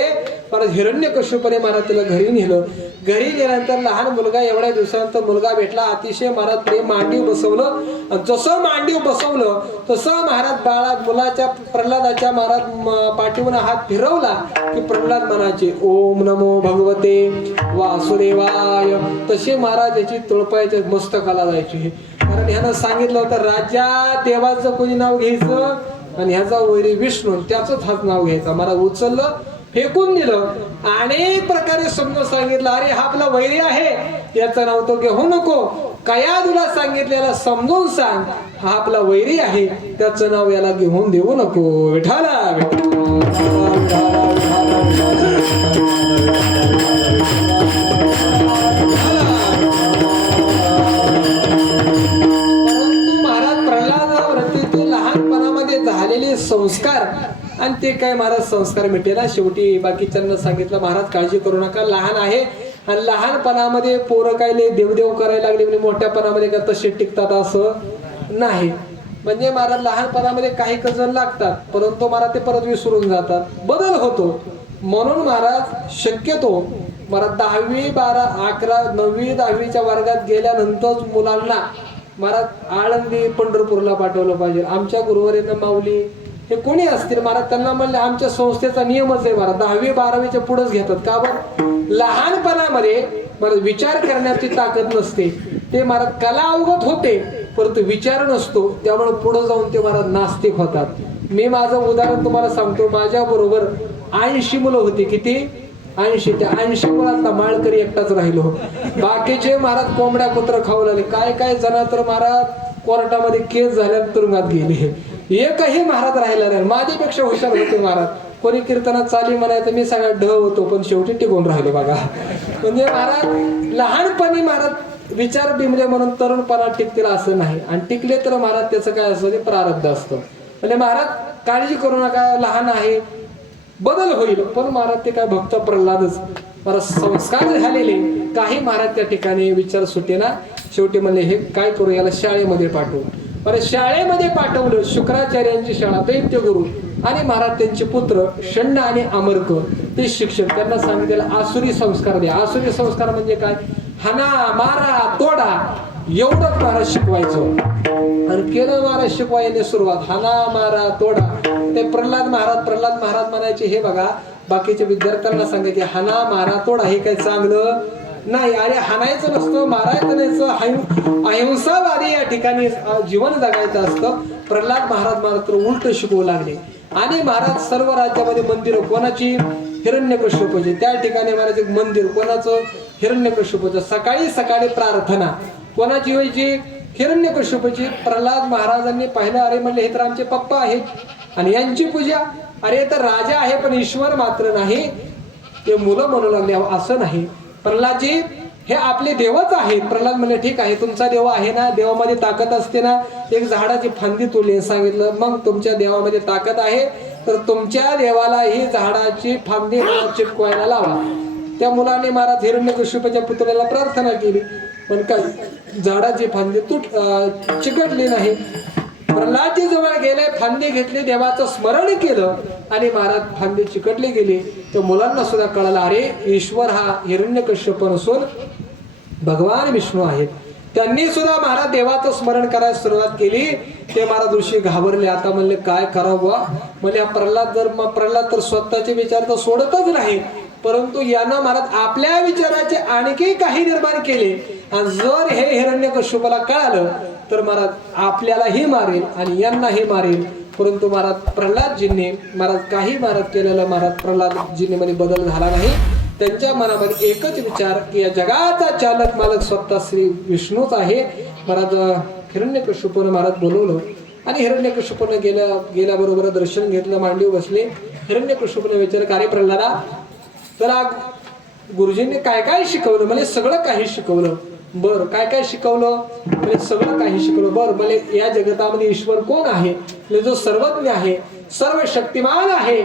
परत हिरण्यकश्यपूने महाराज त्याला घरी नेलं. घरी गेल्यानंतर लहान मुलगा, एवढ्या दिवसानंतर मुलगा भेटला. अतिशय महाराज प्रेम मांडीव बसवलं. जसं मांडीव बसवलं तसं महाराज बाळा मुलाच्या प्रल्हादाच्या महाराज पाठीवरून हात फिरवला की प्रल्हाद म्हणायचे ओम नमो भगवते वासुदेवाय. तसे महाराज याची तळपायाच्या मस्तकाला जायचे. कारण ह्यानं सांगितलं होतं राज्यात देवाचं कोणी नाव घ्यायचं आणि ह्याचा वैरी विष्णू, त्याच हाच नाव घ्यायचा. महाराज उचललं, फेकून दिलं. अनेक प्रकारे समजून सांगितलं, अरे हा आपला वैरी आहे, याचं नाव तो घेऊ नको. कया तुला सांगितलेला समजून सांग, हा आपला वैरी आहे, त्याचं नाव याला घेऊन देऊ नको. विठाला संस्कार आणि ते काय महाराज संस्कार मिटेला. शेवटी बाकीच्यांना सांगितलं, महाराज काळजी करू नका, लहान आहे. आणि लहानपणामध्ये पोरं काय देवदेव करायला लागले म्हणजे मोठ्यापणामध्ये का तसे टिकतात असं नाही. म्हणजे महाराज लहानपणामध्ये काही जण लागतात, परंतु महाराज ते परत विसरून जातात, बदल होतो. म्हणून महाराज शक्यतो महाराज 10वी 12 11 9वी 10वीच्या वर्गात गेल्यानंतर मुलांना महाराज आळंदी पंढरपूरला पाठवलं पाहिजे. आमच्या गुरुवरेंना माऊली हे कोणी असतील महाराज, त्यांना म्हणले आमच्या संस्थेचा नियमच आहे महाराज 10वी 12वीच्या पुढेच घेतात. का बरं? लहानपणामध्ये महाराज विचार करण्याची ताकद नसते. ते महाराज कला अवगत होते परंतु विचार नसतो, त्यामुळे पुढे जाऊन ते महाराज नास्तिक होतात. मी माझं उदाहरण तुम्हाला सांगतो. माझ्या बरोबर 80 मुलं होती. किती? 80. त्या 80 मुलांना माळकरी एकटाच राहिलो. बाकीचे महाराज कोंबड्या कुत्र खाऊ लागले. काय काय जण तर महाराज कोर्टामध्ये केस झाल्या तुरुंगात गेले. एकही महाराज राहिला नाही. माझ्यापेक्षा हुशार होते महाराज. कोणी कीर्तनात चाली म्हणायचं, मी सगळ्यात ढ होतो, पण शेवटी टिकून राहिलो बघा. म्हणजे महाराज लहानपणी महाराज विचार बिमले म्हणून तरुणपणा टिकतील असं नाही. आणि टिकले तर महाराज त्याचं काय असतं ते प्रारब्ध असतं. म्हणजे महाराज काळजी करू नका, लहान आहे, बदल होईल. पण महाराज ते काय भक्त प्रल्हादच महाराज संस्कार झालेले. काही महाराज त्या ठिकाणी विचार सुटेना. शेवटी म्हणले हे काय करू, याला शाळेमध्ये पाठवू. बरं शाळेमध्ये पाठवलं. शुक्राचार्यांची शाळा, दैत्य गुरु आणि महाराज त्यांचे पुत्र षण्ड आणि अमर्क ते शिक्षक. त्यांना सांगितलेलं आसुरी संस्कार द्या. आसुरी संस्कार म्हणजे काय? हाना मारा तोडा एवढंच महाराज शिकवायचं. आणि केलं महाराज शिकवायला सुरुवात, हाना मारा तोडा. ते प्रल्हाद महाराज म्हणायचे, हे बघा बाकीच्या विद्यार्थ्यांना सांगायचे हाना मारा तोडा हे काही चांगलं नाही. अरे हाणायचं नसतं, मारायचं नसतं, अहिंसावादी या ठिकाणी जीवन जगायचं असतं. प्रल्हाद महाराज मात्र उलट शिकवू लागले. आणि महाराज सर्व राज्यामध्ये मंदिर कोणाची? हिरण्यकश्यपूची. त्या ठिकाणी महाराज एक मंदिर कोणाचं? हिरण्यकश्यपूचं. सकाळी सकाळी प्रार्थना कोणाची व्हायची? हिरण्यकश्यपूची. प्रल्हाद महाराजांनी पाहिलं, अरे म्हणले हे तर आमचे पप्पा आहेत आणि यांची पूजा, अरे तर राजा आहे पण ईश्वर मात्र नाही. ते मुलं म्हणू लागले असं नाही, प्रल्हादजी हे आपले देवच आहेत. प्रल्हाद म्हणले ठीक आहे, तुमचा देव आहे ना, देवामध्ये ताकद असते ना. एक झाडाची फांदी तोडली सांगितलं, मग तुमच्या देवामध्ये ताकद आहे तर तुमच्या देवाला ही झाडाची फांदी चिटकवायला लावा. त्या मुलाने महाराज हिरण्यकश्यपूच्या पुतळ्याला प्रार्थना केली, पण काय झाडाची फांदी चिकटली नाही. प्रल्हादजी जवळ गेले, फांदी घेतली, देवाचं स्मरण केलं आणि महाराज फांदी चिकटली गेली. तर मुलांना सुद्धा कळालं, अरे ईश्वर हा हिरण्यकश्यप नसून भगवान विष्णू आहेत. त्यांनी सुद्धा महाराज देवाचं स्मरण करायला सुरुवात केली. ते महाराज ऋषी घाबरले. आता म्हणले काय करावं? म्हणजे प्रल्हाद तर स्वतःचे विचार तर सोडतच नाही, परंतु यानं महाराज आपल्या विचाराचे आणखी काही निर्माण केले. आणि जर हे हिरण्यकश्यपाला कळालं तर महाराज आपल्यालाही मारेल आणि यांनाही मारेल. परंतु महाराज प्रल्हादजींनी महाराज काही महाराज केलेलं महाराज प्रल्हादजींनी मध्ये बदल झाला नाही. त्यांच्या मनामध्ये एकच विचार की या जगाचा चालक मालक स्वतः श्री विष्णूच आहे. महाराज हिरण्यकश्यपूने महाराज बोलवलं आणि हिरण्यकश्यपूने गेल्याबरोबर दर्शन घेतलं, मांडीवर बसले. हिरण्यकश्यपूने विचार, कार्य प्रल्हादा तर गुरुजींनी काय काय शिकवलं? म्हणजे सगळं काही शिकवलं. बर काय काय शिकवलं? म्हणजे सगळं काही शिकवलं. बर म्हणजे या जगतामध्ये ईश्वर कोण आहे? म्हणजे जो सर्वज्ञ आहे, सर्व शक्तिमान आहे,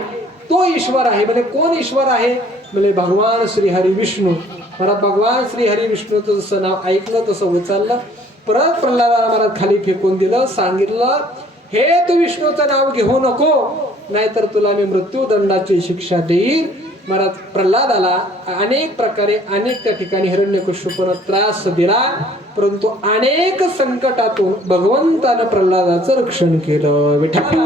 तो ईश्वर आहे. म्हणजे कोण ईश्वर आहे? म्हणजे भगवान श्री हरी विष्णू. मला भगवान श्री हरी विष्णूचं जसं नाव ऐकलं तसं उचललं. परत प्रल्हादाला महाराज खाली फेकून दिलं, सांगितलं हे तू विष्णूचं नाव घेऊ नको, नाहीतर तुला मी मृत्यूदंडाची शिक्षा देईल. महाराज प्रल्हादाला अनेक प्रकारे अनेक त्या ठिकाणी हिरण्यकश्यपूने त्रास दिला, परंतु अनेक संकटातून भगवंतानं प्रल्हादाचं रक्षण केलं. विठ्ठला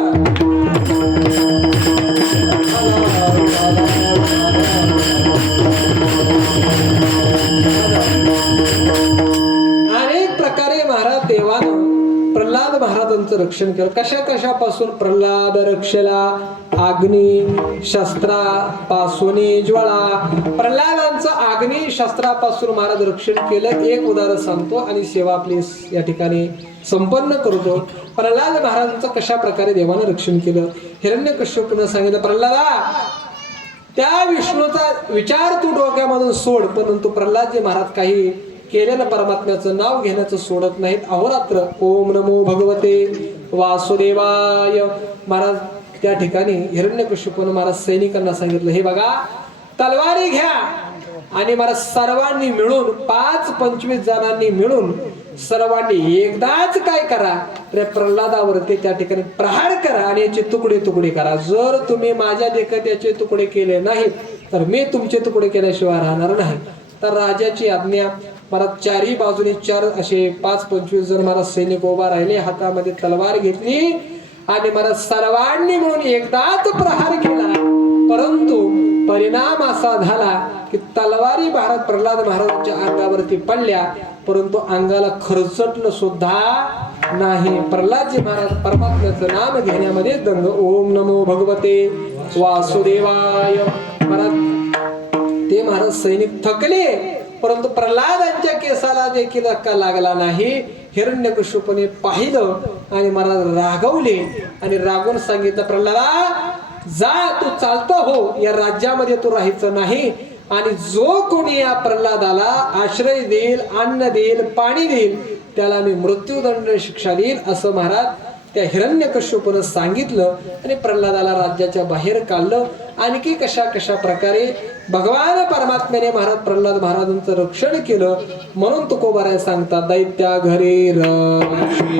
अनेक प्रकारे महाराज देवानं प्रल्हाद महाराजांचं रक्षण केलं. कशा कशापासून? प्रल्हाद रक्षला अग्नी शस्त्रापासून ज्वाळा. प्रल्हादांचं अग्नी शस्त्रापासून महाराज रक्षण केलं. एक उदाहरण सांगतो आणि सेवा आपली या ठिकाणी संपन्न करतो. प्रल्हाद महाराजांचं कशा प्रकारे देवानं रक्षण केलं? हिरण्यकश्यपूने सांगितलं, प्रल्हादा त्या विष्णूचा विचार तू डोक्यामधून सोड. परंतु प्रल्हादजी महाराज काही केलेलं परमात्म्याचं नाव घेण्याचं सोडत नाहीत. अहोरात्र ओम नमो भगवते वासुदेवाय. महाराज त्या ठिकाणी हिरण्यकश्यपूने महाराज सैनिकांना सांगितलं, हे बघा तलवारी घ्या आणि महाराज सर्वांनी मिळून 5-25 जणांनी मिळून सर्वांनी एकदाच काय करा, रे प्रल्हादावरती त्या ठिकाणी प्रहार करा आणि याचे तुकडे तुकडे करा. जर तुम्ही माझ्या देखत याचे तुकडे केले नाहीत तर मी तुमचे तुकडे केल्याशिवाय राहणार नाही. तर राजाची आज्ञा. महाराज चारही बाजूने 4 असे 5-25 जण महाराज सैनिक उभा राहिले, हातामध्ये तलवार घेतली आणि महाराज सर्वांनी मिळून एकदाच प्रहार केला. परंतु परिणाम असा झाला की तलवारी महाराज प्रल्हाद महाराजांच्या अंगावरती पडल्या, परंतु अंगाला खरचटलं सुद्धा नाही. प्रल्हादजी महाराज परमात्म्याचं नाम घेण्यामध्ये दंग. ओम नमो भगवते वासुदेवाय. महाराज ते महाराज सैनिक थकले, परंतु प्रल्हादांच्या केसाला देखील धक्का लागला नाही. हिरण्यकश्यपूने पाहिलं आणि महाराज रागवले आणि रागवून सांगितलं, प्रल्हादा जा, तू चालतो हो, या राज्यामध्ये तू राहायचं नाही. आणि जो कोणी या प्रल्हादाला आश्रय देईल, अन्न देईल, पाणी देईल, त्याला मी मृत्यूदंड शिक्षा देईल, असं महाराज त्या हिरण्यकश्यपूने सांगितलं आणि प्रल्हादाला राज्याच्या बाहेर काढलं. आणखी कशा कशा प्रकारे भगवान परमात्म्याने महाराज प्रल्हाद महाराजांचं रक्षण केलं. म्हणून तुकोबाराय सांगतात, दैत्या घरी रक्षी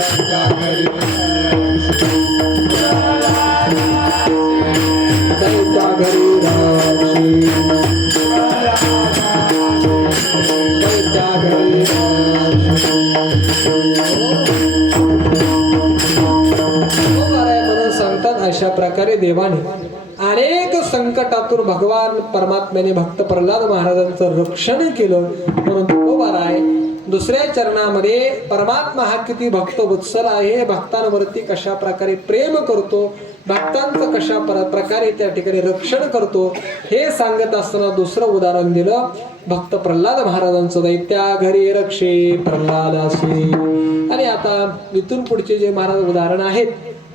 दैत्या घरी रक्षी दैत्या घरी रक्षी. म्हणून अशा प्रकारे देवाने अनेक संकटातून भगवान परमात्म्याने भक्त प्रल्हाद महाराजांचं रक्षण केलं. म्हणून तुकोबाराय दुसऱ्या चरणामध्ये परमात्मा हा किती भक्त वत्सल आहे, भक्तांवरती कशा प्रकारे प्रेम करतो, भक्तांचं कशा प्रकारे त्या ठिकाणी रक्षण करतो हे सांगत असताना दुसरं उदाहरण दिलं भक्त प्रल्हाद महाराजांचं. दैत्या घरी रक्षे प्रल्हादासी. आणि आता इथून पुढचे जे महाराज उदाहरण आहेत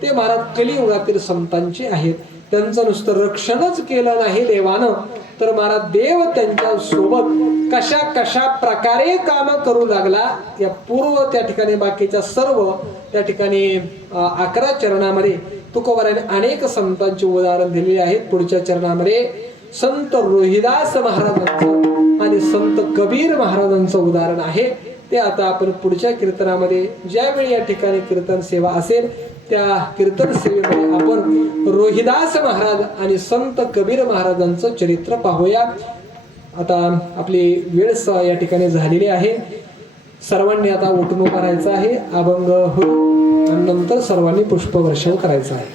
ते महाराज कलियुगातील संतांचे आहेत. त्यांचं नुसतं रक्षणच केलं नाही देवानं, तर महाराज देव त्यांच्या सोबत कशा कशा प्रकारे काम करू लागला या पूर्व त्या ठिकाणी बाकीच्या सर्व त्या ठिकाणी 11 चरणामध्ये तुकोबाराने अनेक संतांचे उदाहरण दिलेले आहेत. पुढच्या चरणामध्ये संत रोहिदास महाराजांचं आणि संत कबीर महाराजांचं उदाहरण आहे. ते आता आपण पुढच्या कीर्तनामध्ये ज्यावेळी या ठिकाणी कीर्तन सेवा असेल त्या कीर्तन सेवेमध्ये आपण रोहिदास महाराज आणि संत कबीर महाराजांचं चरित्र पाहूया. आता आपली वेळ या ठिकाणी झालेली आहे. सर्वांनी आता उठणूक करायचं आहे, अभंग होईल आणि नंतर सर्वांनी पुष्पवर्षण करायचं आहे.